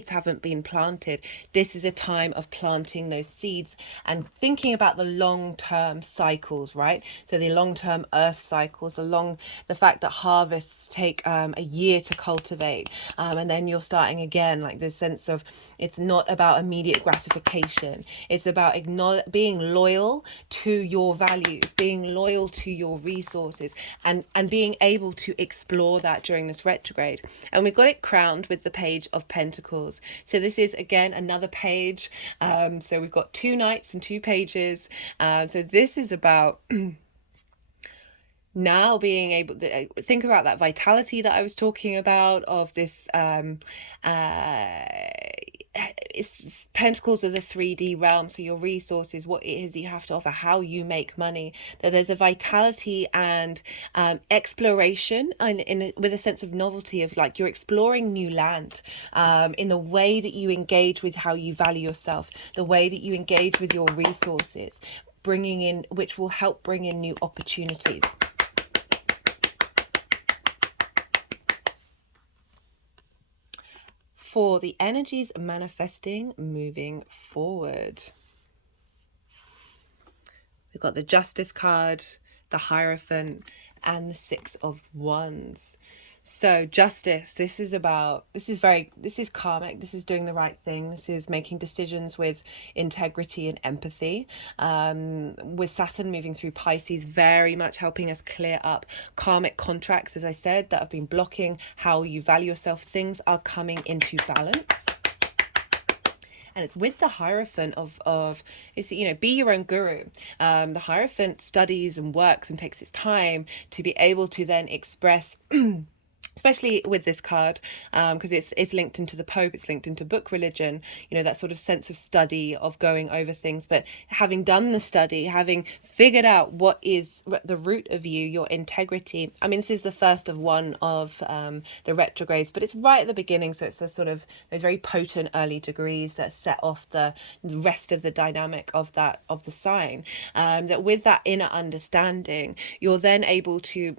haven't been planted. This is a time of planting those seeds and thinking about the long-term cycles, right? So the long-term earth cycles, the fact that harvests take a year to cultivate. And then you're starting again, like this sense of, it's not about immediate gratification. It's about being loyal to your values, being loyal to your resources, and being able to explore that during this retrograde. And we've got it crowned with the Page of Pentacles. So this is, again, another page. So we've got 2 knights and 2 pages. So this is about now being able to think about that vitality that I was talking about, of this it's Pentacles of the 3D realm, so your resources, what it is you have to offer, how you make money, that there's a vitality and exploration, and with a sense of novelty, of like you're exploring new land, in the way that you engage with how you value yourself, the way that you engage with your resources, bringing in, which will help bring in new opportunities. For the energies manifesting moving forward, we've got the Justice card, the Hierophant, and the Six of Wands. So justice, this is karmic. This is doing the right thing. This is making decisions with integrity and empathy. With Saturn moving through Pisces, very much helping us clear up karmic contracts, as I said, that have been blocking how you value yourself. Things are coming into balance. And it's with the Hierophant of it's, be your own guru. The Hierophant studies and works and takes its time to be able to then express especially with this card, because it's linked into the Pope, it's linked into book religion, that sort of sense of study, of going over things. But having done the study, having figured out what is the root of you, your integrity. I mean, this is the first of one of the retrogrades, but it's right at the beginning, so it's the sort of those very potent early degrees that set off the rest of the dynamic of the sign. That with that inner understanding, you're then able to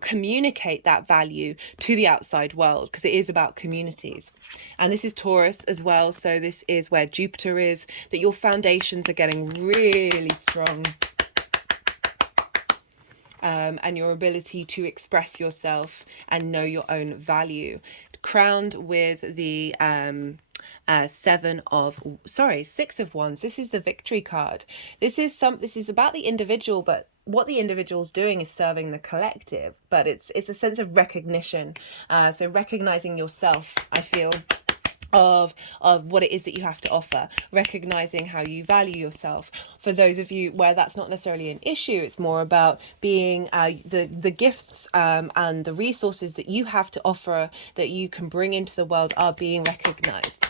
communicate that value to the outside world, because it is about communities. And this is Taurus as well, so this is where Jupiter is, that your foundations are getting really strong, and your ability to express yourself and know your own value, crowned with the Six of Wands. This is the Victory card. This is about the individual, but what the individual's doing is serving the collective. But it's a sense of recognition, so recognizing yourself, I feel, of what it is that you have to offer, recognizing how you value yourself. For those of you where that's not necessarily an issue, it's more about being the gifts and the resources that you have to offer, that you can bring into the world, are being recognized.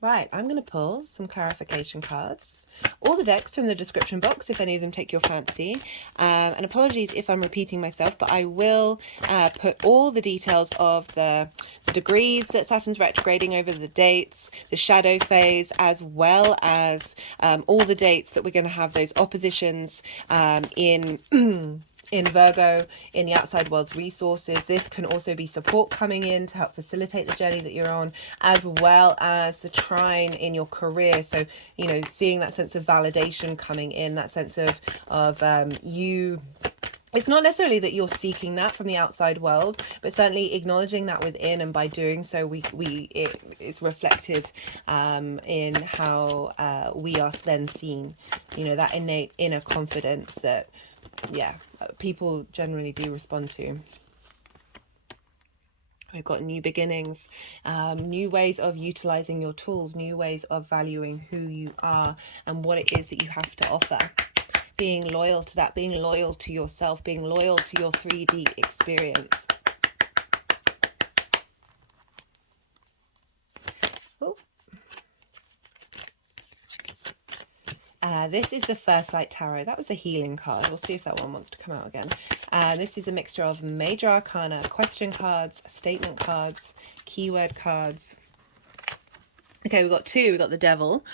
Right, I'm going to pull some clarification cards. All the decks are in the description box if any of them take your fancy. And apologies if I'm repeating myself, but I will put all the details of the degrees that Saturn's retrograding over, the dates, the shadow phase, as well as all the dates that we're going to have those oppositions in Virgo, in the outside world's resources. This can also be support coming in to help facilitate the journey that you're on, as well as the trine in your career. So, seeing that sense of validation coming in, that sense of you. It's not necessarily that you're seeking that from the outside world, but certainly acknowledging that within, and by doing so, it's reflected in how we are then seen. That innate inner confidence that, people generally do respond to. We've got new beginnings, new ways of utilizing your tools, new ways of valuing who you are and what it is that you have to offer. Being loyal to that, being loyal to yourself, being loyal to your 3D experience. This is the First Light Tarot. That was the healing card. We'll see if that one wants to come out again. This is a mixture of major arcana, question cards, statement cards, keyword cards. Okay, we've got two. We've got the Devil,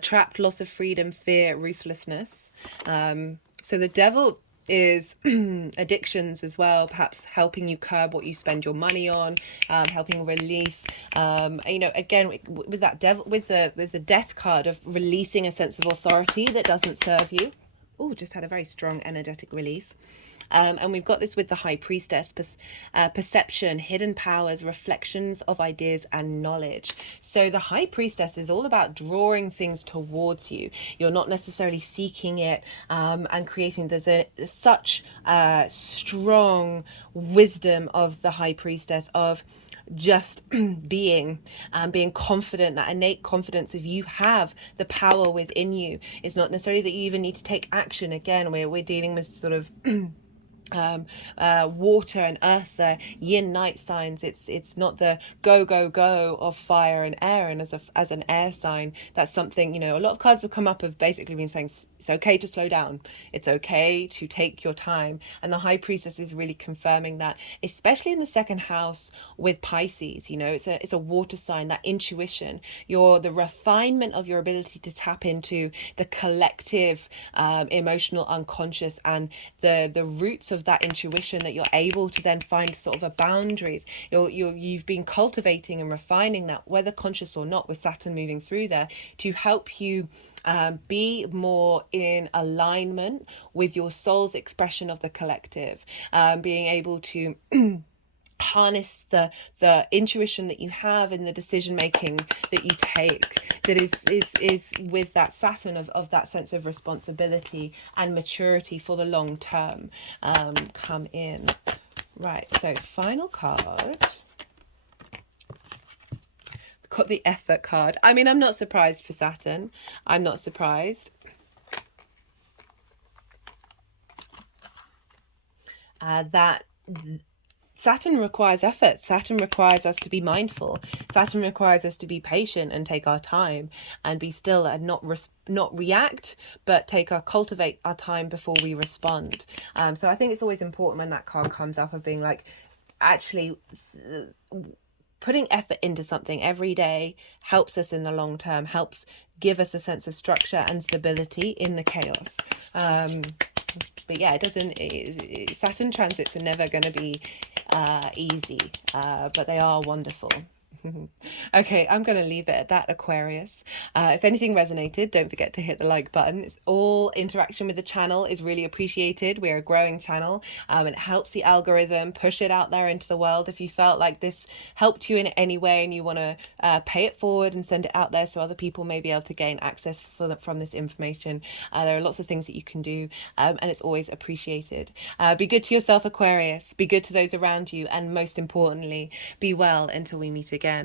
trapped, loss of freedom, fear, ruthlessness. So the Devil is addictions as well, perhaps helping you curb what you spend your money on, helping release, again with that devil, with the Death card, of releasing a sense of authority that doesn't serve you. Oh, just had a very strong energetic release. And we've got this with the High Priestess, perception, hidden powers, reflections of ideas and knowledge. So the High Priestess is all about drawing things towards you. You're not necessarily seeking it and creating. There's such strong wisdom of the High Priestess, of just being, being confident, that innate confidence of you have the power within you. It's not necessarily that you even need to take action. Again, we're dealing with sort of water and earth, yin night signs. It's not the go go go of fire and air. And as an air sign, that's something, you know, a lot of cards have come up of basically been saying it's okay to slow down, it's okay to take your time. And the high priestess is really confirming that, especially in the second house with Pisces. You know, it's a water sign. That intuition, the refinement of your ability to tap into the collective, emotional unconscious, and the roots of that intuition, that you're able to then find sort of a boundaries. You've been cultivating and refining that, whether conscious or not, with Saturn moving through there, to help you be more in alignment with your soul's expression of the collective, being able to harness the intuition that you have in the decision making that you take, that is with that Saturn of that sense of responsibility and maturity for the long term, come in. Right, so final card. Got the effort card. I mean, I'm not surprised for Saturn. I'm not surprised. That Saturn requires effort. Saturn requires us to be mindful. Saturn requires us to be patient and take our time and be still and not react, but cultivate our time before we respond. So I think it's always important when that card comes up of being like, actually, putting effort into something every day helps us in the long term, helps give us a sense of structure and stability in the chaos. But yeah, Saturn transits are never going to be easy, but they are wonderful. Okay, I'm going to leave it at that, Aquarius. If anything resonated, don't forget to hit the like button. It's all interaction with the channel is really appreciated. We're a growing channel, and it helps the algorithm push it out there into the world. If you felt like this helped you in any way and you want to pay it forward and send it out there so other people may be able to gain access from this information, there are lots of things that you can do, and it's always appreciated. Be good to yourself, Aquarius. Be good to those around you, and most importantly, be well until we meet again.